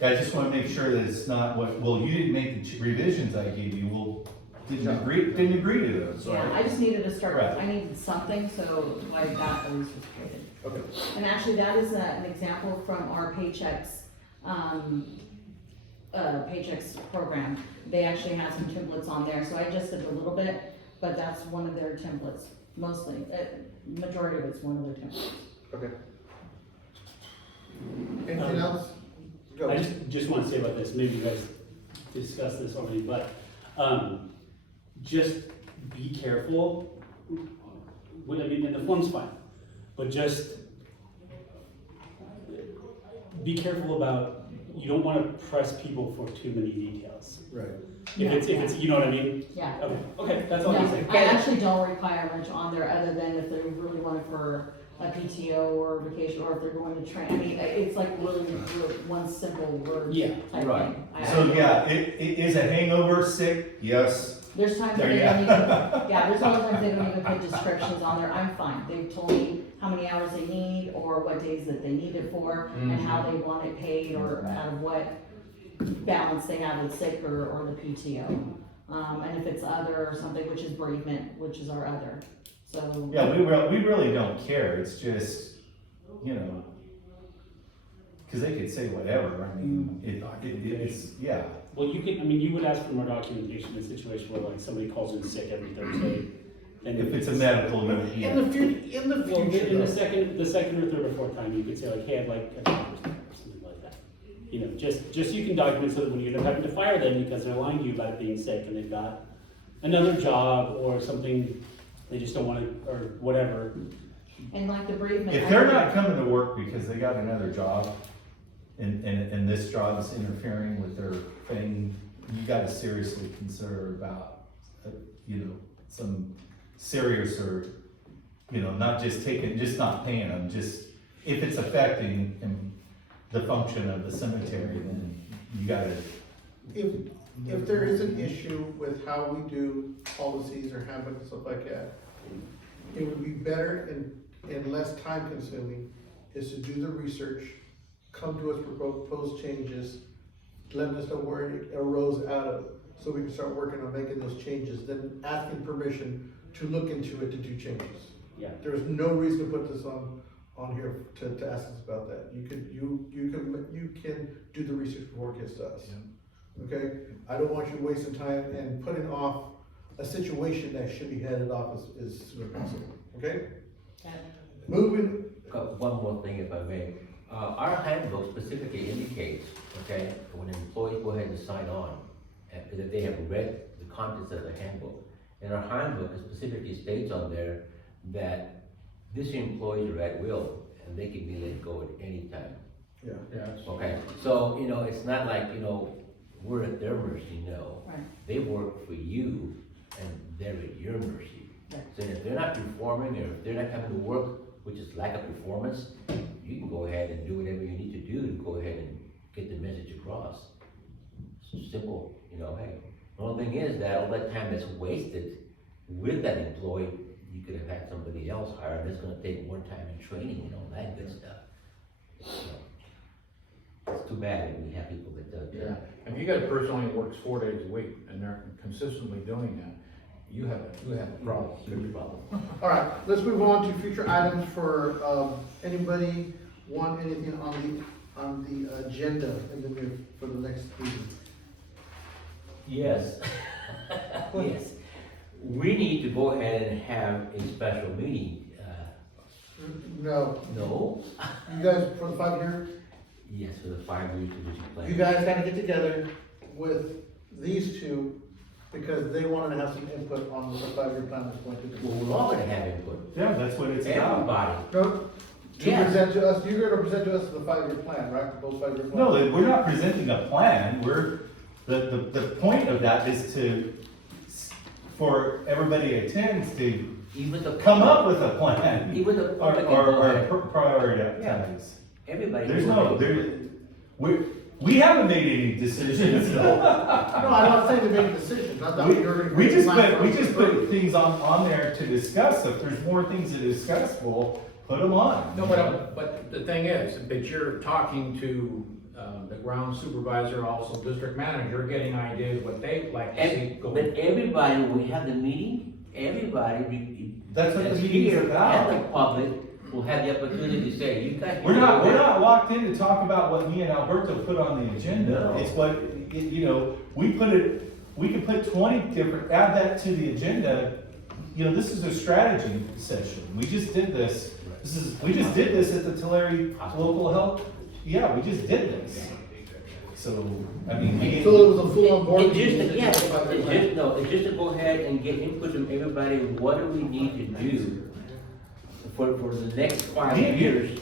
I just wanna make sure that it's not what, well, you didn't make the revisions I gave you, well, didn't agree to those, Yeah, I right? just needed to start, Right. I needed something, so I got at least was created. Okay. And actually, that is an example from our Paychex, Paychex program. They actually have some templates on there, so I just did a little bit, but that's one of their templates, mostly, majority of it's one of their templates. Okay. Anything else? Go. I just wanna say about this, maybe you guys discussed this already, but, just be careful. Well, I mean, and the form's fine, but just be careful about, you don't wanna press people for too many details. Right. If it's, you know what I mean? Yeah. Okay, that's all I'm No, saying. I actually don't require much on there, other than if they really want it for a PTO or vacation, or if they're going to train, I mean, it's like really one simple word Yeah, type right. thing. So, yeah, it is a hangover, sick, yes. There's times that There they you don't even, go. yeah, there's other times they don't even put descriptions on there, I'm fine, they've told me how many hours they need, or what days that they need it for, and how they want it paid, or out of what balance they have with sick or the PTO. And if it's other or something, which is bereavement, which is our other, so. Yeah, we really don't care, it's just, you know, cause they could say whatever, I mean, it's, yeah. well, you can, I mean, you would ask for more documentation in a situation where like somebody calls in sick every Thursday. And If it's a medical, you In yeah. the future, Well, in though. the second or third or fourth time, you could say like, hey, I'd like a doctor's note or something like that. You know, just so you can document so that when you end up having to fire them because they're lying to you about being sick and they've got another job or something, they just don't wanna, or whatever. And like the bereavement. If they're not coming to work because they got another job, and this job is interfering with their thing, you gotta seriously consider about, you know, some serious or, you know, not just not paying them, just, if it's affecting the function of the cemetery, then you gotta, If there is an issue with how we do policies or handbooks and stuff like that, it would be better and less time consuming is to do the research, come to us with proposed changes, letting us know where it arose out of, so we can start working on making those changes, then asking permission to look into it to do changes. Yeah. There's no reason to put this on here to ask us about that. You can do the research before it gets to us. Okay? I don't want you wasting time and putting off a situation that should be headed off as soon as possible, okay? Moving, Got one more thing, if I may. Our handbook specifically indicates, okay, when an employee go ahead and sign on, that they have read the contents of the handbook. And our handbook specifically states on there that this employees are at will, and they can be let go at any time. yeah. Okay, so, you know, it's not like, you know, we're at their mercy, no. Right. They work for you, and they're at your mercy. Right. So if they're not performing, or if they're not coming to work, which is lack of performance, you can go ahead and do whatever you need to do to go ahead and get the message across. It's simple, you know, hey. The only thing is that all that time that's wasted with that employee, you could have had somebody else hired, and it's gonna take more time in training and all that good stuff. So, it's too bad that we have people that do Yeah, that. and you got a person only works 4 days a week, and they're consistently doing that, you have a problem. Huge problem. All right, let's move on to future items for, anybody want anything on the agenda for the next meeting? Yes. Yes. We need to go ahead and have a special meeting. No, No? you guys, for the 5-year, Yes, for the 5-year strategic plan. you guys gotta get together with these two, because they wanted to have some input on the 5-year plan that's going to Well, be. we're all gonna have input. yeah, that's what it's about. Everybody. No, to Yes. present to us, you're gonna present to us the 5-year plan, right, those 5-year plans? No, we're not presenting a plan, the point of that is for everybody attends to Even the. come up with a plan. Even the Or, public. can go ahead. prioritize. Everybody. There's can go no, ahead. we haven't made any decisions. No, I'm not saying to make decisions, I thought you were gonna. We just plan put, for us to put things on there to discuss. If there's more things to discuss, we'll put them on. No, but the thing is, that you're talking to, the ground supervisor, also district manager, getting ideas what they'd like to see go. But everybody, when we have the meeting, That's what the that's meeting's here about. and the public will have the opportunity to say, you guys. We're not locked in to talk about what me and Alberto put on the agenda. No. It's what, you know, we can put 20 different, add that to the agenda. You know, this is a strategy session. We just did this. We just did this at the Tulare Local Health. Yeah, we just did this. So, I mean, So it was a full-on board It's meeting. just, yeah, it's just to go ahead and get input from everybody, what do we need to do for the next 5 Yeah. years,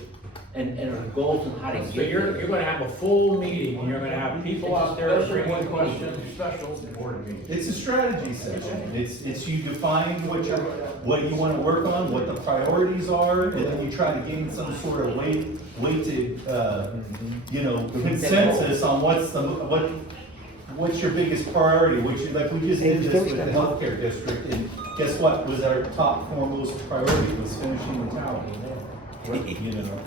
and our goals and how to So get you're there. gonna have a full meeting, and you're gonna have people out there bringing questions, special board meeting. it's a strategy session. It's you define what you wanna work on, what the priorities are, and then you try to gain some sort of weighted, you know, consensus on what's your biggest priority, like we just did this with the healthcare district, and guess what was our top foremost priority, was finishing the tower. You know,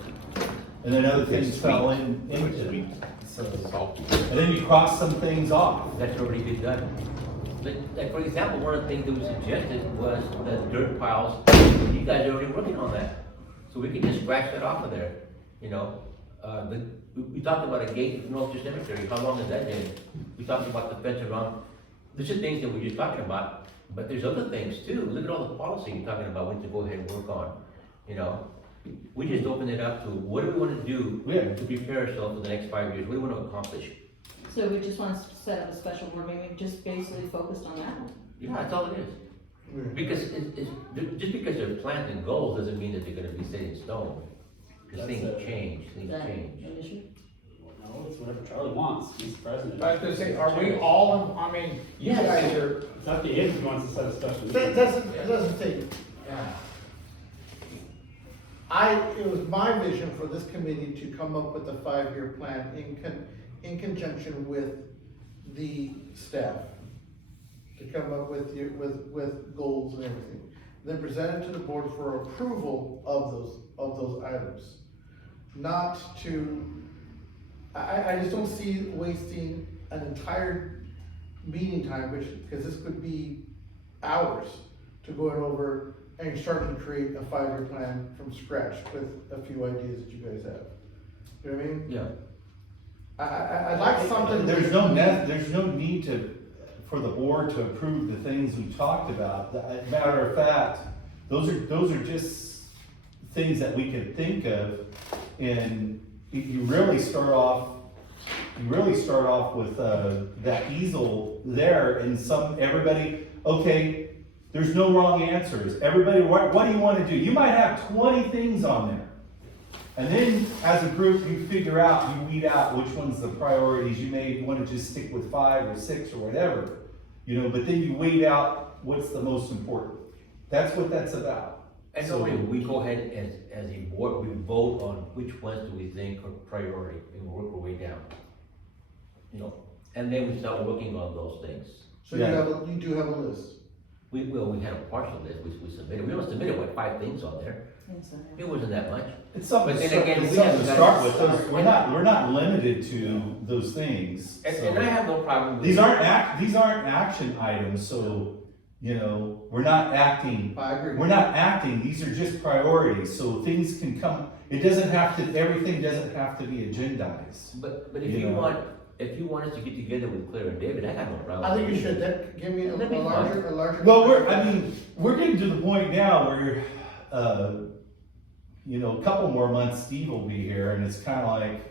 and then other things fell into it, so, and then you cross some things off. That's already been done. Like, for example, one of the things that we suggested was the dirt piles, you guys are already working on that. So we can just scratch that off of there, you know? We talked about a gate at North Cemetery, how long has that been? We talked about the fence around, these are things that we're just talking about, but there's other things too. Look at all the policy you're talking about, what to go ahead and work on, you know? We just opened it up to, what do we wanna do Yeah. to prepare ourselves for the next 5 years? What do we wanna accomplish? So we just want to set up a special board meeting, just basically focused on that. Yeah, that's all it is. Because just because they're plans and goals doesn't mean that they're gonna be set in stone. Because That's things a- change, Is things that change. an issue? No, it's whatever Charlie wants, he's the president. But to say, are we all, I mean, you Yes. guys are, It's up to him if he wants to set a special meeting. That's the thing. It was my vision for this committee to come up with a 5-year plan in conjunction with the staff. To come up with goals and everything. Then present it to the board for approval of those items. Not to, I just don't see wasting an entire meeting time, because this could be hours to go over and start to create a 5-year plan from scratch with a few ideas that you guys have. You know what I mean? Yeah. I'd like something. There's no need for the board to approve the things we talked about. Matter of fact, those are just things that we can think of, and you really start off with that easel there, and everybody, okay, there's no wrong answers. Everybody, what do you want to do? You might have 20 things on there. And then, as a group, you figure out, you weed out which one's the priorities. You may want to just stick with 5 or 6 or whatever, you know, but then you weed out what's the most important. That's what that's about. And so we go ahead as a board, we vote on which ones do we think are priority, and we work our way down. You know, and then we start working on those things. So you do have a list. We had a partial list, which we submitted. We only submitted, 5 things on there? I think so. It wasn't that much. It's something, But to then start, again, it's we something to haven't start got- with. We're not limited to those things. And so. I have no problem with. These aren't action items, so, you know, we're not acting. I agree. We're not acting, these are just priorities, so things can come, everything doesn't have to be agendized. But if You you know. want us to get together with Claire and David, I got no problem. I think you should, give me a That'd be larger. Well, we're getting to the point now where, you know, a couple more months, Steve will be here, and it's kinda like,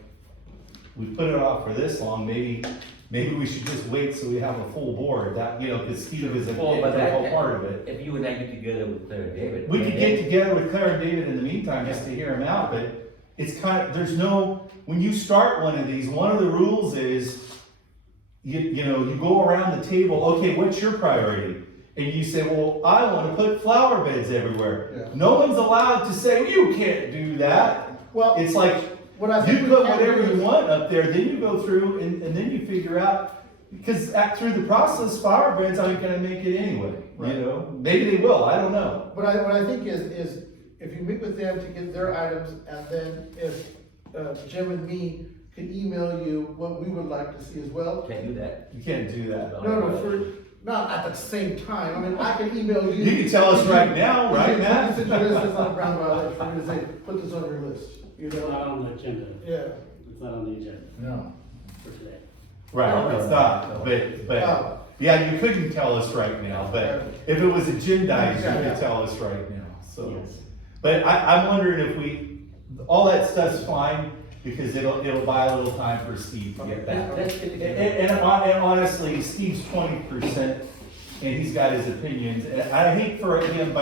we put it off for this long, maybe we should just wait so we have a full board, that, you know, cause Steve is a Well, but integral part of it. If you and I get together with Claire and David. We could get together with Claire and David in the meantime, just to hear them out, but it's when you start one of these, one of the rules is, you know, you go around the table, okay, what's your priority? And you say, well, I wanna put flower beds everywhere. Yeah. No one's allowed to say, you can't do that. Well, It's like, What I think You we put can whatever do you is- want up there, then you go through and then you figure out, because through the process, Firebrands aren't gonna make it anyway, Right. you know? Maybe they will, I don't know. What I think is if you meet with them to get their items, and then if, Jim and me can email you what we would like to see as well. Can't do that. You can't do that. No, not at the same time, I mean, I can email you. You can tell us right now, right, Matt? Send you this, it's on the roundabout, I'm gonna say, put this on your list, you It's know? not on the agenda, Yeah. it's not on the agenda No. for today. Right, it's not, but, Oh. yeah, you couldn't tell us right now, but if it was agendized, you Yeah. could tell us right now, so. Yes. But I'm wondering if all that stuff's fine, because it'll buy a little time for Steve to get back. Let's get together. And honestly, Steve's 20%, and he's got his opinions, and I hate for him,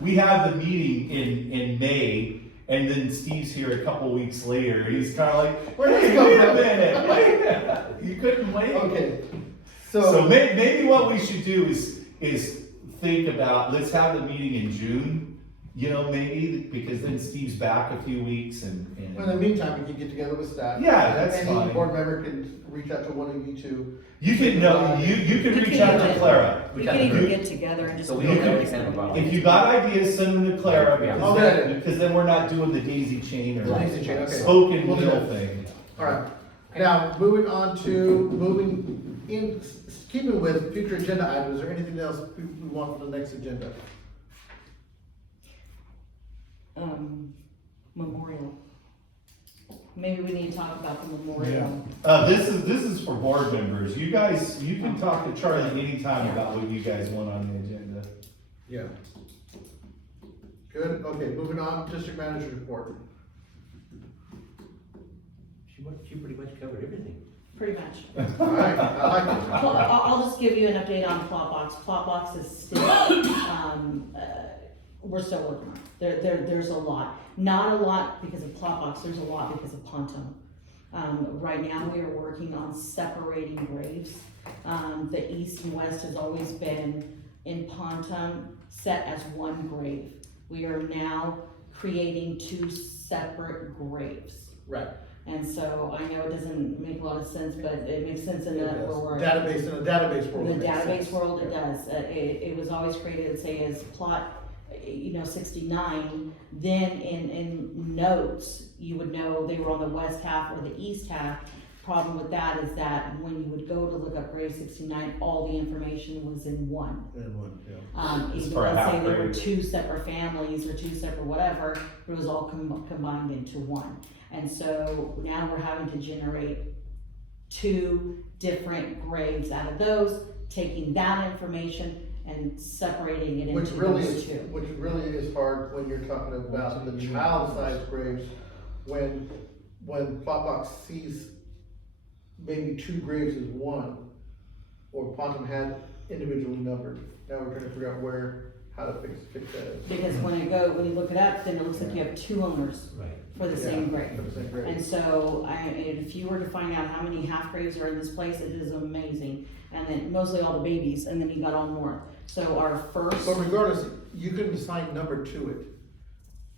we have the meeting in May, and then Steve's here a couple weeks later, he's kinda like, wait a minute, wait, you couldn't wait? Okay, So maybe what we should do is think about, let's have the meeting in June, you know, maybe, because then Steve's back a few weeks and. in the meantime, we can get together with staff. Yeah, that's Any fine. board member can reach out to one of you two. You can, no, you can reach out to Clara. We can even get together and just. So we go don't have over any kind of a problem. If you got ideas, send them to Clara, Oh, okay. because then we're not doing the daisy chain or Daisy chain, okay. spoken We'll do wheel that. thing. Alright, now, keeping with future agenda items, is there anything else we want for the next agenda? Memorial. Maybe we need to talk about the memorial. This is for board members. You guys, you can talk to Charlie anytime about what you guys want on the agenda. Yeah. Good, okay, moving on, district manager report. She pretty much covered everything. Pretty much. Alright, I like it. I'll just give you an update on Plotbox. Plotbox is still, we're still working on it. There's a lot. Not a lot because of Plotbox, there's a lot because of Pontum. Right now, we are working on separating graves. The east and west has always been in Pontum, set as one grave. We are now creating 2 separate graves. Right. And so I know it doesn't make a lot of sense, but it makes sense in that we're. Database, in a database world. In it the makes database sense. world, it does. It was always created, say, as plot, 69, then in notes, you would know they were on the west half or the east half. Problem with that is that when you would go to look up grave 69, all the information was in one. In one, yeah. It's Even for a let's say half there were grave. 2 separate families or 2 separate whatever, it was all combined into one. And so now we're having to generate 2 different graves out of those, taking that information and separating it Which into really those is, 2. which really is hard when you're talking about the child-sized graves, when Plotbox sees maybe 2 graves as one, or Pontum had individually numbered. Now we're trying to figure out how to fix that. Because when you look it up, then it looks like you have 2 owners Right. for the same grave. For the same grave. And so, if you were to find out how many half graves are in this place, it is amazing. And then mostly all the babies, and then you got all north. So our first, But regardless, you can assign number to it.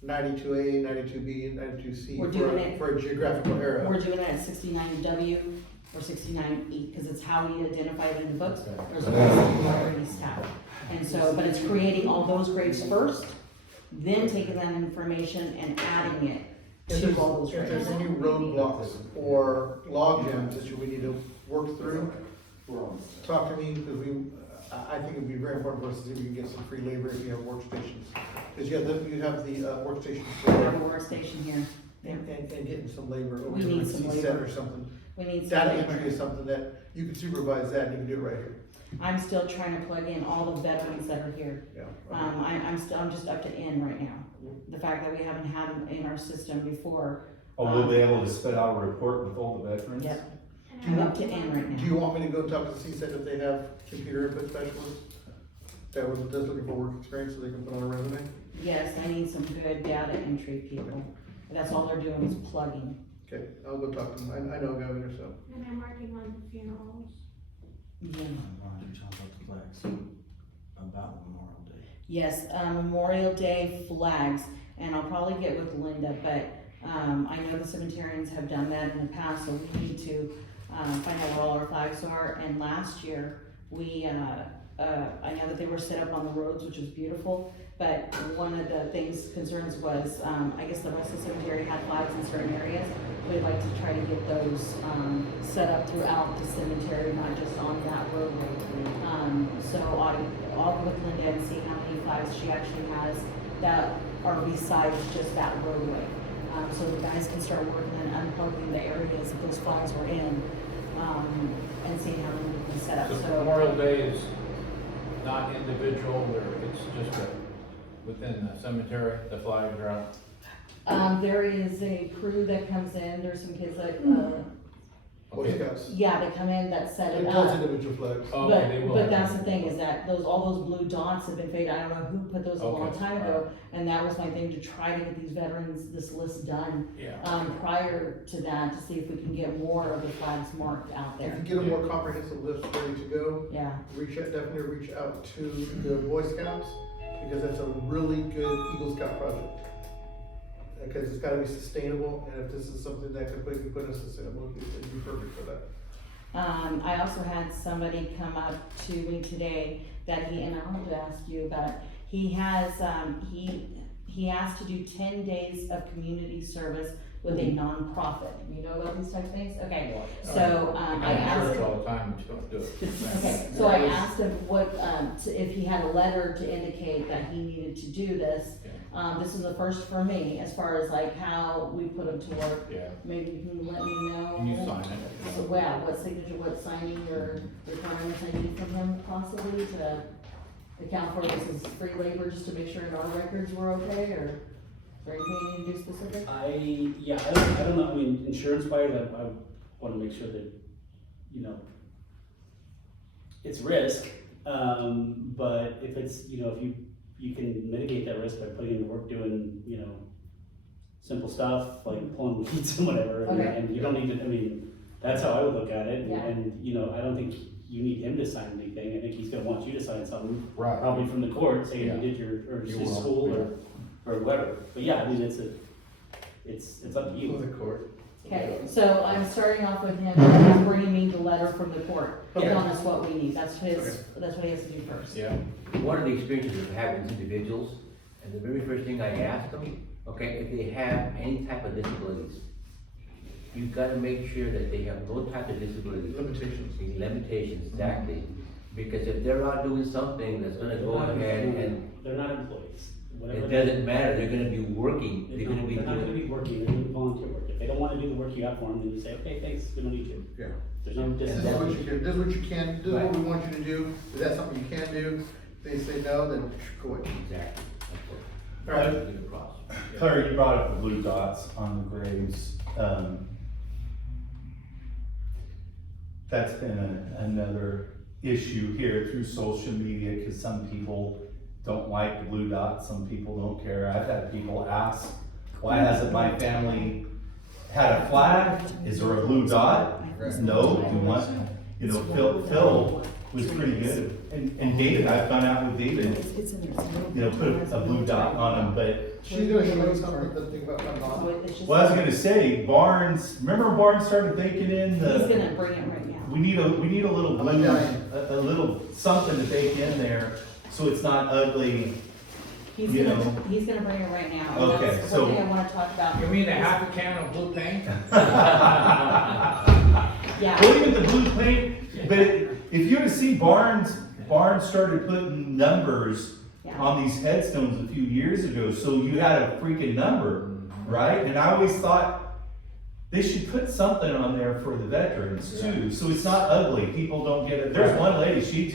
92A, 92B, and 92C. We're doing it- For a geographical area. we're doing it at 69W or 69E, because it's how we identify it in the books. There's a north east half. And so, but it's creating all those graves first, then taking that information and adding it If to all those there's graves. any roadblocks or log jams that we need to work through, talk to me, because I think it'd be very important for us to see if we can get some free labor if you have workstations. Because you have the workstations We have a for, workstation here. and getting some labor over We to need the some CSET labor. or something. We need some Data labor. entry is something that you can supervise that, and you can do it right here. I'm still trying to plug in all the veterans that are here. Yeah. I'm just up to N right now. The fact that we haven't had them in our system before. Oh, we'll be able to spit out a report with all the veterans? Yep, And I'm I up to N right Do now. you want me to go talk to CSET if they have computer input specialists? That's looking for work experience so they can put on a resume? Yes, I need some good data entry people. That's all they're doing is plugging. Okay, I'll go talk to them. I know a guy over there, so. And I'm working on funerals. Yeah. Why don't you talk about the flags? About Memorial Day. Yes, Memorial Day flags, and I'll probably get with Linda, but I know the cemeterians have done that in the past, so we need to, find out where all our flags are. And last year, we, I know that they were set up on the roads, which is beautiful, but one of the concerns was, I guess the rest of the cemetery had flags in certain areas. We'd like to try to get those, set up throughout the cemetery, not just on that roadway. So I'll go with Linda and see how many flags she actually has that are besides just that roadway. So the guys can start working on unplugging the areas that those flags were in, and seeing how many we can set up, So so. Memorial Day is not individual, or it's just within the cemetery, the flags are out? There is a crew that comes in, there's some kids that, Boy Scouts. yeah, they come in that set It it does up. individual flags. Oh, okay, they will. But that's the thing, is that all those blue dots have been faded, I don't know who put those a long Okay, time ago, and that was my thing, to try to get these veterans, this list done, Yeah. prior to that, to see if we can get more of the flags marked out If there, you get a more comprehensive list ready to go, yeah. definitely reach out to the Boy Scouts, because that's a really good Eagle Scout project. Because it's gotta be sustainable, and if this is something that could put in sustainability, it'd be perfect for that. I also had somebody come up to me today that and I wanted to ask you about it. He has, he asked to do 10 days of community service with a nonprofit. You know about these type of things? Okay, so, I I'm asked sure him. all the time, but you don't do it. Okay, so I asked him what, if he had a letter to indicate that he needed to do this. This is the first for me, as far as like how we put him to work. Yeah, Maybe you can let me know. can you sign it? So, yeah, what signature, what signing or requirements I need from him possibly to account for this as free labor, just to make sure our records were okay, or is there anything you need to do specific? I don't know, I mean, insurance wise, I wanna make sure that, you know, it's risk, but if it's, you know, if you can mitigate that risk by putting in the work doing, you know, simple stuff, like pulling weeds and whatever, Okay. and you don't need to, I mean, that's how I would look at it, Yeah. and, you know, I don't think you need him to sign anything, I think he's gonna want you to sign something, Right. probably from the court, saying Yeah. you did your, or You his will, school, yeah. or whatever, but yeah, I mean, it's up to you. the court. Okay, so I'm starting off with him bringing me the letter from the court, Okay. telling us what we need, that's what he has to do first. Yeah. One of the experiences we've had with individuals, and the very first thing I ask them, okay, if they have any type of disabilities, you've gotta make sure that they have no type of disabilities. Limitations. Limitations, exactly. Because if they're out doing something that's gonna go ahead and, They're not employees, whatever. it doesn't matter, they're gonna be working, They're they're gonna be not gonna doing. be working, they're gonna be volunteer work, if they don't wanna do the work you have for them, then you say, okay, thanks, we don't need you. Yeah. There's no This is what disability. you can, this is what you can, this is what we want you to do, is that something you can do? If they say no, then go ahead. Exactly. All right. Get across. Claire, you brought up the blue dots on the graves. That's been another issue here through social media, cause some people don't like the blue dots, some people don't care. I've had people ask, why hasn't my family had a flag? Is there a blue dot? No, do you want, you know, Phil was pretty good. And David, I've gone out with David, It's in there. you know, put a blue dot on them, but She's gonna show you something to think about coming on. well, I was gonna say, Barnes, remember Barnes started baking in He's the, gonna bring it right now. we need a little blue, a little something to bake in there, so it's not ugly. He's You gonna, know. he's gonna bring it right now. Okay, And that's so- one thing I wanna talk about. You mean a half a can of blue paint? Yeah, Well, even the blue paint, but if you were to see Barnes started putting numbers yeah. on these headstones a few years ago, so you had a freaking number, right? And I always thought they should put something on there for the veterans too, so it's not ugly, people don't get it. There's one lady, she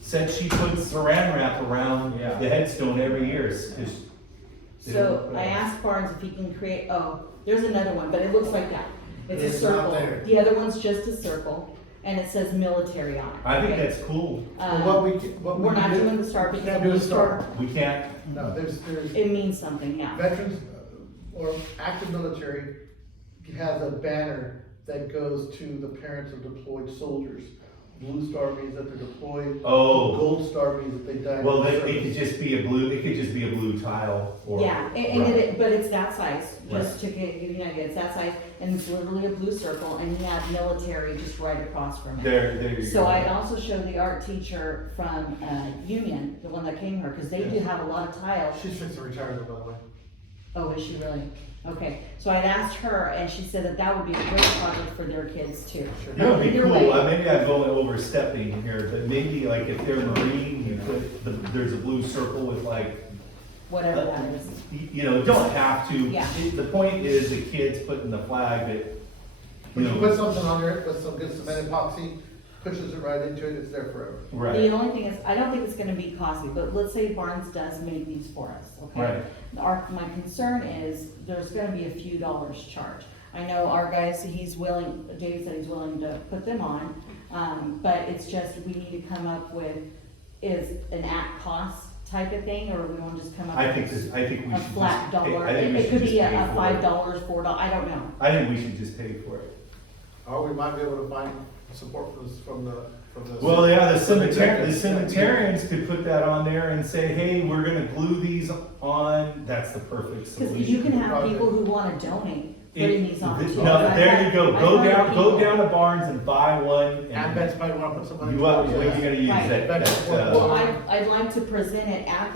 said she puts saran wrap around Yeah. the headstone every year, 'cause they don't So put I it. asked Barnes if he can create, there's another one, but it looks like that. It's a It's not circle. there. The other one's just a circle, and it says military on it. I think okay? that's cool, Well, what we We're not can do- doing the star because Can't the do a blue star. we can't, No, there's, it means something, yeah. veterans or active military has a banner that goes to the parents of deployed soldiers. Blue Star means that they're deployed. Oh. Gold Star means that they died. Well, in it could service. just be a blue, it could just be a blue tile or. Yeah, and Right. but it's that size, just to give you an idea, it's that size, and it's literally a blue circle, and he had military just right across from it. There you go. So I also showed the art teacher from, Union, the one that came here, cause they do have a lot of tile. She's fixing to retire, by the way. Oh, is she really? Okay, so I'd asked her, and she said that that would be a great project for their kids too. Sure. You know, it'd be Either cool, way- maybe I'm going overstepping here, but maybe like if they're Marine, you put, there's a blue circle with like, Whatever that is. you know, don't have to. Yeah. The point is the kids putting the flag that, you When you put know, something on there, with some good cement epoxy, pushes it right into it, it's there forever. right, The only thing is, I don't think it's gonna be costly, but let's say Barnes does make these for us, okay? right. My concern is, there's gonna be a few dollars charged. I know our guys, he's willing, Dave said he's willing to put them on, but it's just, we need to come up with, is an at cost type of thing, or we wanna just come up I think with we should a just. flat pay- dollar? I think we It should could just be pay a for it. $5, $4, I don't know. I think we should just pay for it. Or we might be able to find support from the. Well, yeah, the from the cemeterians could put that on there and say, hey, we're gonna glue these on, that's the perfect Cause solution. you can have people who wanna donate, putting these on. No, there you go, go I've heard go people- down to Barnes and buy one And and Bets might wanna put some money. what towards are you it. gonna use Right. that, Well, I'd like to present it at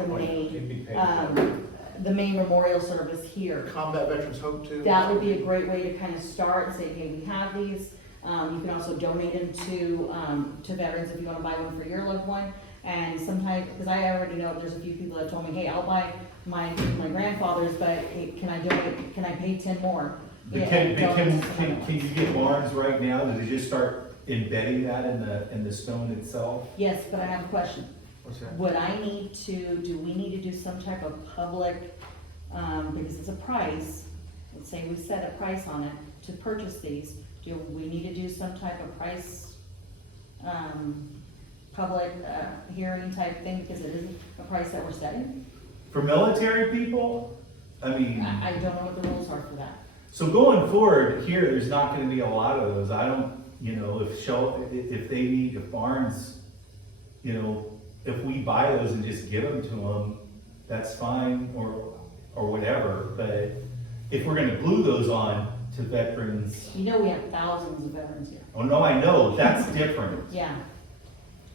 the main memorial service here. Combat Veterans Hope too. That would be a great way to kind of start and say, hey, we have these. You can also donate them to veterans if you wanna buy one for your loved one. And sometimes, because I already know there's a few people that told me, hey, I'll buy my grandfather's, but hey, can I donate, can I pay 10 more? But Yeah, can donate to someone you else. get Barnes right now, did they just start embedding that in the stone itself? Yes, but I have a question. What's that? Would I need to, do we need to do some type of public, because it's a price, let's say we set a price on it to purchase these, do we need to do some type of price, public, hearing type thing, because it isn't a price that we're setting? For military people, I mean. I don't know what the rules are for that. So going forward, here, there's not gonna be a lot of those, I don't, you know, if they need, if Barnes, you know, if we buy those and just give them to them, that's fine, or whatever, but if we're gonna glue those on to veterans, You know we have thousands of veterans here. oh, no, I know, that's different. Yeah,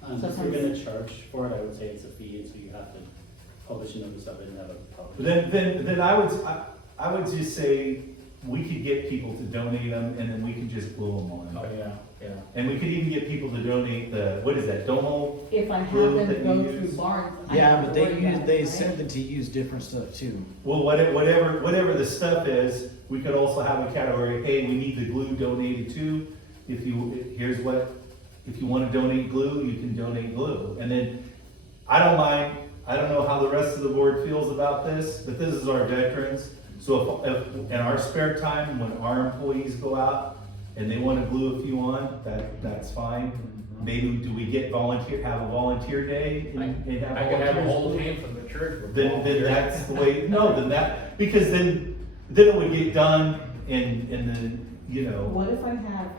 If So you're some- gonna charge for it, I would say it's a fee, and so you have to publish a notice of it and have a public. Then I would just say, we could get people to donate them, and then we could just glue them on. Oh, yeah, yeah. And we could even get people to donate the, what is that, Domo? if I have Glue them that go you through use. Barnes. I Yeah, don't but have to worry about they it, right? send it to use different stuff too. Well, whatever the stuff is, we could also have a category, hey, we need the glue donated to. If you wanna donate glue, you can donate glue. And then, I don't mind, I don't know how the rest of the board feels about this, but this is our veterans. So if in our spare time, when our employees go out and they wanna glue a few on, that's fine. Maybe do we have a volunteer day? and have I could have a volunteers whole glue? team from the church. with Then volunteers. that's the way, no, because then it would get done and then, you know, What if I have,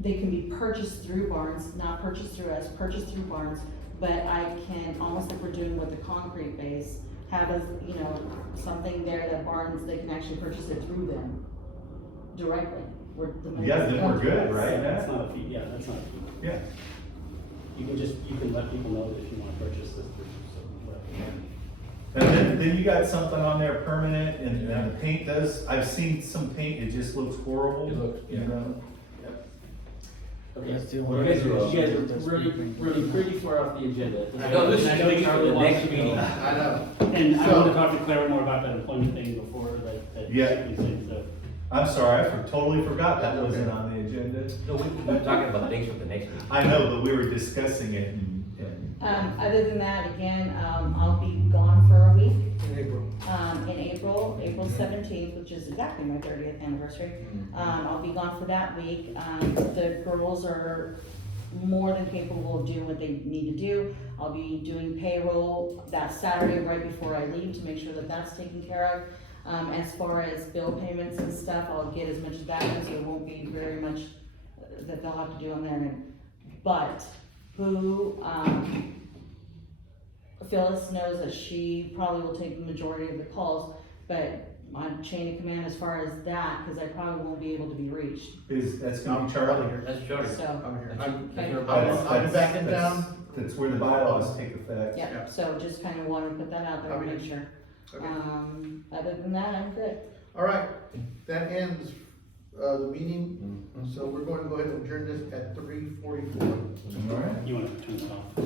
they can be purchased through Barnes, not purchased through us, purchased through Barnes, but I can, almost like we're doing with the concrete base, have a, you know, something there that Barnes, they can actually purchase it through them directly. Where the money yeah, doesn't then come we're to good, us. right? That's not a fee, yeah, that's not a fee. Yeah. You can let people know that if you wanna purchase this, so whatever. And then you got something on there permanent and the paint does, I've seen some paint, it just looks horrible. It looks, you yeah. know? Okay, Let's do you one. guys are really pretty far off the agenda. No, this is And I know waiting for Charlie the wants next to go. meeting. I know. And I So- want to talk to Claire more about that employment thing before, that Yeah. she said, so. I'm sorry, totally forgot that wasn't on the agenda. No, we're talking about things for the next meeting. I know, but we were discussing it and Other than that, again, I'll be gone for a week, In April. in April 17th, which is exactly my 30th anniversary. I'll be gone for that week. The girls are more than capable of doing what they need to do. I'll be doing payroll that Saturday right before I leave to make sure that that's taken care of. As far as bill payments and stuff, I'll get as much of that done, so it won't be very much, the that they'll have to do on their end. But who, Phyllis knows that she probably will take the majority of the calls, but my chain of command as far as that, cause I probably won't be able to be reached, That's gonna be Charlie. That's Charlie. so. I'm here. Okay. I'll be backing down. That's where the bylaws take effect. Yeah, so just kinda wanna put that out there to make sure. Okay. Other than that, I'm good. All right, that ends, the meeting, so we're going to go ahead and adjourn this at 3:44. All right. You wanna turn it off?